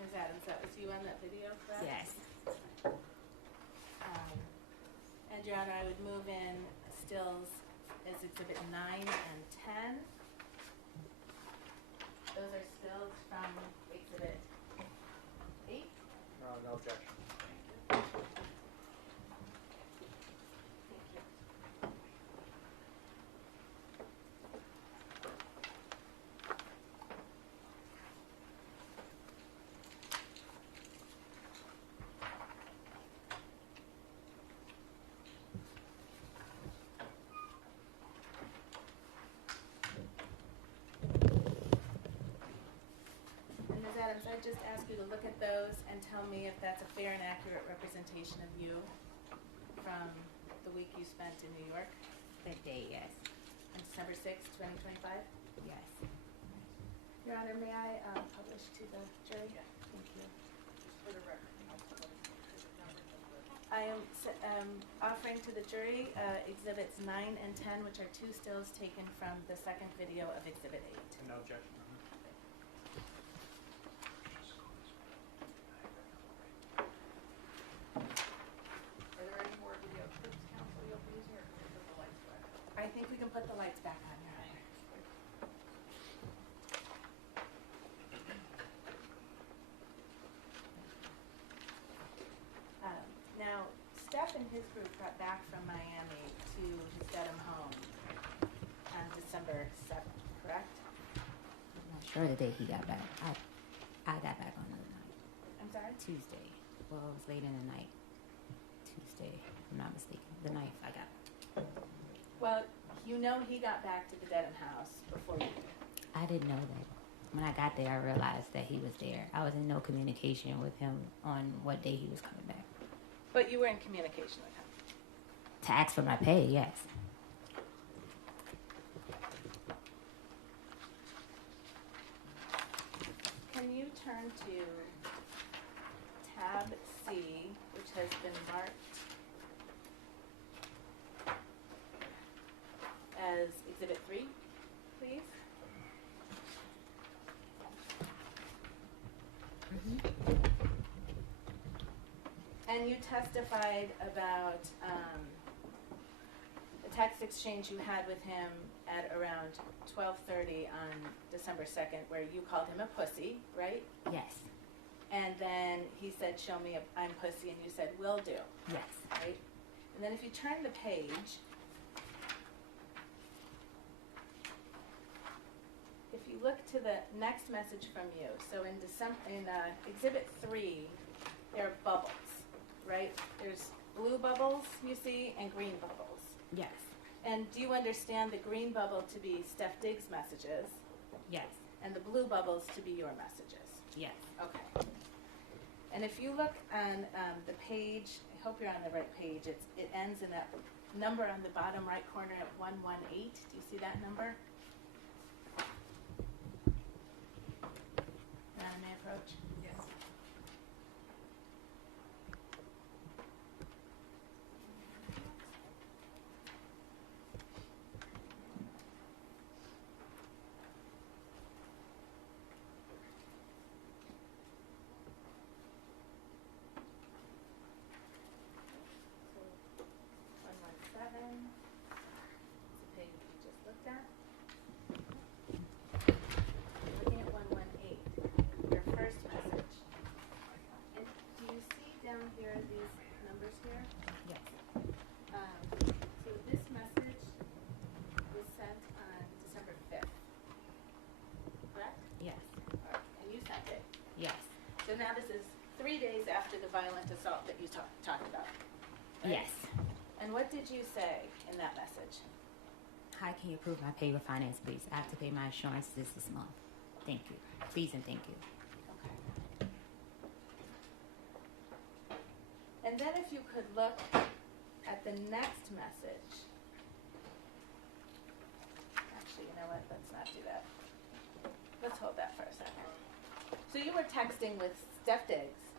Ms. Adams, that was you on that video, correct? Yes. And Your Honor, I would move in stills as Exhibit 9 and 10. Those are stills from Exhibit 8. No objection. Thank you. And Ms. Adams, I'd just ask you to look at those and tell me if that's a fair and accurate representation of you from the week you spent in New York That day, yes. on December 6th, 2025. Yes. Your Honor, may I publish to the jury? Thank you. For the record. I am offering to the jury Exhibits 9 and 10, which are 2 stills taken from the second video of Exhibit 8. And no objection. Are there any more video clips, counsel, you'll be using, or can we put the lights back? I think we can put the lights back on, Your Honor. Now, Steph and his group got back from Miami to his Dedham home on December 7th, correct? I'm not sure the day he got back. I got back on the night. I'm sorry? Tuesday. Well, it was late in the night. Tuesday, if I'm not mistaken. The 9th I got back. Well, you know he got back to the Dedham house before you did. I didn't know that. When I got there, I realized that he was there. I was in no communication with him on what day he was coming back. But you were in communication with him. To ask for my pay, yes. can you turn to tab C, which has been marked as Exhibit 3, please? And you testified about the text exchange you had with him at around 12:30 on December 2nd, where you called him a pussy, right? Yes. And then he said, "Show me I'm pussy," and you said, "Will do," Yes. right? And then if you turn the page, if you look to the next message from you, so in Exhibit 3, there are bubbles, right? There's blue bubbles you see and green bubbles. Yes. And do you understand the green bubble to be Steph Diggs' messages Yes. and the blue bubbles to be your messages? Yes. Okay. And if you look on the page, I hope you're on the right page, it ends in that number on the bottom right corner at 118. Do you see that number? Madam, may I approach? Yes. So 117 is the page we just looked at. Looking at 118, your first message. And do you see down here these numbers here? Yes. So this message was sent on December 5th, correct? Yes. All right, and you sent it. Yes. So now this is 3 days after the violent assault that you talked about. Right? Yes. And what did you say in that message? Hi, can you approve my pay with finance, please? I have to pay my insurance this month. Thank you. Please and thank you. Okay. And then if you could look at the next message. Actually, you know what? Let's not do that. Let's hold that for a second. So you were texting with Steph Diggs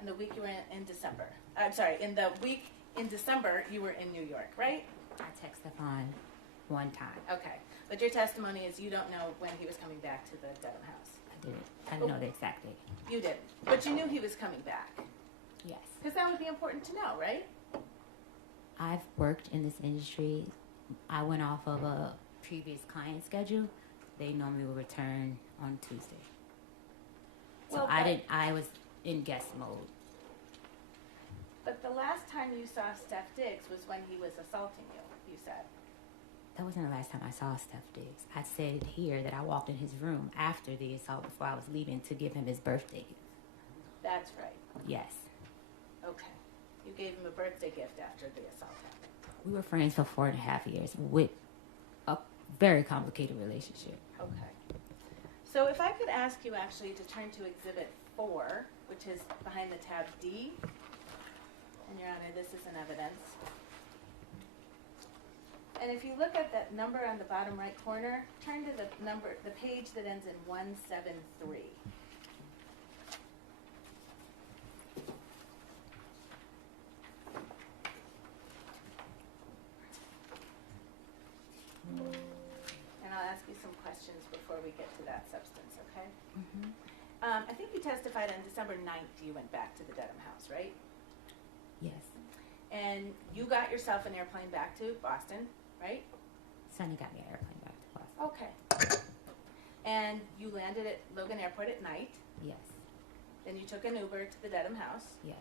in the week you were in December. I'm sorry, in the week in December you were in New York, right? I text Stefon one time. Okay. But your testimony is you don't know when he was coming back to the Dedham house. I didn't know the exact date. You didn't. But you knew he was coming back. Yes. Because that would be important to know, right? I've worked in this industry. I went off of a previous client schedule. They normally will return on Tuesday. So Well, I was in guest mode. But the last time you saw Steph Diggs was when he was assaulting you, you said. That wasn't the last time I saw Steph Diggs. I said here that I walked in his room after the assault before I was leaving to give him his birthday gift. That's right. Yes. Okay. You gave him a birthday gift after the assault happened. We were friends for 4.5 years with a very complicated relationship. Okay. So if I could ask you actually to turn to Exhibit 4, which is behind the tab D. And Your Honor, this is an evidence. And if you look at that number on the bottom right corner, turn to the page that ends in 173. And I'll ask you some questions before we get to that substance, okay? Mm-hmm. I think you testified on December 9th you went back to the Dedham house, right? Yes. And you got yourself an airplane back to Boston, right? Sonny got me an airplane back to Boston. Okay. And you landed at Logan Airport at night. Yes. Then you took an Uber to the Dedham house. Yes.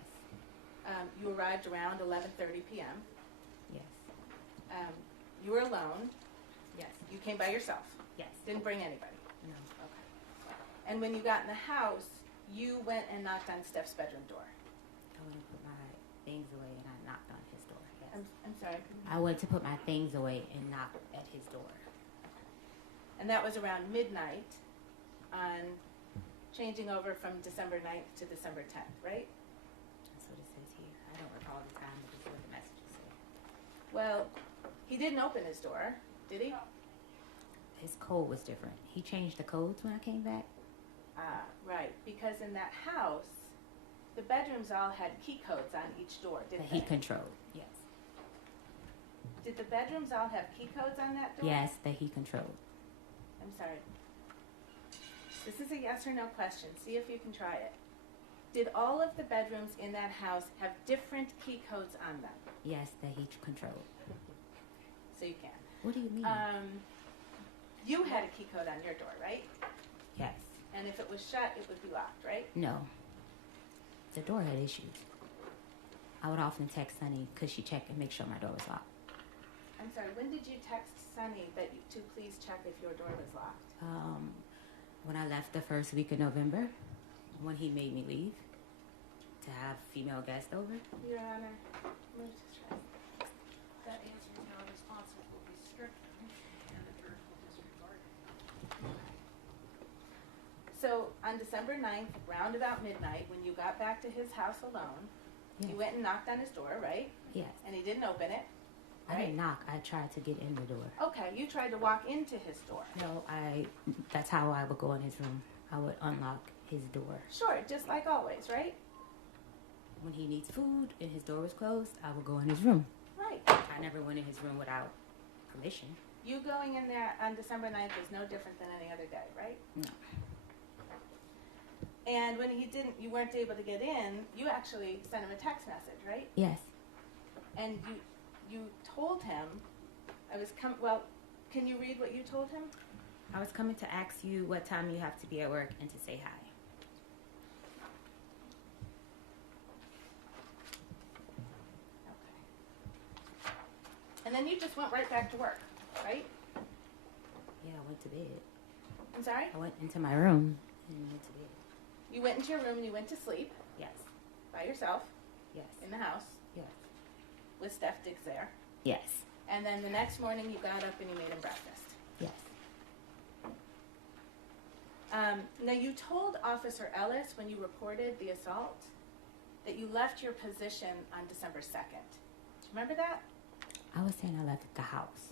You arrived around 11:30 p.m. Yes. You were alone. Yes. You came by yourself. Yes. Didn't bring anybody. No. Okay. And when you got in the house, you went and knocked on Steph's bedroom door. I went to put my things away and I knocked on his door. Yes. I'm sorry. I went to put my things away and knocked at his door. And that was around midnight on changing over from December 9th to December 10th, right? That's what it says here. I don't recall the time, but this is what the messages say. Well, he didn't open his door, did he? His code was different. He changed the codes when I came back. Right, because in that house, the bedrooms all had key codes on each door, didn't That he they? controlled, yes. Did the bedrooms all have key codes on that door? Yes, that he controlled. I'm sorry. This is a yes or no question. See if you can try it. Did all of the bedrooms in that house have different key codes on them? Yes, that he controlled. So you can. What do you mean? You had a key code on your door, right? Yes. And if it was shut, it would be locked, right? No. The door had issues. I would often text Sunny, could she check and make sure my door was locked? I'm sorry, when did you text Sunny to please check if your door was locked? When I left the first week of November, when he made me leave to have female guests over. Your Honor, let me just try. That answer is no, responses will be stricken and the jurors will disregard it. So on December 9th, round about midnight, when you got back to his house alone, Yes. you went and knocked on his door, right? Yes. And he didn't open it. I didn't knock. I tried to get in the door. Okay, you tried to walk into his door. No, that's how I would go in his room. I would unlock his door. Sure, just like always, right? When he needs food and his door was closed, I would go in his room. Right. I never went in his room without permission. You going in there on December 9th was no different than any other day, right? No. And when you weren't able to get in, you actually sent him a text message, right? Yes. And you told him, can you read what you told him? I was coming to ask you what time you have to be at work and to say hi. Okay. And then you just went right back to work, right? Yeah, I went to bed. I'm sorry? I went into my room and went to bed. You went into your room and you went to sleep Yes. by yourself Yes. in the house Yes. with Steph Diggs there. Yes. And then the next morning you got up and you made him breakfast. Yes. Now you told Officer Ellis when you reported the assault that you left your position on December 2nd. Do you remember that? I was saying I left the house.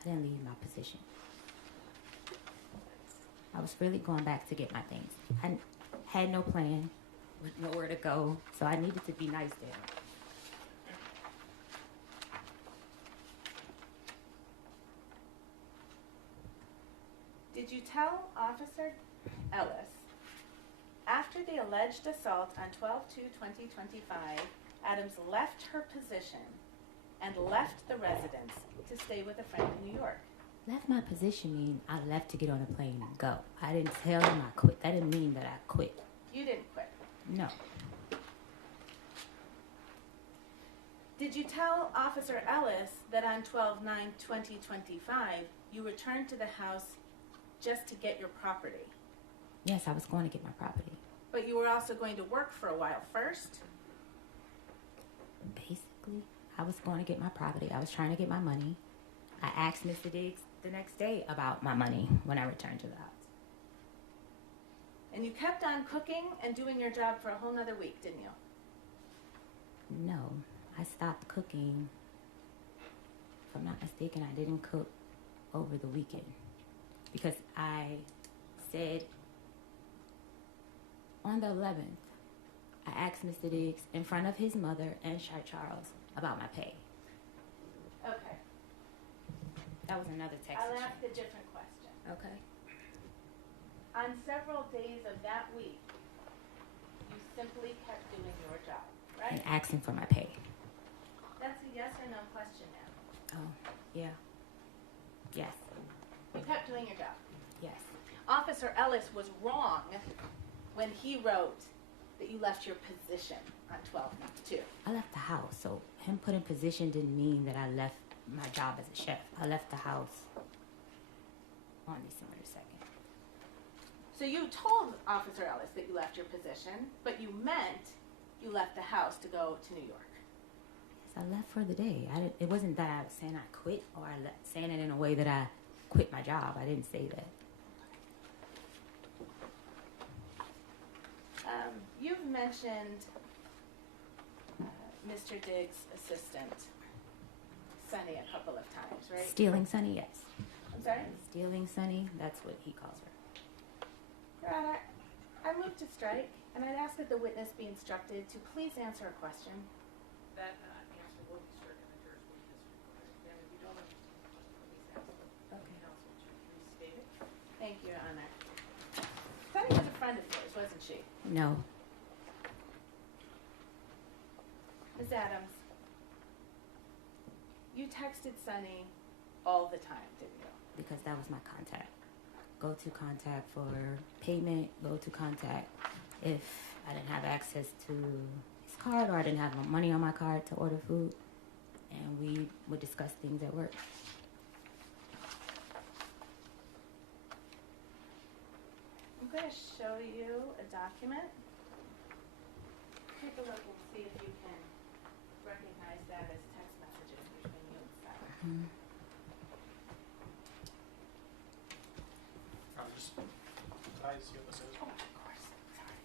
I didn't leave my position. I was really going back to get my things. I had no plan, with nowhere to go, so I needed to be nice to him. Did you tell Officer Ellis, after the alleged assault on 12/2/2025, Adams left her position and left the residence to stay with a friend in New York? Left my position mean I left to get on a plane and go. I didn't tell him I quit. That didn't mean that I quit. You didn't quit. No. Did you tell Officer Ellis that on 12/9/2025 you returned to the house just to get your property? Yes, I was going to get my property. But you were also going to work for a while first? Basically, I was going to get my property. I was trying to get my money. I asked Mr. Diggs the next day about my money when I returned to the house. And you kept on cooking and doing your job for a whole nother week, didn't you? No, I stopped cooking. If I'm not mistaken, I didn't cook over the weekend. Because I said on the 11th, I asked Mr. Diggs in front of his mother and Shy Charles about my pay. Okay. That was another text. I'll ask a different question. Okay. On several days of that week, you simply kept doing your job, right? And asking for my pay. That's a yes or no question now. Oh, yeah. Yes. You kept doing your job. Yes. Officer Ellis was wrong when he wrote that you left your position on 12/2. I left the house, so him put in position didn't mean that I left my job as a chef. I left the house on December 2nd. So you told Officer Ellis that you left your position, but you meant you left the house to go to New York. Yes, I left for the day. It wasn't that I was saying I quit or saying it in a way that I quit my job. I didn't say that. You've mentioned Mr. Diggs' assistant, Sunny, a couple of times, right? Stealing Sunny, yes. I'm sorry? Stealing Sunny, that's what he calls her. Your Honor, I move to strike, and I'd ask that the witness be instructed to please answer a question. That answer will be stricken, the jurors will be disregarded. And if you don't understand the question, please ask the counsel to restate it. Thank you, Your Honor. Sunny was a friend of yours, wasn't she? No. Ms. Adams, you texted Sunny all the time, didn't you? Because that was my contact. Go to contact for payment, go to contact if I didn't have access to his card or I didn't have money on my card to order food. And we would discuss things at work. I'm going to show you a document. Take a look and see if you can recognize that as text messages between you and Sunny. Mm-hmm. I see what this is. Oh, of course. Sorry.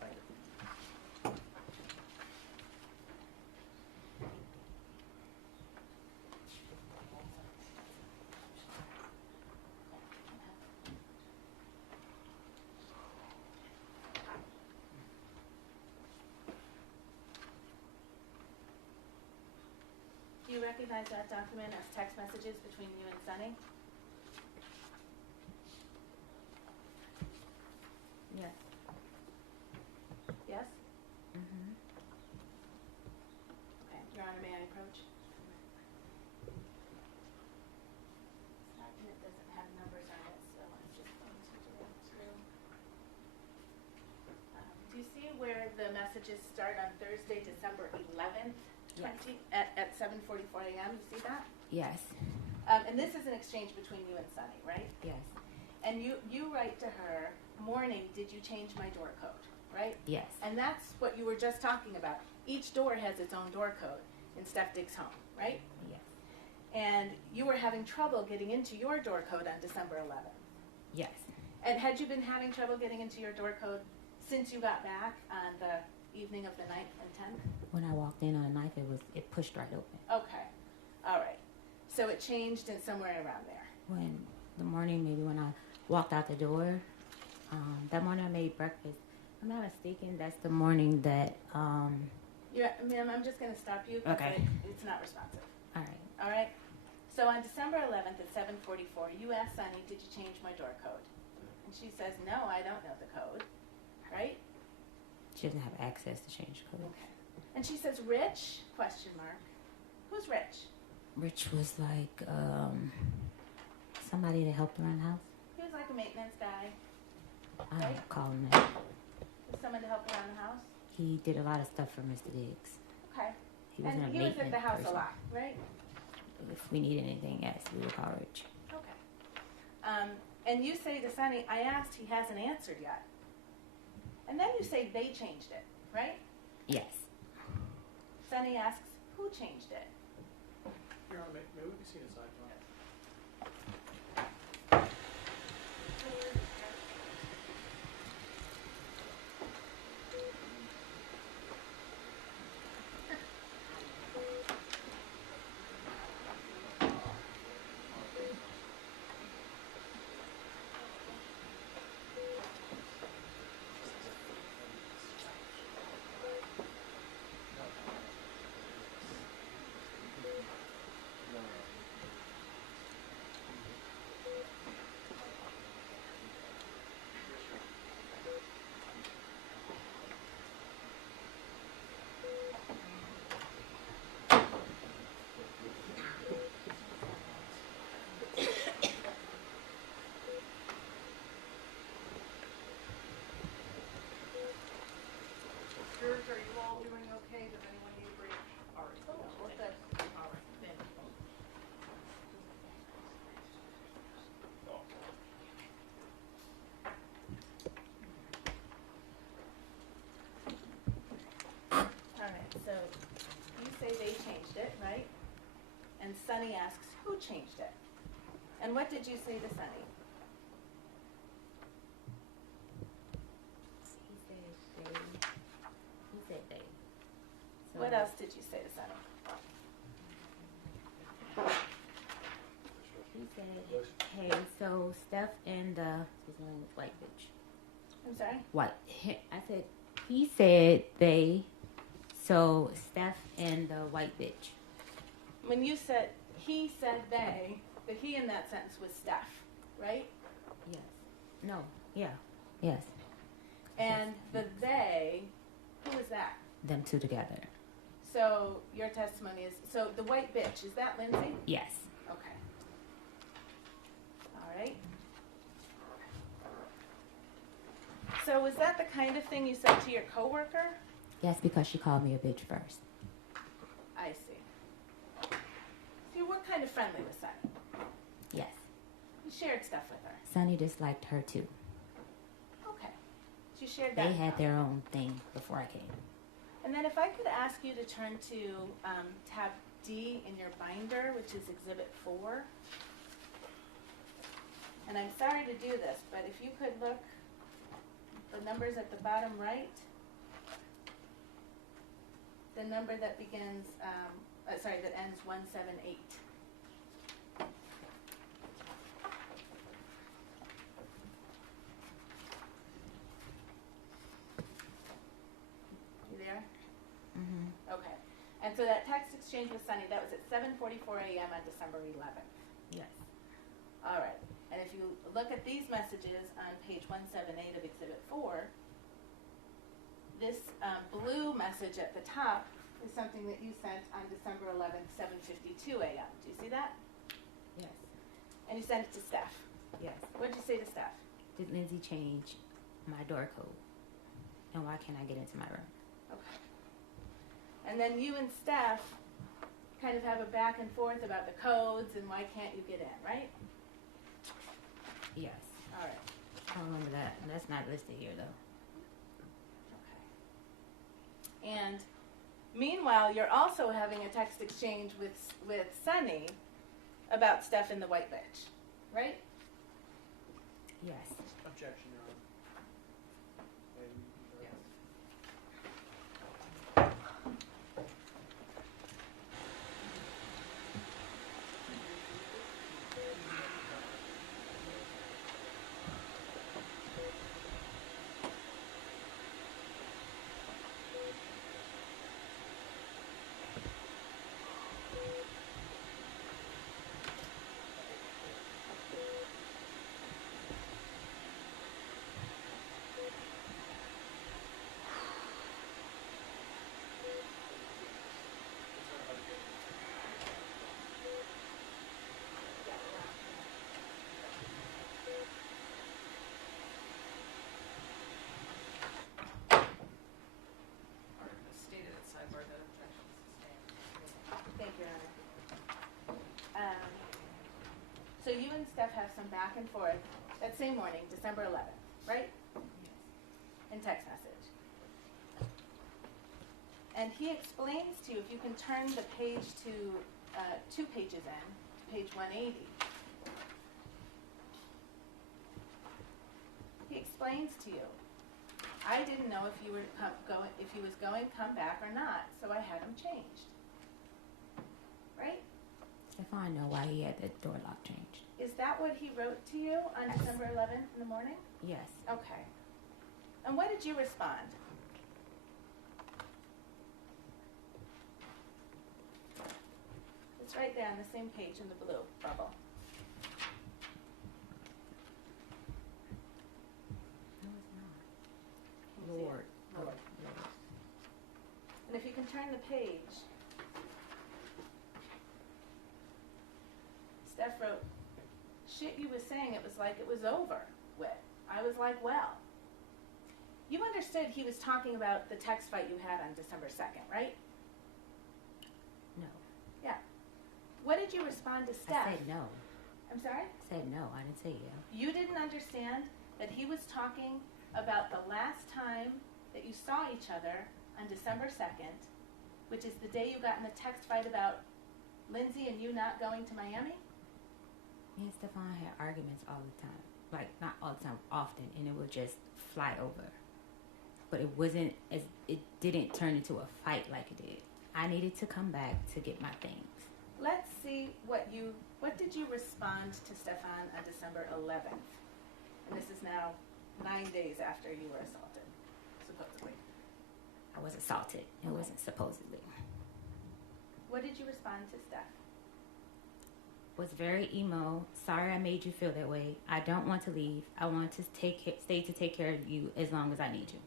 Thank you. Do you recognize that document as text messages between you and Sunny? Yes. Yes? Mm-hmm. Okay. Your Honor, may I approach? This document doesn't have numbers on it, so I'm just going to do it through. Do you see where the messages start on Thursday, December 11th? Yes. At 7:44 a.m. You see that? Yes. And this is an exchange between you and Sunny, right? Yes. And you write to her, morning, did you change my door code, right? Yes. And that's what you were just talking about. Each door has its own door code in Steph Diggs' home, right? Yes. And you were having trouble getting into your door code on December 11th. Yes. And had you been having trouble getting into your door code since you got back on the evening of the 9th and 10th? When I walked in on the 9th, it pushed right open. Okay. All right. So it changed in somewhere around there. When the morning, maybe when I walked out the door, that morning I made breakfast. If I'm not mistaken, that's the morning that, Yeah, ma'am, I'm just going to stop you because Okay. it's not responsive. all right. All right? So on December 11th at 7:44, you asked Sunny, did you change my door code? And she says, no, I don't know the code. Right? She doesn't have access to change code. Okay. And she says, Rich? Question mark. Who's Rich? Rich was like, somebody that helped around the house. He was like a maintenance guy. I Right. don't call him that. Someone to help around the house. He did a lot of stuff for Mr. Diggs. Okay. He wasn't And a he was maintenance at the house person. a lot, right? If we needed anything, yes, we would call Rich. Okay. And you say to Sunny, I asked, he hasn't answered yet. And then you say they changed it, right? Yes. Sunny asks, who changed it? Your Honor, may we be seen aside, John? Jurors, are you all doing okay? Does anyone need a break? All right. Oh, well, good. All right. Then. All right, so you say they changed it, right? And Sunny asks, who changed it? And what did you say to Sunny? He said they. He said they. So What else did you say to Sunny? said, hey, so Steph and his name was white bitch. I'm sorry? I said, he said they, so Steph and the white bitch. When you said, he said they, the he in that sentence was Steph, right? Yes. No. Yeah. Yes. And the they, who is that? Them two together. So your testimony is, so the white bitch, is that Lindsay? Yes. Okay. All right. So was that the kind of thing you said to your coworker? Yes, because she called me a bitch first. I see. So you were kind of friendly with Sunny. Yes. You shared stuff with her. Sunny disliked her too. Okay. So you shared that. They had their own thing before I came. And then if I could ask you to turn to tab D in your binder, which is Exhibit 4. And I'm sorry to do this, but if you could look the numbers at the bottom right, the number that begins, that ends 178. You there? Mm-hmm. Okay. And so that text exchange with Sunny, that was at 7:44 a.m. on December 11th. Yes. All right. And if you look at these messages on page 178 of Exhibit 4, this blue message at the top is something that you sent on December 11th, 7:52 a.m. Do you see that? Yes. And you sent it to Steph. Yes. What did you say to Steph? Did Lindsay change my door code? And why can't I get into my room? Okay. And then you and Steph kind of have a back and forth about the codes and why can't you get in, right? Yes. All right. I don't remember that. That's not listed here, though. Okay. And meanwhile, you're also having a text exchange with Sunny about Steph and the white bitch, right? Yes. Objection, Your Honor. Yes. Stated at sidebar that objection is sustained. Thank you, Your Honor. So you and Steph have some back and forth that same morning, December 11th, right? Yes. In text message. And he explains to you, if you can turn the page to 2 pages in, page 180. He explains to you, I didn't know if he was going to come back or not, so I had him changed. Right? Stefon know why he had the door lock changed. Is that what he wrote to you on Yes. December 11th in the morning? Yes. Okay. And what did you respond? It's right there on the same page in the blue bubble. No, it's not. Can you see it? Lord. Lord. Lord. And if you can turn the page, Steph wrote, shit you was saying it was like it was over with. I was like, well. You understood he was talking about the text fight you had on December 2nd, right? No. Yeah. What did you respond to Steph? I said no. I'm sorry? I said no. I didn't say yeah. You didn't understand that he was talking about the last time that you saw each other on December 2nd, which is the day you got in the text fight about Lindsay and you not going to Miami? Me and Stefon had arguments all the time. Like, not all the time, often, and it would just fly over. But it didn't turn into a fight like it did. I needed to come back to get my things. let's see what did you respond to Stefon on December 11th? And this is now 9 days after you were assaulted, supposedly. I was assaulted. It wasn't supposedly. What did you respond to Steph? Was very emo. Sorry I made you feel that way. I don't want to leave. I want to stay to take care of you as long as I need you.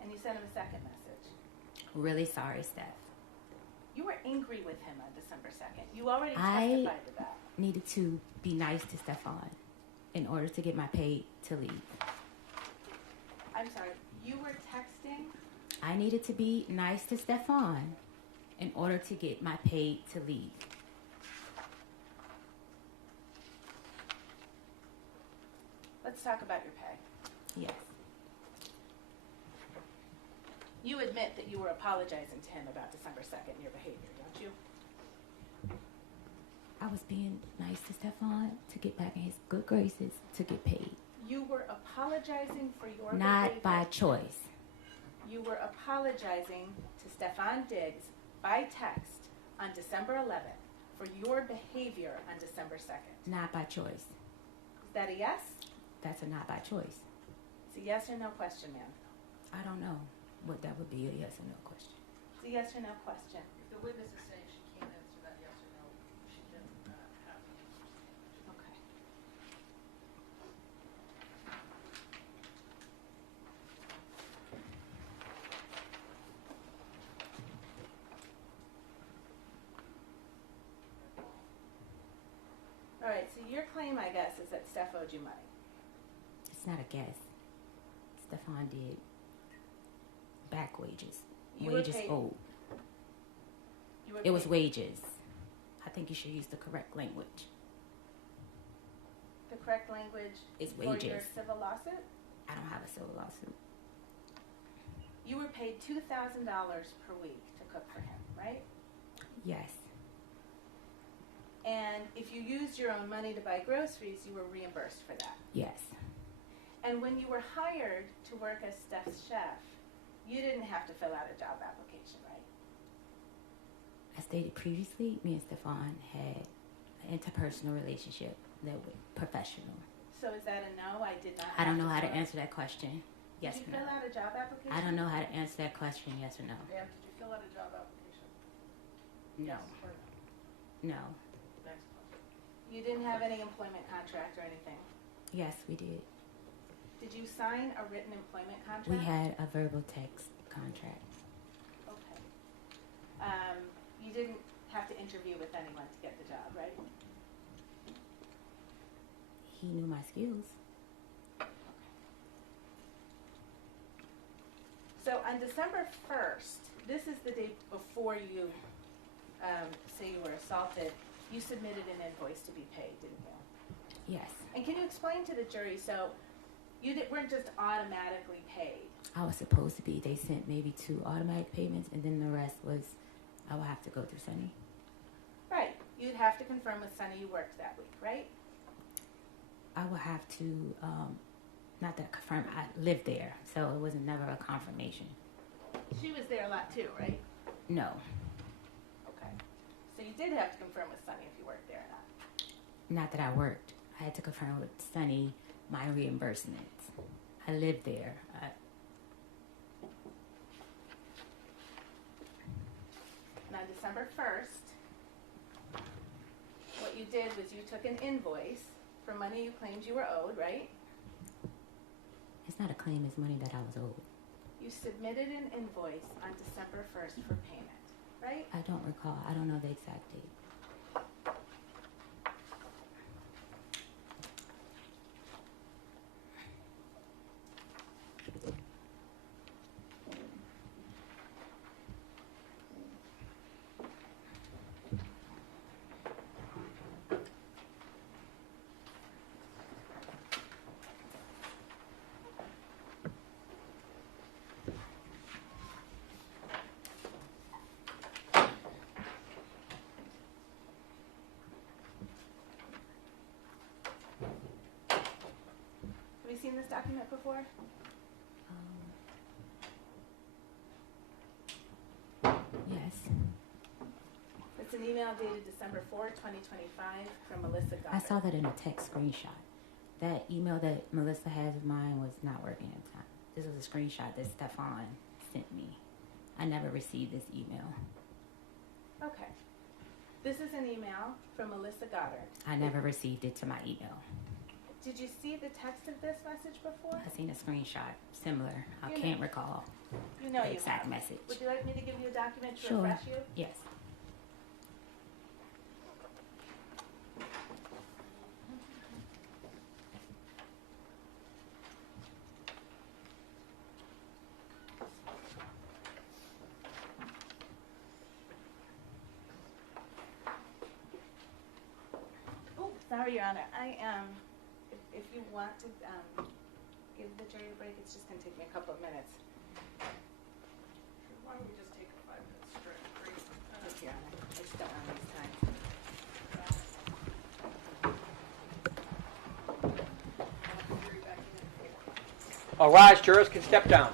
And you sent him a second message. Really sorry, Steph. You were angry with him on December 2nd. You already testified to that. Needed to be nice to Stefon in order to get my pay to leave. I'm sorry, you were texting? I needed to be nice to Stefon in order to get my pay to leave. Let's talk about your pay. Yes. You admit that you were apologizing to him about December 2nd and your behavior, don't you? I was being nice to Stefon to get back in his good graces to get paid. You were apologizing for your Not behavior. by choice. You were apologizing to Stefon Diggs by text on December 11th for your behavior on December 2nd. Not by choice. Is that a yes? That's a not by choice. It's a yes or no question, ma'am. I don't know what that would be, a yes or no question. It's a yes or no question. If the witness is saying she can't answer that yes or no, she can have the answer. Okay. All right, so your claim, I guess, is that Steph owed you money. It's not a guess. Stefon did back wages. You were Wages paid- owed. You were It was paid- wages. I think you should use the correct language. The correct language It's for your wages. civil lawsuit? I don't have a civil lawsuit. You were paid $2,000 per week to cook for him, right? Yes. And if you used your own money to buy groceries, you were reimbursed for that. Yes. And when you were hired to work as Steph's chef, you didn't have to fill out a job application, right? As stated previously, me and Stefon had an interpersonal relationship that was professional. So is that a no? I did not. I don't know have how to fill out- answer that question. Yes Did or you no? fill out a job application? I don't know how to answer that question. Yes or no? Ma'am, did you fill out a job application? No. Yes or no? No. Next question. You didn't have any employment contract or anything. Yes, we did. Did you sign a written employment contract? We had a verbal text contract. Okay. You didn't have to interview with anyone to get the job, right? He knew my skills. So on December 1st, this is the day before you say you were assaulted, you submitted an invoice to be paid, didn't you? Yes. And can you explain to the jury, so you weren't just automatically paid? I was supposed to be. They sent maybe 2 automatic payments, and then the rest was I would have to go through Sunny. Right. You'd have to confirm with Sunny you worked that week, right? I would have to, not that confirm, I lived there, so it was never a confirmation. She was there a lot too, right? No. Okay. So you did have to confirm with Sunny if you worked there or not. Not that I worked. I had to confirm with Sunny my reimbursement. I lived there. And on December 1st, what you did was you took an invoice for money you claimed you were owed, right? It's not a claim, it's money that I was owed. You submitted an invoice on December 1st for payment, right? I don't recall. I don't know the exact date. Have you seen this document before? Yes. The an email dated December 4, 2025 from Melissa Goddard. I saw that in a text screenshot. That email that Melissa has of mine was not working at the time. This was a screenshot that Stefon sent me. I never received this email. Okay. This is an email from Melissa Goddard. I never received it to my email. Did you see the text of this message before? I seen a screenshot similar. I You can't know- recall You know the you exact have. message. Would you like me to give you a document to Sure. refresh you? Yes. Oh, sorry, Your Honor. If you want to give the jury a break, it's just going to take me a couple of minutes. Why don't we just take a 5-minute stretch break? Yes, Your Honor. I just don't want to waste time. Jury back in at 4. All rise, jurors can step down.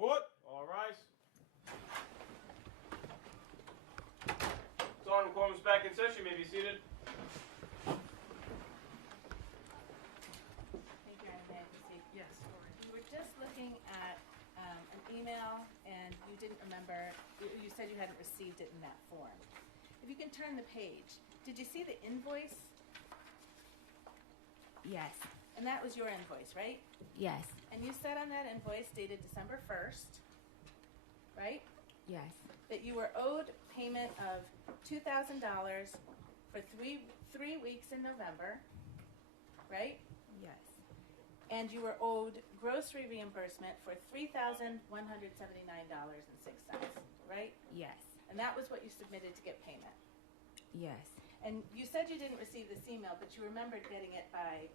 What? All rise. Sergeant McCormick's back in session. You may be seated. Thank you, Anna. May I proceed? Yes. We were just looking at an email, and you didn't remember, you said you hadn't received it in that form. If you can turn the page, did you see the invoice? Yes. And that was your invoice, right? Yes. And you said on that invoice dated December 1st, right, Yes. that you were owed payment of $2,000 for three weeks in November, right? Yes. And you were owed grocery reimbursement for $3,179.06, right? Yes. And that was what you submitted to get payment. Yes. And you said you didn't receive this email, but you remembered getting it by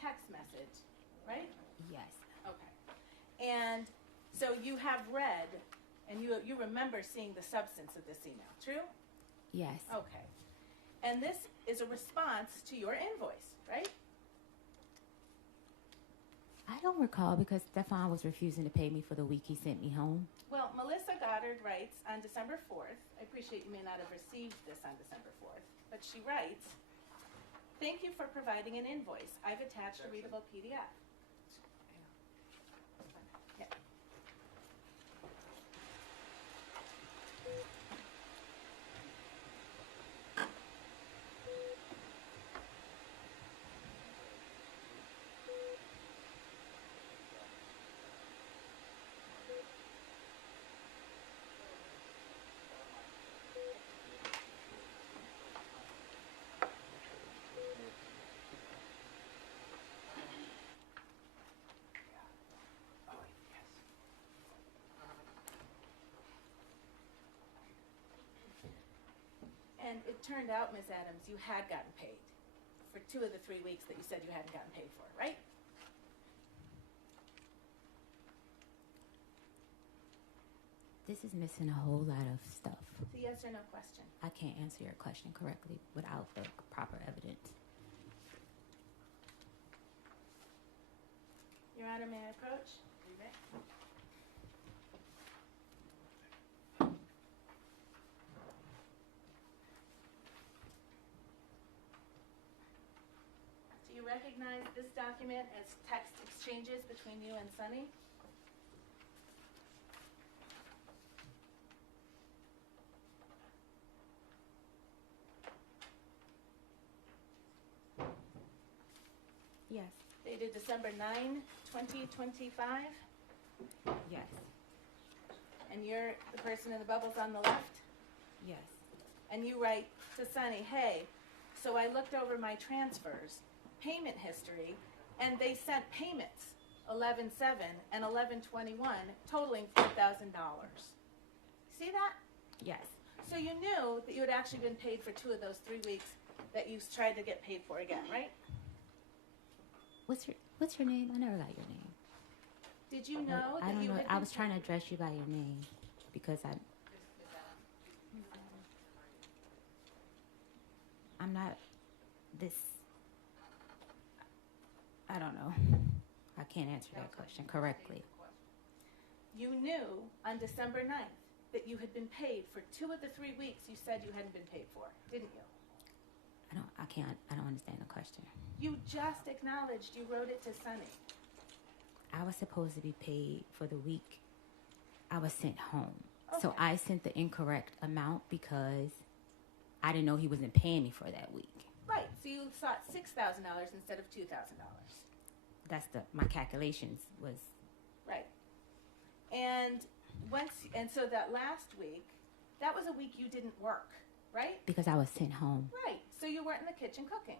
text message, right? Yes. Okay. And so you have read, and you remember seeing the substance of this email, true? Yes. Okay. And this is a response to your invoice, right? I don't recall because Stefon was refusing to pay me for the week he sent me home. Well, Melissa Goddard writes on December 4th, I appreciate you may not have received this on December 4th, but she writes, "Thank you for providing an invoice. I've attached a readable PDF." Yeah. And it turned out, Ms. Adams, you had gotten paid for 2 of the 3 weeks that you said you hadn't gotten paid for, right? This is missing a whole lot of stuff. It's a yes or no question. I can't answer your question correctly without the proper evidence. Your Honor, may I approach? You may. Do you recognize this document as text exchanges between you and Sunny? Yes. Dated December 9, 2025? Yes. And you're the person in the bubbles on the left? Yes. And you write to Sunny, "Hey, so I looked over my transfers, payment history, and they sent payments, 11/7 and 11/21, totaling $4,000. See that? Yes. So you knew that you had actually been paid for 2 of those 3 weeks that you tried to get paid for again, right? What's your name? I never got your name. Did you know I that don't you know. had I been was trying to paid? address you by your name because I'm not this. I don't know. I can't answer that question correctly. You knew on December 9th that you had been paid for 2 of the 3 weeks you said you hadn't been paid for, didn't you? I don't understand the question. You just acknowledged you wrote it to Sunny. I was supposed to be paid for the week I was sent home. So Okay. I sent the incorrect amount because I didn't know he wasn't paying me for that week. Right, so you sought $6,000 instead of $2,000. That's my calculations was Right. And so that last week, that was a week you didn't work, right? because I was sent home. Right, so you weren't in the kitchen cooking.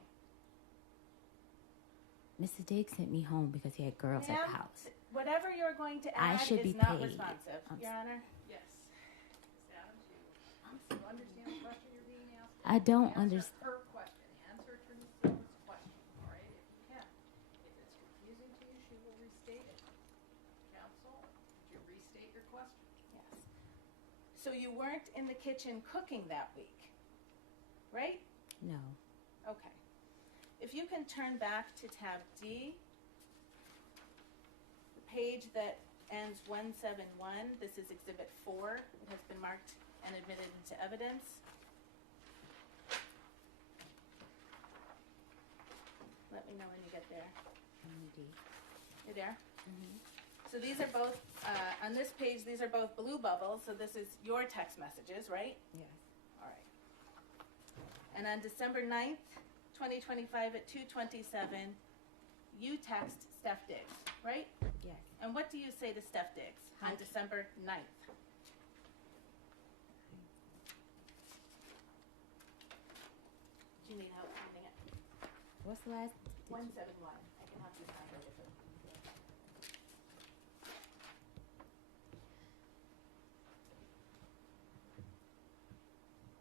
Mr. Diggs sent me home because he had girls at the Ma'am, house. whatever you're going to I add should is be not paid. responsive, Your Honor. Yes. Ms. Adams, you understand the question you're being asked? I don't Answer understand. her question. Answer Attorney Stewart's question, all right, if you can. If it's confusing to you, she will restate it. Counsel, would you restate your question? Yes. So you weren't in the kitchen cooking that week, right? No. Okay. If you can turn back to tab D, the page that ends 171. This is Exhibit 4. It has been marked and admitted into evidence. Let me know when you get there. You're there? Mm-hmm. So these are both, on this page, these are both blue bubbles. So this is your text messages, right? Yes. All right. And on December 9th, 2025 at 2:27, you text Steph Diggs, right? Yes. And what do you say to Steph Diggs on Hi. December 9th? Do you need help finding it? What's the last? 171. I can help you find it if it.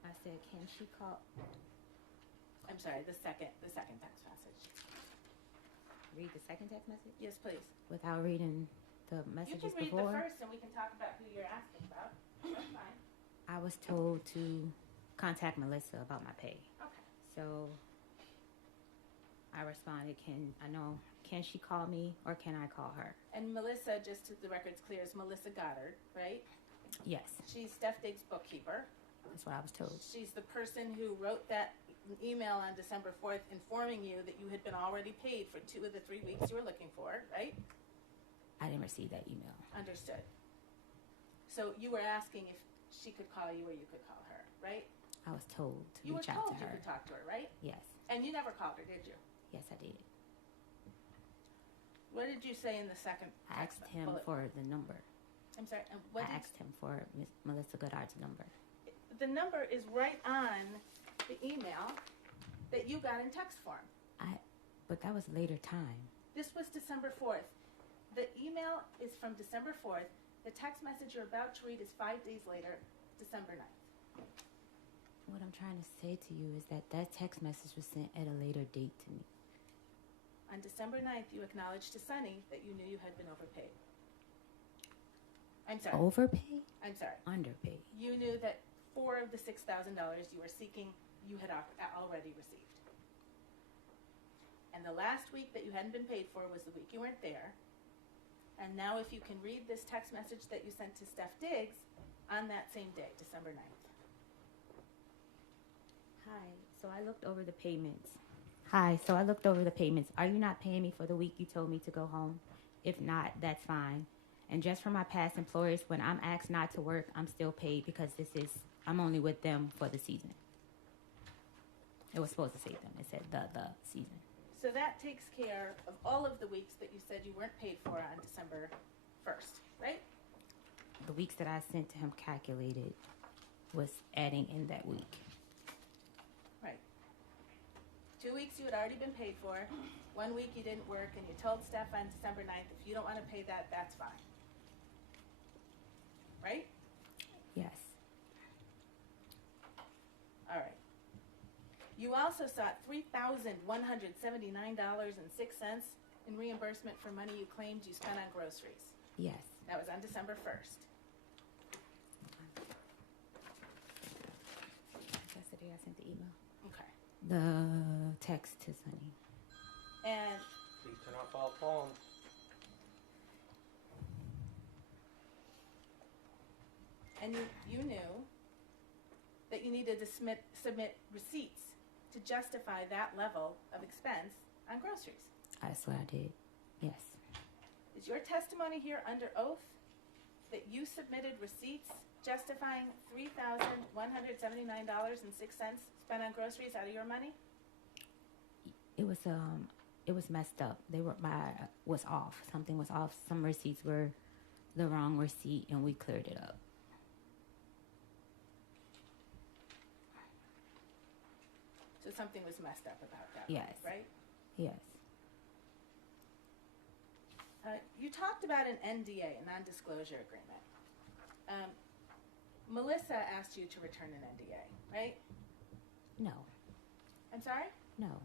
I said, can she call? I'm sorry, the second text message. Read the second text message Yes, please. without reading the You messages can read before. the first and we can talk about who you're asking about. That's fine. I was told to contact Melissa about my pay. Okay. So I responded, can she call me or can I call her? And Melissa, just to the record's clear, is Melissa Goddard, right? Yes, She's Steph Diggs' bookkeeper. that's what I was told. She's the person who wrote that email on December 4th informing you that you had been already paid for 2 of the 3 weeks you were looking for, right? I didn't receive that email. Understood. So you were asking if she could call you or you could call her, right? I was told to You were reach out told to you her. could talk to her, right? Yes, And you never called her, did you? yes, I did. What did you say in the second I text asked him bullet? for the number. I'm sorry, and what I did asked him for Miss Melissa Goddard's number. the number is right on the email that you got in text form. But that was later time. This was December 4th. The email is from December 4th. The text message you're about to read is 5 days later, December 9th. What I'm trying to say to you is that text message was sent at a later date to me. On December 9th, you acknowledged to Sunny that you knew you had been overpaid. I'm sorry. Overpay? I'm sorry. Underpay. You knew that 4 of the $6,000 you were seeking, you had already received. And the last week that you hadn't been paid for was the week you weren't there. And now if you can read this text message that you sent to Steph Diggs on that same day, December 9th. Hi, so I looked over the payments. Are you not paying me for the week you told me to go home? If not, that's fine. And just for my past employers, when I'm asked not to work, I'm still paid because I'm only with them for the season. It was supposed to say them. It said the season. So that takes care of all of the weeks that you said you weren't paid for on December 1st, right? The weeks that I sent to him calculated was adding in that week. Right. 2 weeks you had already been paid for. 1 week you didn't work, and you told Steph on December 9th, if you don't want to pay that, that's fine. Right? Yes. All right. You also sought $3,179.06 in reimbursement for money you claimed you spent on groceries. Yes. That was on December 1st. That's the day I sent the email. Okay. The text to Sunny. And Please turn off all phones. and you knew that you needed to submit receipts to justify that level of expense on groceries. That's what I did. Yes. Is your testimony here under oath that you submitted receipts justifying $3,179.06 spent on groceries out of your money? It was messed up. Was off. Something was off. Some receipts were the wrong receipt, and we cleared it up. So something was messed up about that. Yes. Right? Yes. You talked about an NDA, a non-disclosure agreement. Melissa asked you to return an NDA, right? No. I'm sorry? No.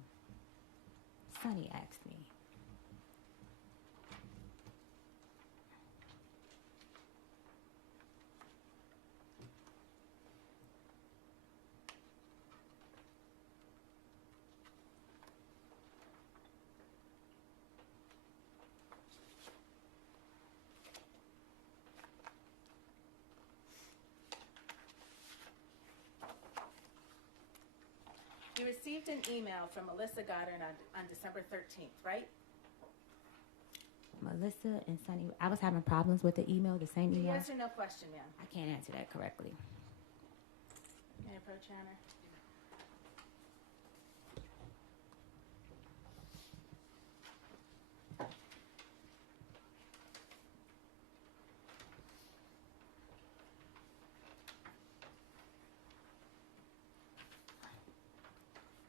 Sunny asked me. received an email from Melissa Goddard on December 13th, right? Melissa and Sunny, I was having problems with the email, the same email. Yes or no question, ma'am? I can't answer that correctly. Mayor Pro Channer.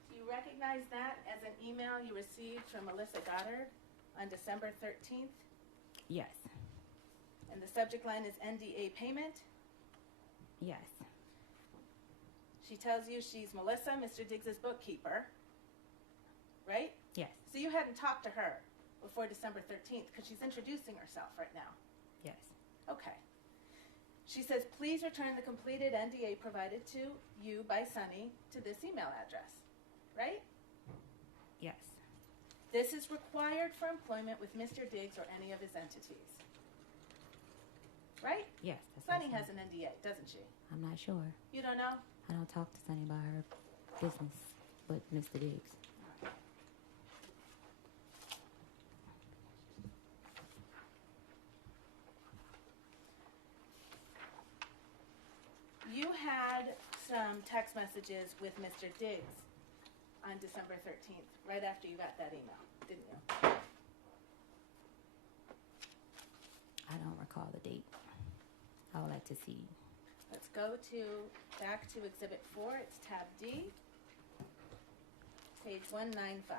Do you recognize that as an email you received from Melissa Goddard on December 13th? Yes. And the subject line is NDA payment? Yes. She tells you she's Melissa, Mr. Diggs' bookkeeper, right? Yes. So you hadn't talked to her before December 13th because she's introducing herself right now. Yes. Okay. She says, please return the completed NDA provided to you by Sunny to this email address, right? Yes. This is required for employment with Mr. Diggs or any of his entities. Right? Yes. That's Sunny what has an NDA, doesn't she? I'm not sure. You don't know? I don't talk to Sunny about her business, but Mr. Diggs. You had some text messages with Mr. Diggs on December 13th, right after you got that email, didn't you? I don't recall the date. I would like to see. Let's go back to Exhibit 4. It's tab D, page 195.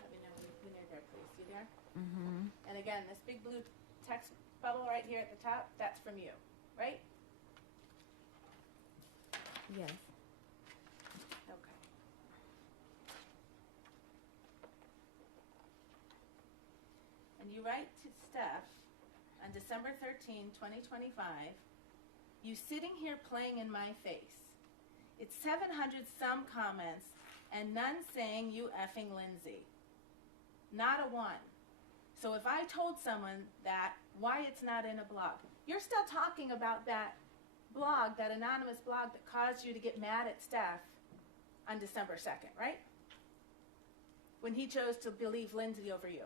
Let me know when you're there, please. You there? Mm-hmm. And again, this big blue text bubble right here at the top, that's from you, right? Yes. Okay. And you write to Steph on December 13, 2025, you sitting here playing in my face. It's 700 some comments and none saying you effing Lindsay. Not a one. So if I told someone that, why it's not in a blog? You're still talking about that blog, that anonymous blog that caused you to get mad at Steph on December 2nd, right? When he chose to believe Lindsay over you.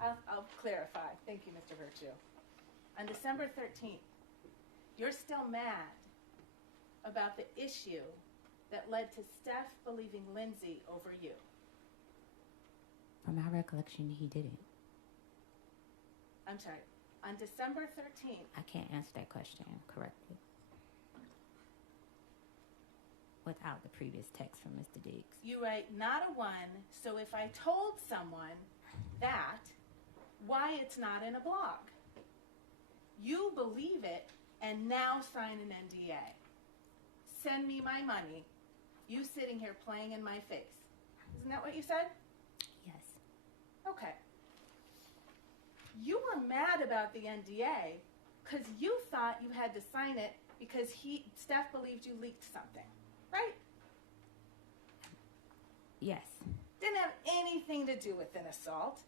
I'll clarify. Thank you, Mr. Virtue. On December 13th, you're still mad about the issue that led to Steph believing Lindsay over you. From my recollection, he didn't. I'm sorry. On December 13th, I can't answer that question correctly without the previous text from Mr. Diggs. you write not a one, so if I told someone that, why it's not in a blog? You believe it and now sign an NDA. Send me my money. You sitting here playing in my face. Isn't that what you said? Yes. Okay. You were mad about the NDA because you thought you had to sign it because Steph believed you leaked something, right? Yes. Didn't have anything to do with an assault.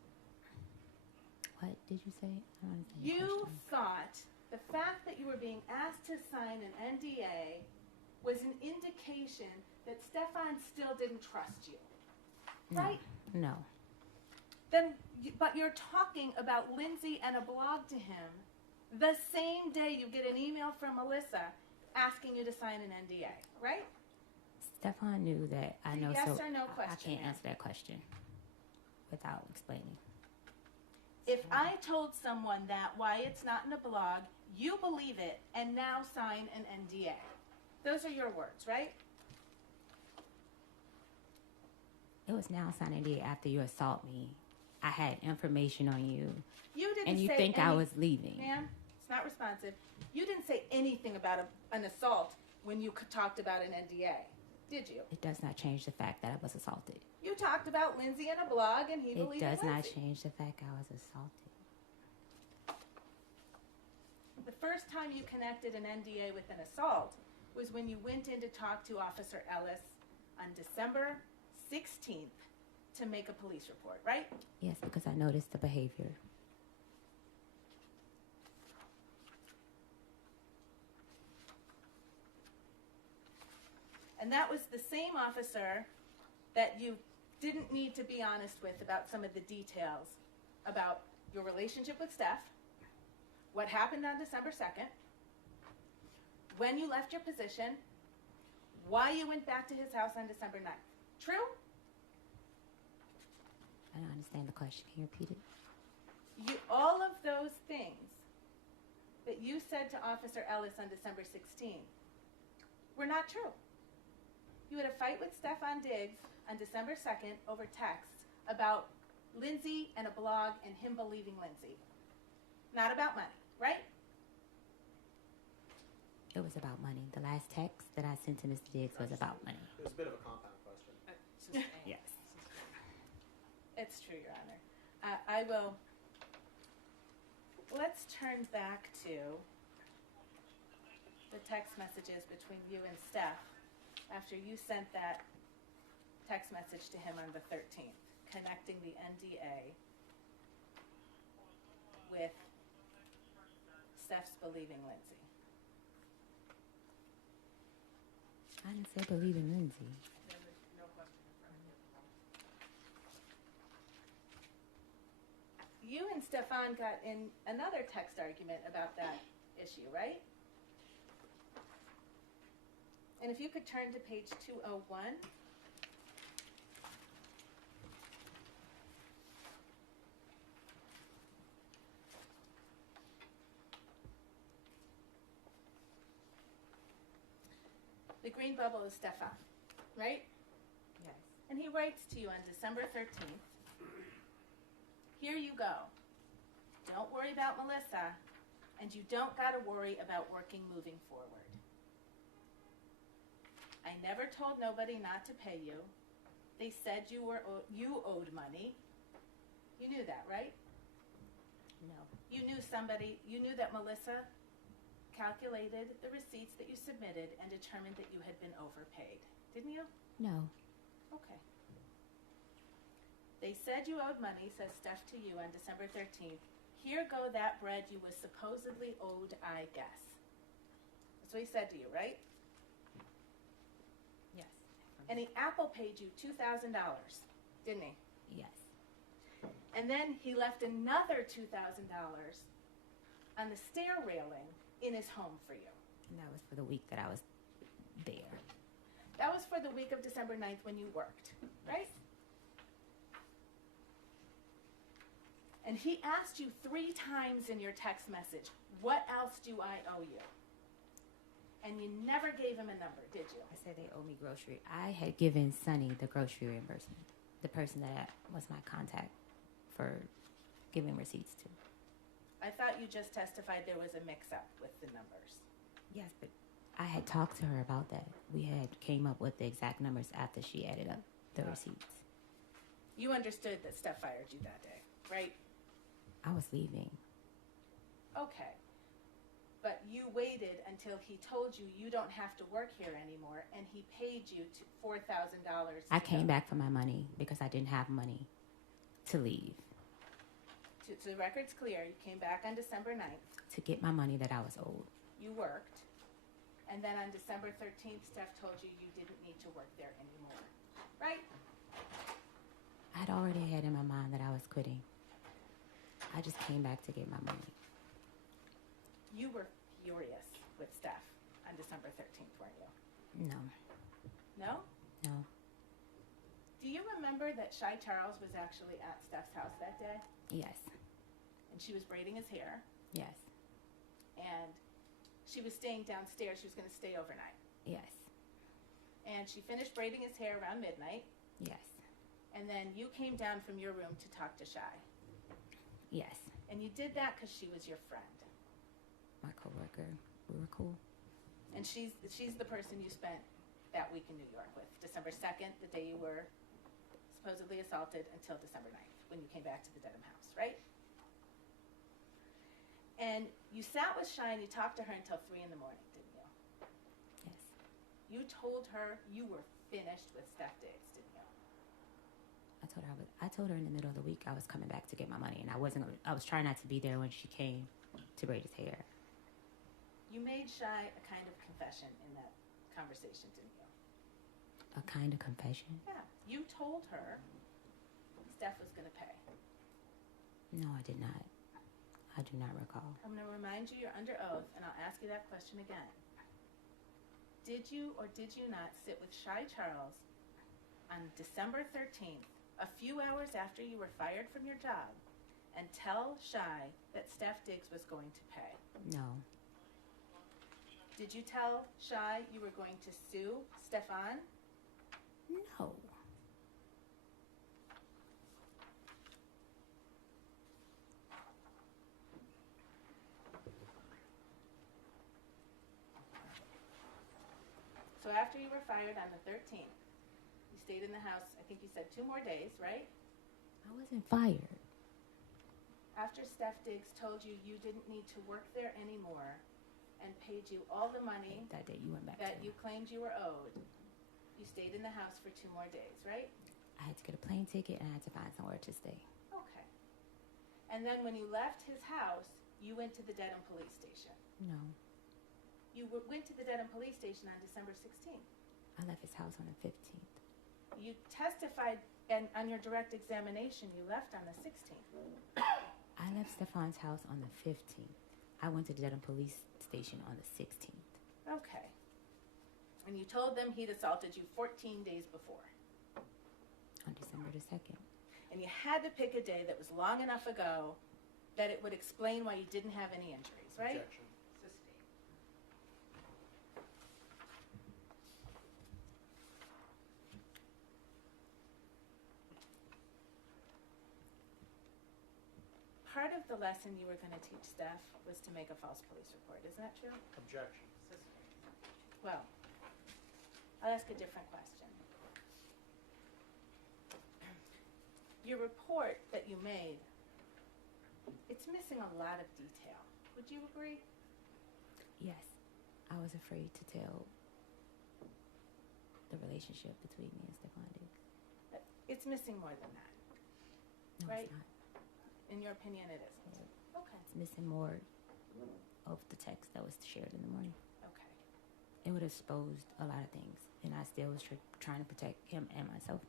What did you say? I don't understand the You question. thought the fact that you were being asked to sign an NDA was an indication that Stefon still didn't trust you, right? No. But you're talking about Lindsay and a blog to him the same day you get an email from Melissa asking you to sign an NDA, right? Stefon knew that I know. Yes so or no I question, can't ma'am. answer that question without explaining. If I told someone that, why it's not in a blog, you believe it and now sign an NDA. Those are your words, right? It was now signing NDA after you assault me. I had information on you, You didn't and you say think I was leaving. Ma'am, it's not responsive. You didn't say anything about an assault when you talked about an NDA. Did you? It does not change the fact that I was assaulted. You talked about Lindsay in a blog, and he It believed does in not Lindsay. change the fact I was assaulted. The first time you connected an NDA with an assault was when you went in to talk to Officer Ellis on December 16th to make a police report, right? Yes, because I noticed the behavior. And that was the same officer that you didn't need to be honest with about some of the details about your relationship with Steph, what happened on December 2nd, when you left your position, why you went back to his house on December 9th. True? I don't understand the question. Can you repeat it? All of those things that you said to Officer Ellis on December 16th were not true. You had a fight with Stefon Diggs on December 2nd over text about Lindsay and a blog and him believing Lindsay. Not about money, right? It was about money. The last text that I sent to Mr. Diggs was about money. It was a bit of a compound question. Yes. It's true, Your Honor. I will. Let's turn back to the text messages between you and Steph after you sent that text message to him on the 13th, connecting the NDA with Steph's believing Lindsay. I didn't say believe in Lindsay. You and Stefon got in another text argument about that issue, right? And if you could turn to page 201. The green bubble is Stefon, right? Yes. And he writes to you on December 13th. Here you go. Don't worry about Melissa, and you don't got to worry about working moving forward. I never told nobody not to pay you. They said you owed money. You knew that, right? No. You knew that Melissa calculated the receipts that you submitted and determined that you had been overpaid. Didn't you? No. Okay. They said you owed money, says Steph to you on December 13th. Here go that bread you was supposedly owed, I guess. That's what he said to you, right? Yes. And he Apple paid you $2,000, didn't he? Yes. And then he left another $2,000 on the stair railing in his home for you. And that was for the week that I was there. That was for the week of December 9th when you worked, right? And he asked you 3 times in your text message, what else do I owe you? And you never gave him a number, did you? I said they owe me grocery. I had given Sonny the grocery reimbursement, the person that was my contact for giving receipts to. I thought you just testified there was a mix-up with the numbers. Yes, but I had talked to her about that. We had came up with the exact numbers after she added up the receipts. You understood that Steph fired you that day, right? I was leaving. Okay. But you waited until he told you you don't have to work here anymore, and he paid you $4,000. I came back for my money because I didn't have money to leave. So the record's clear. You came back on December 9th. To get my money that I was owed. You worked. And then on December 13th, Steph told you you didn't need to work there anymore. Right? I'd already had in my mind that I was quitting. I just came back to get my money. You were furious with Steph on December 13th, weren't you? No. No? No. Do you remember that Shy Charles was actually at Steph's house that day? Yes. And she was braiding his hair. Yes. And she was staying downstairs. She was going to stay overnight. Yes. And she finished braiding his hair around midnight. Yes. And then you came down from your room to talk to Shy. Yes. And you did that because she was your friend. My coworker. We were cool. And she's the person you spent that week in New York with December 2nd, the day you were supposedly assaulted, until December 9th, when you came back to the Dedham house, right? And you sat with Shy and you talked to her until 3 in the morning, didn't you? Yes. You told her you were finished with Steph Diggs, didn't you? I told her in the middle of the week I was coming back to get my money, and I was trying not to be there when she came to braid his hair. You made Shy a kind of confession in that conversation, didn't you? A kind of confession? Yeah. You told her Steph was going to pay. No, I did not. I do not recall. I'm going to remind you you're under oath, and I'll ask you that question again. Did you or did you not sit with Shy Charles on December 13th, a few hours after you were fired from your job, and tell Shy that Steph Diggs was going to pay? No. Did you tell Shy you were going to sue Stefon? No. So after you were fired on the 13th, you stayed in the house, I think you said 2 more days, right? I wasn't fired. After Steph Diggs told you you didn't need to work there anymore and paid you all the money That day you went back that to you claimed you were owed, you stayed in the house for 2 more days, right? I had to get a plane ticket and I had to find somewhere to stay. Okay. And then when you left his house, you went to the Dedham police station. No. You went to the Dedham police station on December 16th. I left his house on the 15th. You testified, and on your direct examination, you left on the 16th. I left Stefon's house on the 15th. I went to the Dedham police station on the 16th. Okay. And you told them he'd assaulted you 14 days before. On December the 2nd. And you had to pick a day that was long enough ago that it would explain why you didn't have any injuries, right? Objection. Sustained. Part of the lesson you were going to teach Steph was to make a false police report. Isn't that true? Objection. Sustained. Well, I'll ask a different question. Your report that you made, it's missing a lot of detail. Would you agree? Yes. I was afraid to tell the relationship between me and Stefon Diggs. It's missing more than that. No, Right. it's not. In your opinion, it isn't. Okay. It's missing more of the text that was shared in the morning. Okay. It would have exposed a lot of things, and I still was trying to protect him and myself.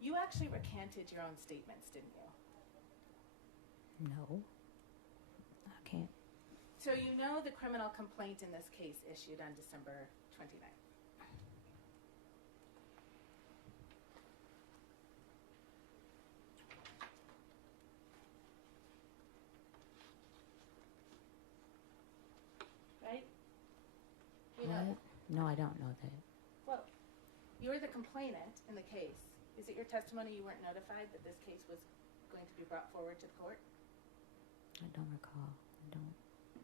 You actually recanted your own statements, didn't you? No. I can't. So you know the criminal complaint in this case issued on December 29th. Right? You know What? No, I don't know that. Well, you're the complainant in the case. Is it your testimony you weren't notified that this case was going to be brought forward to the court? I don't recall. I don't.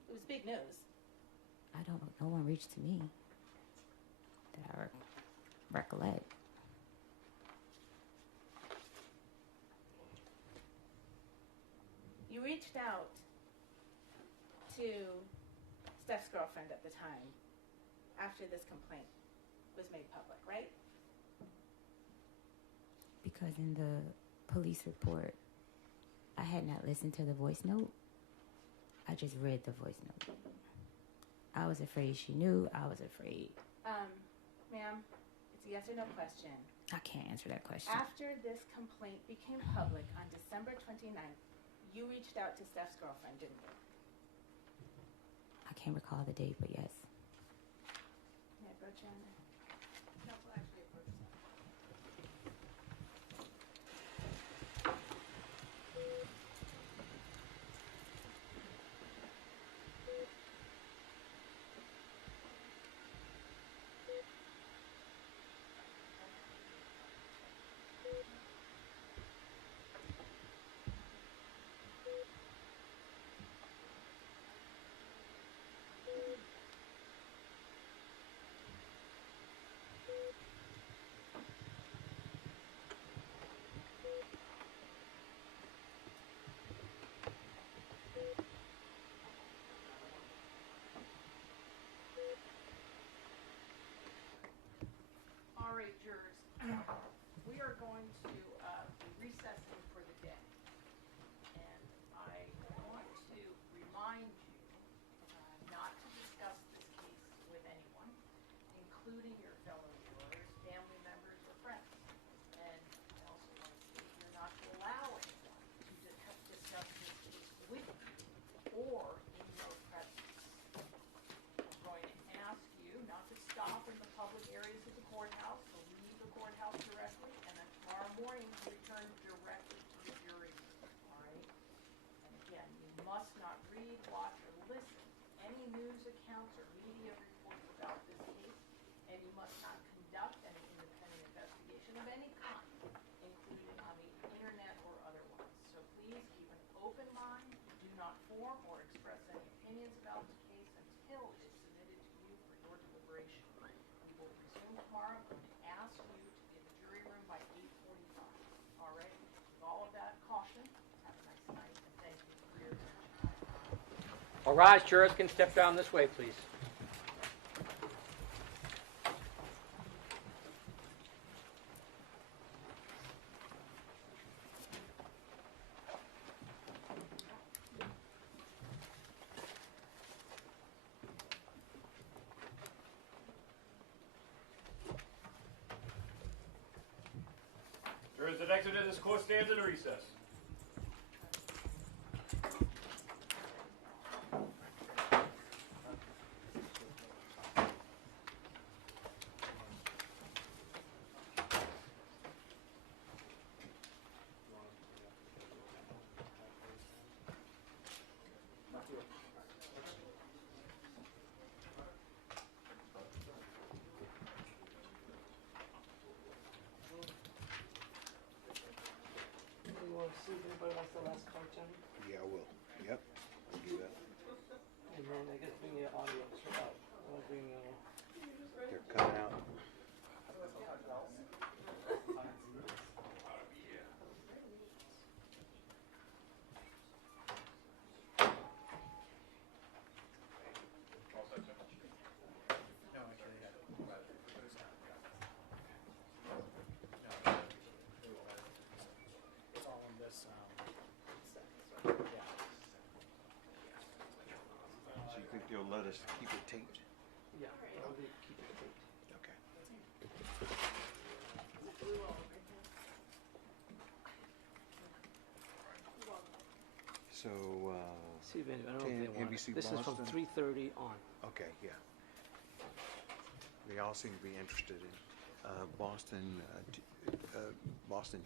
It was big news. I don't. No one reached to me that I recollect. You reached out to Steph's girlfriend at the time after this complaint was made public, right? Because in the police report, I had not listened to the voice note. I just read the voice note. I was afraid she knew. I was afraid. Ma'am, it's a yes or no question. I can't answer that question. After this complaint became public on December 29th, you reached out to Steph's girlfriend, didn't you? I can't recall the date, but yes. May I approach you on that? Counsel actually approached them. We are going to be recessing for the day. And I want to remind you not to discuss this case with anyone, including your fellow jurors, family members, or friends. And I also want to state you're not to allow anyone to discuss this case with you or in your presence. I'm going to ask you not to stop in the public areas of the courthouse, to leave the courthouse directly, and then tomorrow morning to return directly to the jury room, all right? And again, you must not read, watch, or listen to any news accounts or media reports about this case, and you must not conduct any independent investigation of any kind, including on the internet or otherwise. So please keep an open mind, do not form or express any opinions about the case until it is submitted to you for your deliberation. We will resume tomorrow. I'm going to ask you to be in the jury room by 8:45. All right? With all of that caution, have a nice night, and thank you for your attention. All rise, jurors can step down this way, please. Jurors that exited this court stands at a recess. You want to see if anybody wants the last card, Johnny? Yeah, I will. Yep, I'll do that. And then I guess bring the audio out. I'll bring, They're coming out. it's all in this, So you think they'll let us keep it taped? yeah, I'll keep it taped. Okay. So, See, I don't know if they want it. NBC This is from Boston? 3:30 on. okay, yeah. They all seem to be interested in Boston, Boston